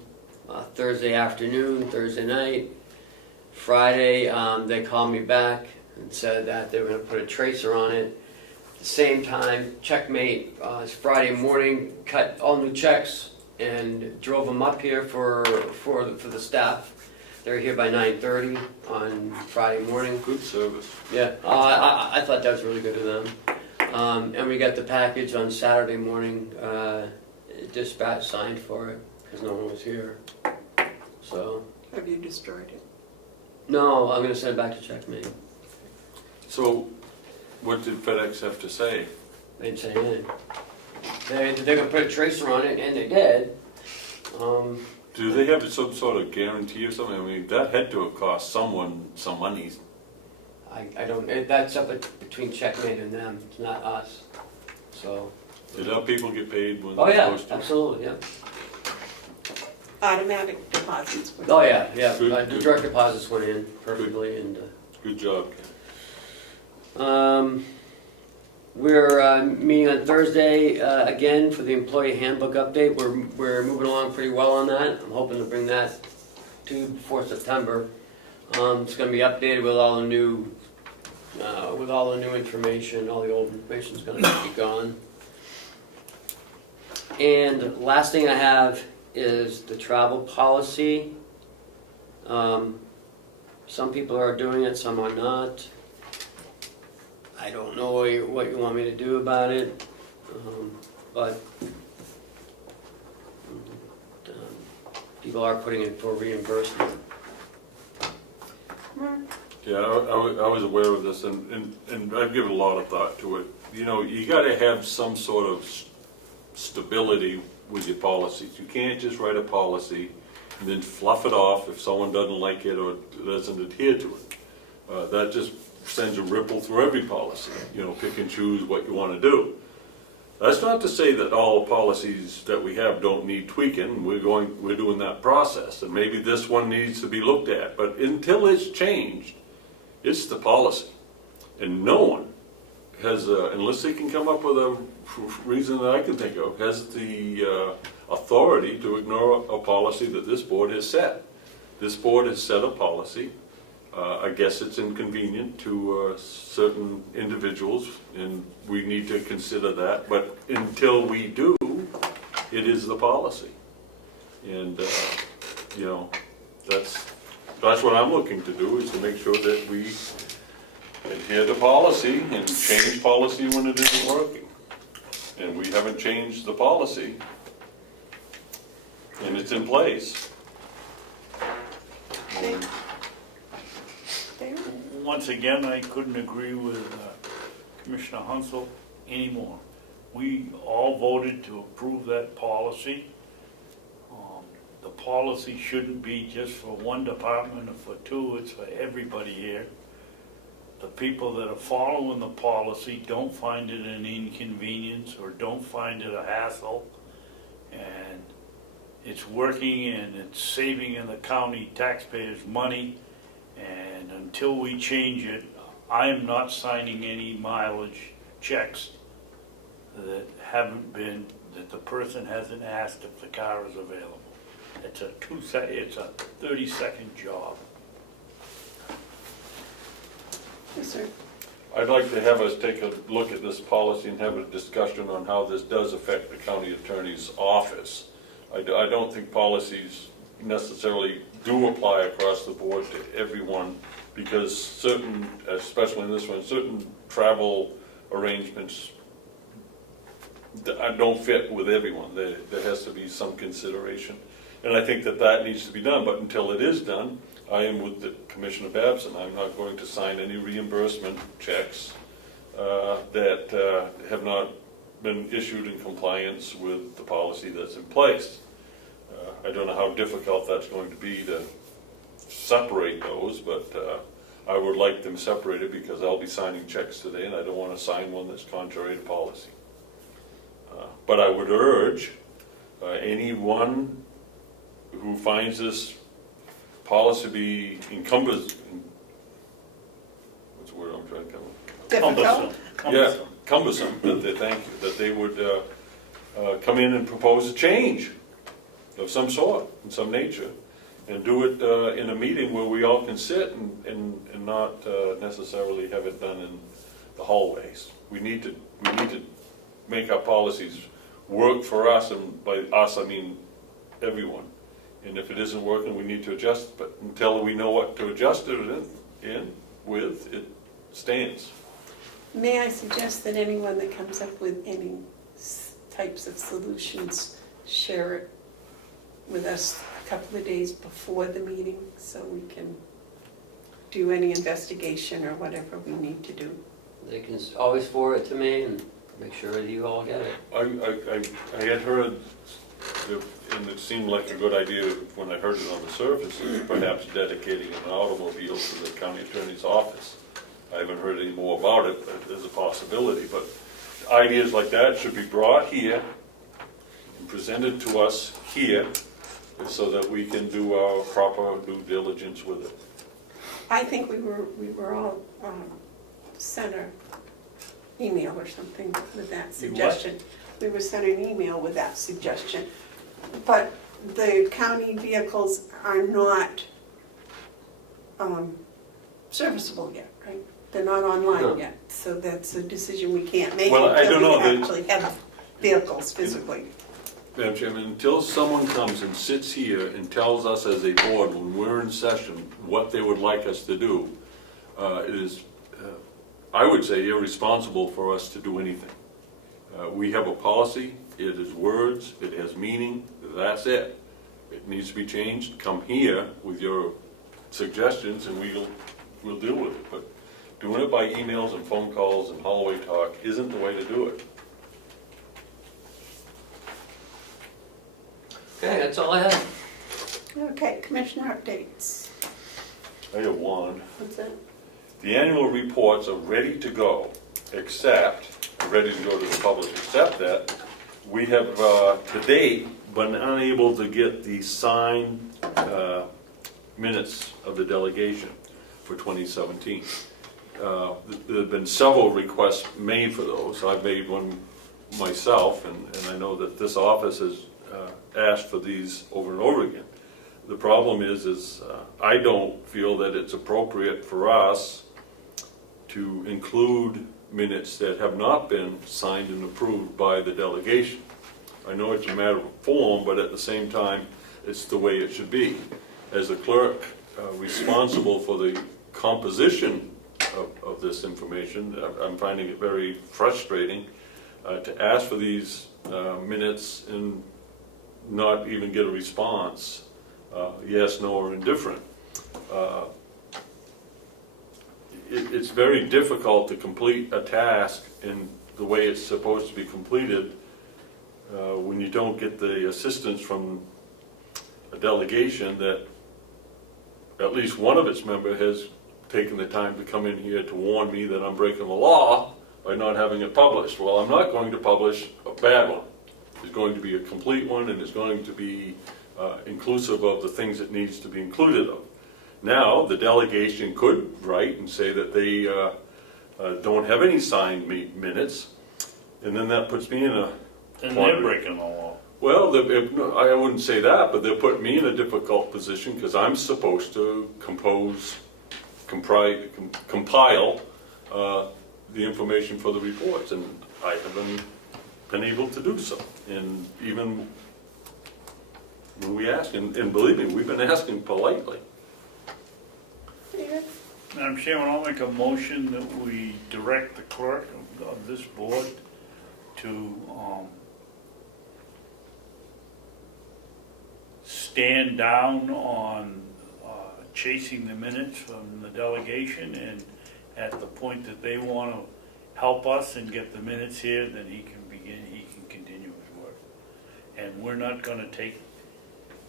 Thursday afternoon, Thursday night. Friday, they called me back and said that they were going to put a tracer on it. At the same time, Checkmate, Friday morning, cut all new checks and drove them up here for the staff. They're here by 9:30 on Friday morning. Good service. Yeah, I thought that was really good of them. And we got the package on Saturday morning. Dispatch signed for it because no one was here. So, Have you destroyed it? no, I'm going to send it back to Checkmate. So, what did FedEx have to say? They didn't say anything. They're going to put a tracer on it, and they did. Do they have some sort of guarantee or something? I mean, that had to have cost someone some money. I don't. That's up between Checkmate and them. It's not us. So. Did our people get paid when Oh they're yeah, supposed to? absolutely, yeah. Automatic deposits. Oh yeah, yeah. Good, The good. direct deposits went in perfectly, and. Good job. We're meeting on Thursday again for the employee handbook update. We're moving along pretty well on that. I'm hoping to bring that to you before September. It's going to be updated with all the new information. All the old information is going to be gone. And last thing I have is the travel policy. Some people are doing it, some are not. I don't know what you want me to do about it, but people are putting it for reimbursement. Yeah, I was aware of this, and I've given a lot of thought to it. You know, you gotta have some sort of stability with your policies. You can't just write a policy and then fluff it off if someone doesn't like it or doesn't adhere to it. That just sends a ripple through every policy. You know, pick and choose what you wanna do. That's not to say that all policies that we have don't need tweaking. We're doing that process, and maybe this one needs to be looked at. But until it's changed, it's the policy, and no one has, unless they can come up with a reason that I can think of, has the authority to ignore a policy that this board has set. This board has set a policy. I guess it's inconvenient to certain individuals, and we need to consider that. But until we do, it is the policy. And, you know, that's what I'm looking to do, is to make sure that we adhere to policy and change policy when it isn't working. And we haven't changed the policy, and it's in place. Once again, I couldn't agree with Commissioner Hounsell anymore. We all voted to approve that policy. The policy shouldn't be just for one department or for two, it's for everybody here. The people that are following the policy don't find it an inconvenience or don't find it a hassle. And it's working and it's saving in the county taxpayers money. And until we change it, I am not signing any mileage checks that that the person hasn't asked if the car is available. It's a 30-second job. Yes, sir. I'd like to have us take a look at this policy and have a discussion on how this does affect the county attorney's office. I don't think policies necessarily do apply across the board to everyone, because certain, especially in this one, certain travel arrangements don't fit with everyone. There has to be some consideration. And I think that needs to be done, but until it is done, I am with the Commissioner Babson. I'm not going to sign any reimbursement checks that have not been issued in compliance with the policy that's in place. I don't know how difficult that's going to be to separate those, but I would like them separated, because I'll be signing checks today and I don't want to sign one that's contrary to policy. But I would urge anyone who finds this policy to be what's the word I'm trying to come up with? Difficult. Yeah, cumbersome, that they would come in and propose a change of some sort, in some nature, and do it in a meeting where we all can sit and not necessarily have it done in the hallways. We need to make our policies work for us, and by us I mean everyone. And if it isn't working, we need to adjust it. But until we know what to adjust it in with, it stands. May I suggest that anyone that comes up with any types of solutions, share it with us a couple of days before the meeting, so we can do any investigation or whatever we need to do. They can always forward it to me and make sure that you all get it. I had heard, and it seemed like a good idea when I heard it on the surface, perhaps dedicating an automobile to the county attorney's office. I haven't heard any more about it, but there's a possibility. But ideas like that should be brought here and presented to us here, so that we can do our proper due diligence with it. I think we were all center email or something with that suggestion. We were sent an email with that suggestion. But the county vehicles are not serviceable yet, right? They're not No. online yet, so that's a decision we can't make Well, I until don't we know, they- actually have vehicles physically. Madam Chairman, until someone comes and sits here and tells us as a board when we're in session what they would like us to do, it is, I would say, irresponsible for us to do anything. We have a policy, it is words, it has meaning, that's it. It needs to be changed, come here with your suggestions and we'll deal with it. But doing it by emails and phone calls and hallway talk isn't the way to do it. Okay, that's all I have. Okay, commissioner updates. I have one. What's that? The annual reports are ready to go, except, ready to go to the public, except that we have, to date, been unable to get the signed minutes of the delegation for 2017. There have been several requests made for those. I've made one myself, and I know that this office has asked for these over and over again. The problem is I don't feel that it's appropriate for us to include minutes that have not been signed and approved by the delegation. I know it's a matter of form, but at the same time, it's the way it should be. As a clerk responsible for the composition of this information, I'm finding it very frustrating to ask for these minutes and not even get a response, yes, no, or indifferent. It's very difficult to complete a task in the way it's supposed to be completed when you don't get the assistance from a delegation that at least one of its members has taken the time to come in here to warn me that I'm breaking the law by not having it published. Well, I'm not going to publish a bad one. It's going to be a complete one, and it's going to be inclusive of the things it needs to be included of. Now, the delegation could write and say that they don't have any signed minutes, and then that puts me in a... And they're breaking the law. Well, I wouldn't say that, but they're putting me in a difficult position because I'm supposed to compile the information for the reports, and I haven't been able to do so. And even when we ask, and believe me, we've been asking politely. Madam Chairman, I'll make a motion that we direct the clerk of this board to stand down on chasing the minutes from the delegation, and at the point that they want to help us and get the minutes here, then he can continue his work. And we're not going to take,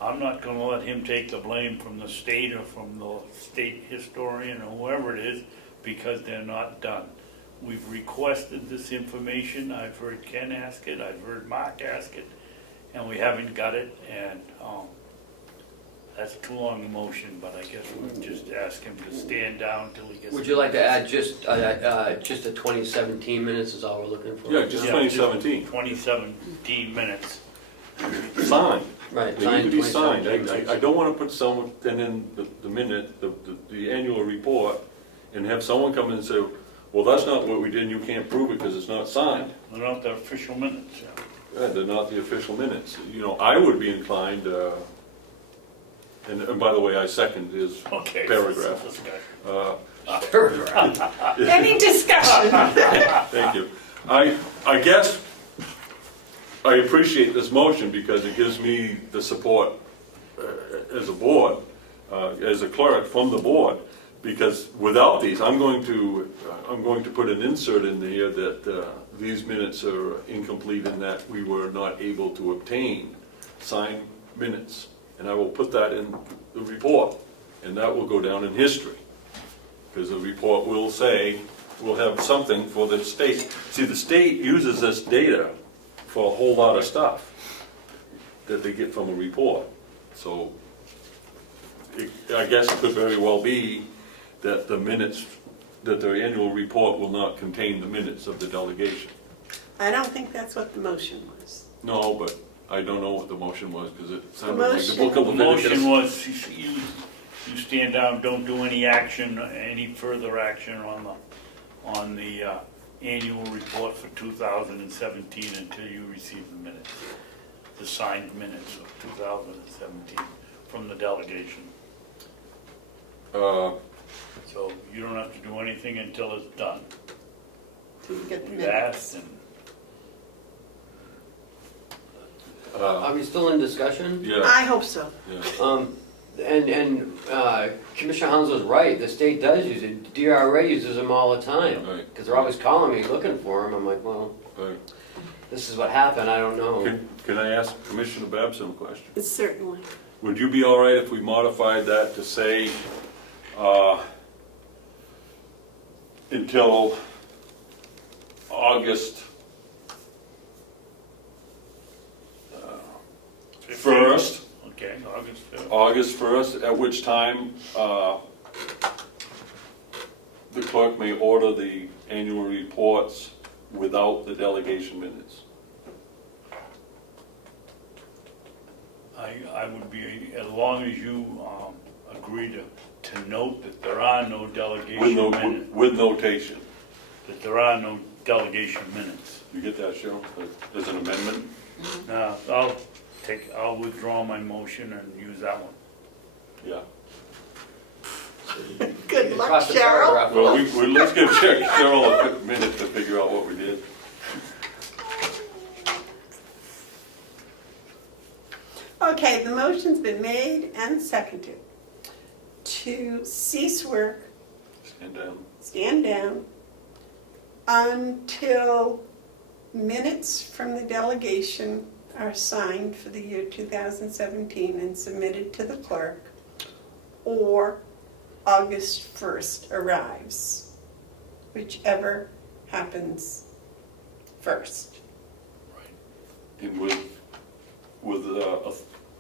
I'm not going to let him take the blame from the state or from the state historian or whoever it is, because they're not done. We've requested this information. I've heard Ken ask it, I've heard Mark ask it, and we haven't got it, and that's too long a motion, but I guess we'll just ask him to stand down till he gets... Would you like to add just the 2017 minutes is all we're looking for? Yeah, just 2017. 2017 minutes. Signed. Right, They need to be signed. 2017. I don't want to put someone in the minute, the annual report, and have someone come in and say, well, that's not what we did, and you can't prove it because it's not signed. They're not the official minutes. Yeah, they're not the official minutes. You know, I would be inclined, and by the way, I second his Okay. paragraph. Any discussion? Thank you. I guess I appreciate this motion because it gives me the support as a board, as a clerk from the board, because without these, I'm going to put an insert in here that these minutes are incomplete and that we were not able to obtain signed minutes. And I will put that in the report, and that will go down in history. Because the report will say, we'll have something for the state. See, the state uses this data for a whole lot of stuff that they get from a report. So I guess it could very well be that the minutes that the annual report will not contain the minutes of the delegation. I don't think that's what the motion was. No, but I don't know what the motion was, because it sounded like the motion- book The of Leviticus. motion was, you stand down, don't do any action, any further action on the annual report for 2017 until you receive the minutes, the signed minutes of 2017 from the delegation. So you don't have to do anything until it's done. To get the You've minutes. asked, and Are we still in discussion? Yeah, I hope so. yeah. And Commissioner Hounsell's right, the state does use it, DRA uses them all the time. Right. Because they're always calling me, looking for them, I'm like, well, Right. this is what happened, I don't know. Can I ask Commissioner Babson a question? Certainly. Would you be all right if we modified that to say, until August 1st? okay, August 5th. August 1st, at which time the clerk may order the annual reports without the delegation minutes. I would be, as long as you agree to note that there are no delegation minutes, With notation. that there are no delegation minutes. You get that, Cheryl? As an amendment? Now, I'll withdraw my motion and use that one. Yeah. Good luck, Across the Cheryl. paragraph. Well, let's give Cheryl a quick minute to figure out what we did. Okay, the motion's been made and seconded to cease work, stand down, until minutes from the delegation are signed for the year 2017 and submitted to the clerk, or August 1st arrives, whichever happens first. And with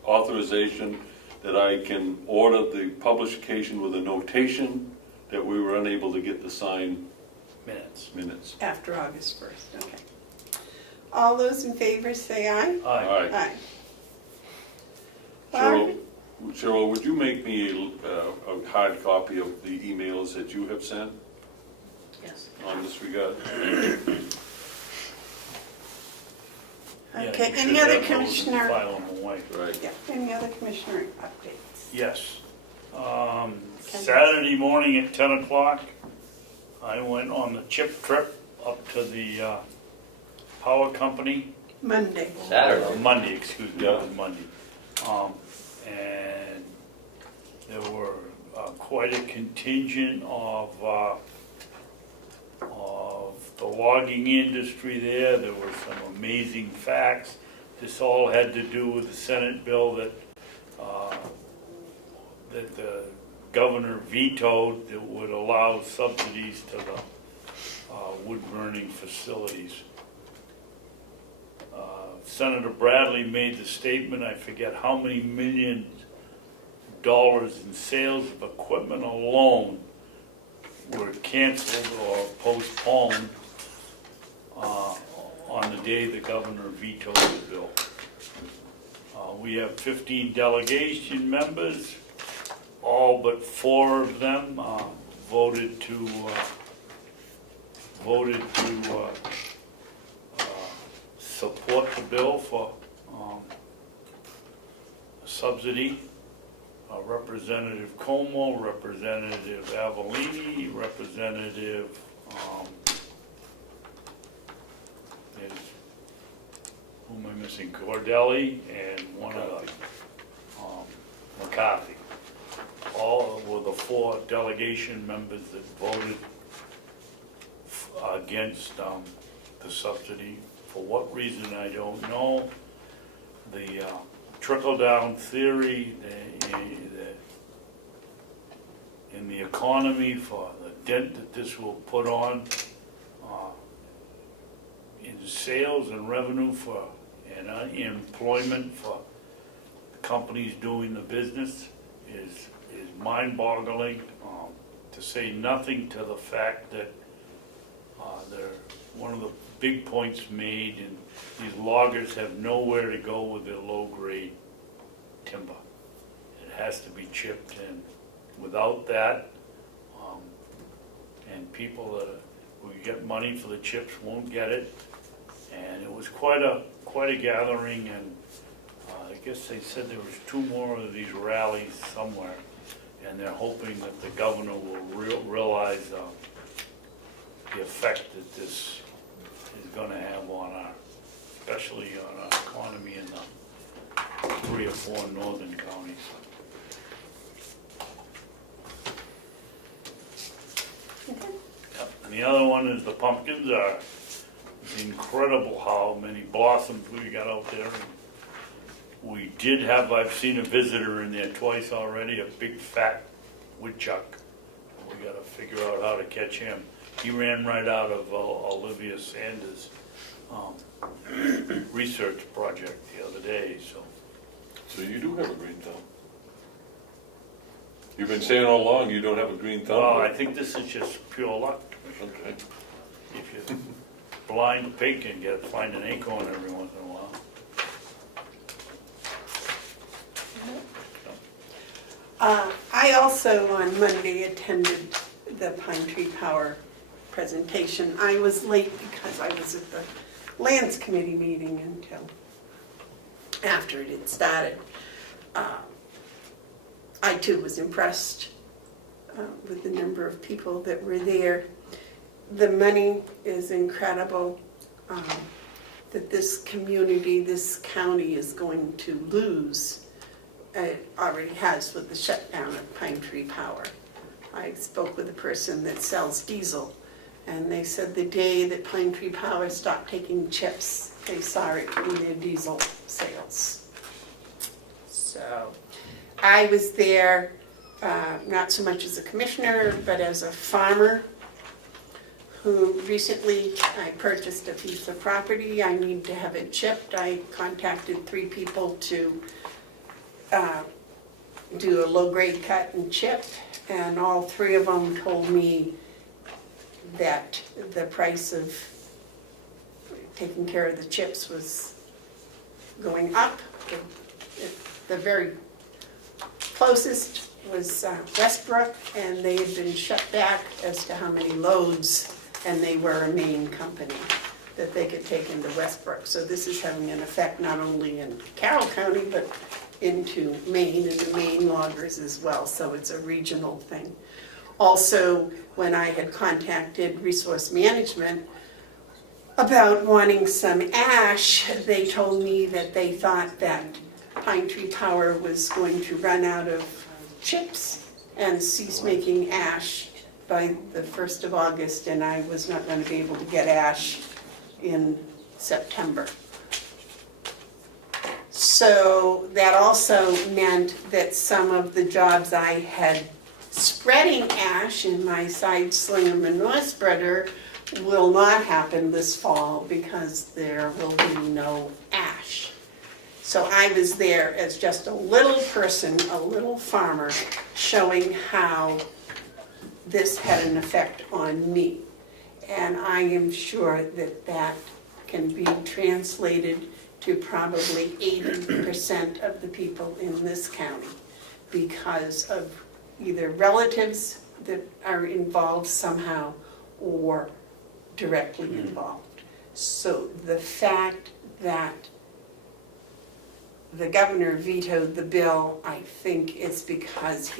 authorization that I can order the publication with a notation that we were unable to get the signed minutes. After August 1st, okay. All those in favor say aye. Aye. Aye. Cheryl, would you make me a hard copy of the emails that you have sent Yes. on this regard? Yeah, Okay, you any should other have those and commissioner? File them away. Right. Yeah, any other commissioner updates? Yes. Saturday morning at 10 o'clock, I went on the chip trip up to the power company. Monday. Saturday. Monday, excuse me, Yeah. it was Monday. And there were quite a contingent of the logging industry there. There were some amazing facts. This all had to do with the Senate bill that the governor vetoed that would allow subsidies to the wood burning facilities. Senator Bradley made the statement, I forget how many $millions in sales of equipment alone were canceled or postponed on the day the governor vetoed the bill. We have 15 delegation members. All but 4 of them voted to support the bill for a subsidy. Representative Comeau, Representative Avellini, Representative who am I missing? Cordelli, and one of the McCarthy. All were the 4 delegation members that voted against the subsidy. For what reason, I don't know. The trickle-down theory in the economy for the dent that this will put on in sales and revenue and employment for the companies doing the business is mind-boggling. to say nothing to the fact that one of the big points made, and these loggers have nowhere to go with their low-grade timber. It has to be chipped, and without that, and people that who get money for the chips won't get it. And it was quite a gathering, and I guess they said there was 2 more of these rallies somewhere, and they're hoping that the governor will realize the effect that this is going to have on especially on our economy in the 3 or 4 northern counties. Yep. And the other one is the pumpkins are. It's incredible how many blossoms we got out there. And we did have, I've seen a visitor in there twice already, a big fat woodchuck. We got to figure out how to catch him. He ran right out of Olivia Sanders' research project the other day. So you do have a green thumb. You've been saying all along you don't have a green thumb. Well, I think this is just pure luck. Okay. If you're blind pig can find an acorn every once in a while. I also on Monday attended the Pine Tree Power presentation. I was late because I was at the Lands Committee meeting until after it had started. I too was impressed with the number of people that were there. The money is incredible that this community, this county is going to lose. It already has with the shutdown of Pine Tree Power. I spoke with a person that sells diesel, and they said the day that Pine Tree Power stopped taking chips, they saw it in their diesel sales. So I was there, not so much as a commissioner, but as a farmer who recently, I purchased a piece of property. I need to have it chipped. I contacted 3 people to do a low-grade cut and chip, and all 3 of them told me that the price of taking care of the chips was going up. The very closest was Westbrook, and they had been shut back as to how many loads, and they were a Maine company that they could take into Westbrook. So this is having an effect not only in Carroll County, but into Maine and the Maine loggers as well, so it's a regional thing. Also, when I had contacted Resource Management about wanting some ash, they told me that they thought that Pine Tree Power was going to run out of chips and cease making ash by the 1st of August, and I was not going to be able to get ash in September. So that also meant that some of the jobs I had spreading ash in my side slinger manure spreader will not happen this fall because there will be no ash. So I was there as just a little person, a little farmer, showing how this had an effect on me. And I am sure that that can be translated to probably 80% of the people in this county because of either relatives that are involved somehow or directly involved. So the fact that the governor vetoed the bill, I think it's because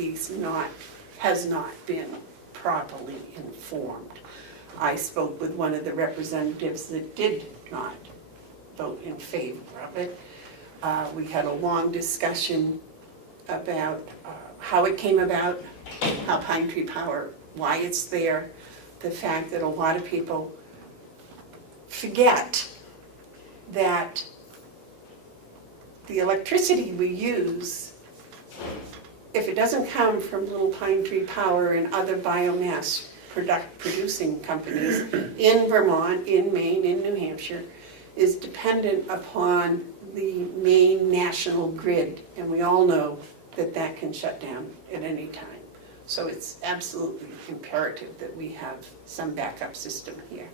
has not been properly informed. I spoke with one of the representatives that did not vote in favor of it. We had a long discussion about how it came about, how Pine Tree Power, why it's there, the fact that a lot of people forget that the electricity we use, if it doesn't come from Little Pine Tree Power and other biomass producing companies in Vermont, in Maine, in New Hampshire, is dependent upon the main national grid, and we all know that that can shut down at any time. So it's absolutely imperative that we have some backup system here.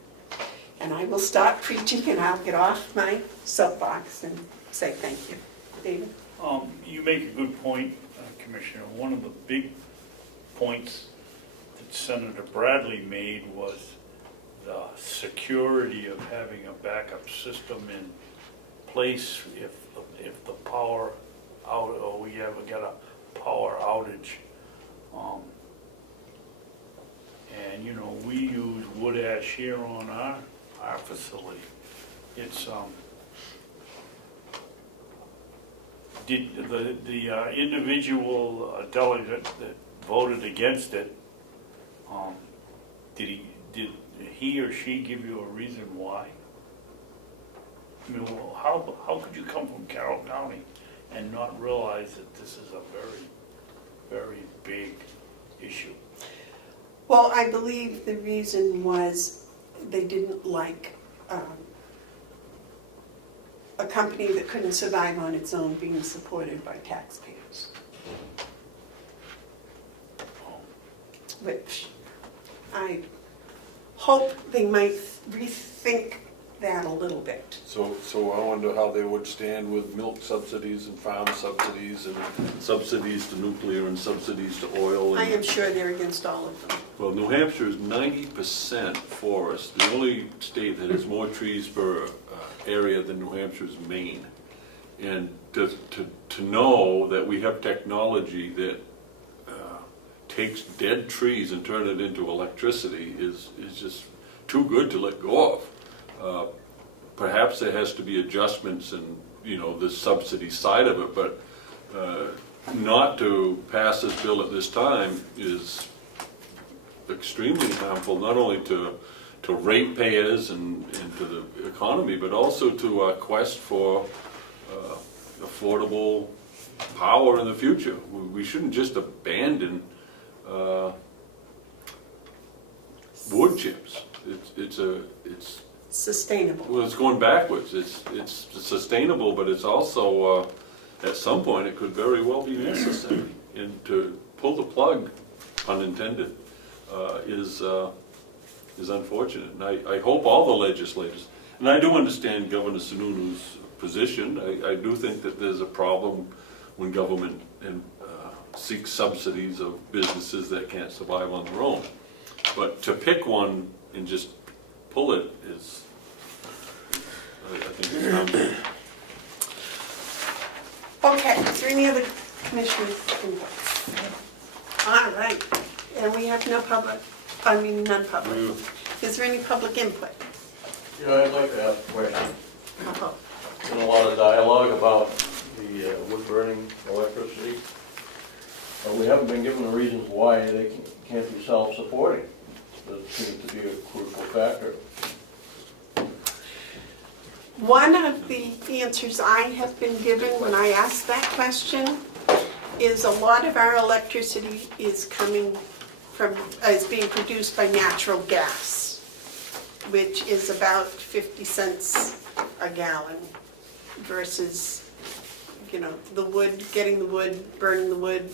And I will stop preaching and I'll get off my soapbox and say thank you. David? You make a good point, Commissioner. One of the big points that Senator Bradley made was the security of having a backup system in place if the power out, or we ever get a power outage. And you know, we use wood ash here on our facility. It's did the individual delegate that voted against it, did he or she give you a reason why? I mean, well, how could you come from Carroll County and not realize that this is a very, very big issue? Well, I believe the reason was they didn't like a company that couldn't survive on its own being supported by taxpayers. Which I hope they might rethink that a little bit. So I wonder how they would stand with milk subsidies and farm subsidies and subsidies to nuclear and subsidies to oil. I And, am sure they're against all of them. well, New Hampshire is 90% forest. The only state that has more trees per area than New Hampshire is Maine. And to know that we have technology that takes dead trees and turn it into electricity is just too good to let go of. Perhaps there has to be adjustments in, you know, the subsidy side of it, but not to pass this bill at this time is extremely harmful, not only to ratepayers and to the economy, but also to our quest for affordable power in the future. We shouldn't just abandon wood chips. It's Sustainable. well, it's going backwards. It's sustainable, but it's also at some point it could very well be necessary. And to pull the plug, pun intended, is unfortunate. And I hope all the legislators, and I do understand Governor Sununu's position. I do think that there's a problem when government seeks subsidies of businesses that can't survive on their own. But to pick one and just pull it is, I think it's harmful. Okay, is there any other commissioners' input? All right, and we have non-public. Is there any public input? Yeah, I'd like to ask a question. Uh-huh. There's been a lot of dialogue about the wood burning electricity. And we haven't been given the reasons why they can't be self-supporting. That seems to be a crucial factor. One of the answers I have been given when I asked that question is a lot of our electricity is being produced by natural gas, which is about 50 cents a gallon versus, you know, the wood, getting the wood, burning the wood,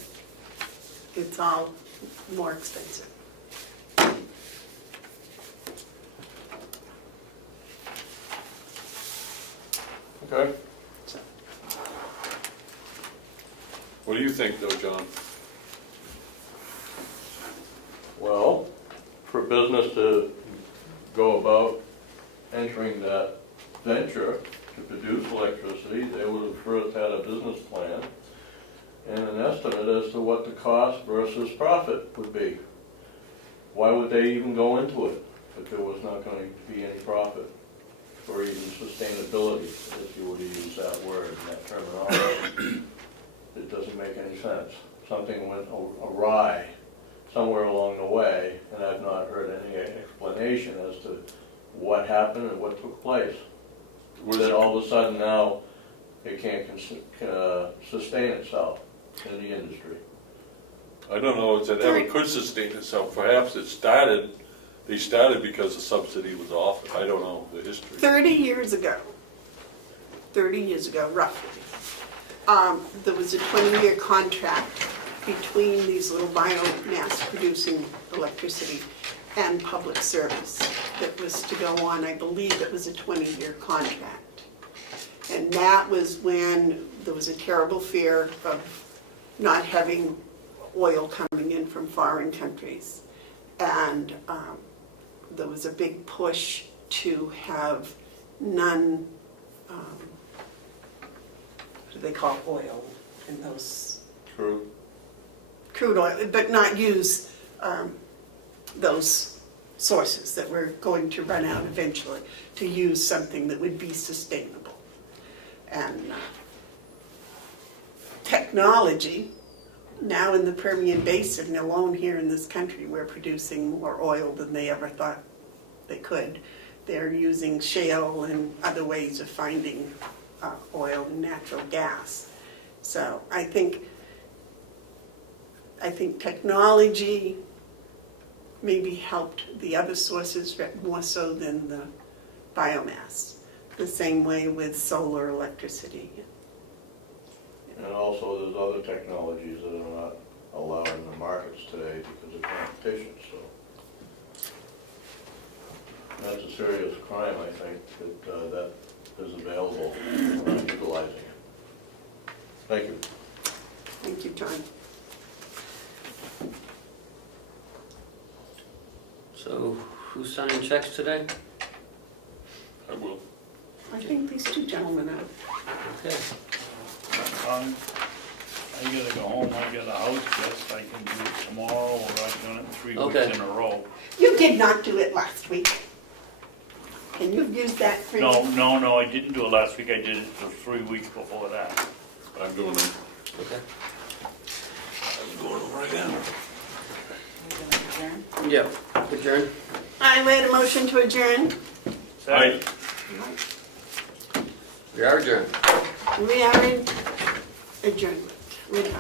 it's all more expensive. Okay. What do you think, though, John? Well, for business to go about entering that venture to produce electricity, they would have first had a business plan and an estimate as to what the cost versus profit would be. Why would they even go into it if there was not going to be any profit or even sustainability, if you were to use that word and that terminology? It doesn't make any sense. Something went awry somewhere along the way, and I've not heard any explanation as to what happened and what took place. That all of a sudden now it can't sustain itself in the industry. I don't know if it ever could sustain itself. Perhaps they started because the subsidy was offered. I don't know the history. 30 years ago, roughly, there was a 20-year contract between these little biomass producing electricity and public service that was to go on, I believe it was a 20-year contract. And that was when there was a terrible fear of not having oil coming in from foreign countries. And there was a big push to have none, what do they call oil in those? Crude oil, but not use those sources that were going to run out eventually, to use something that would be sustainable. And technology, now in the Permian Basin alone here in this country, we're producing more oil than they ever thought they could. They're using shale and other ways of finding oil and natural gas. So I think technology maybe helped the other sources more so than the biomass. The same way with solar electricity. And also, there's other technologies that are not allowed in the markets today because of competition, so. That's a serious crime, I think, that is available, we're not utilizing it. Thank you. Thank you, John. So who's signing checks today? I will. I think these two gentlemen are. Okay. I gotta go home, I got a house guest, I can do it tomorrow, or I've done it 3 Okay. weeks in a row. You did not do it last week. And you've used that for... No, I didn't do it last week, I did it for 3 weeks before that. I'm doing it. Okay. I'm going over again. We're gonna adjourn. Yeah, adjourn. I made a motion to adjourn. Second. We are adjourned. We are in adjournment. We're done.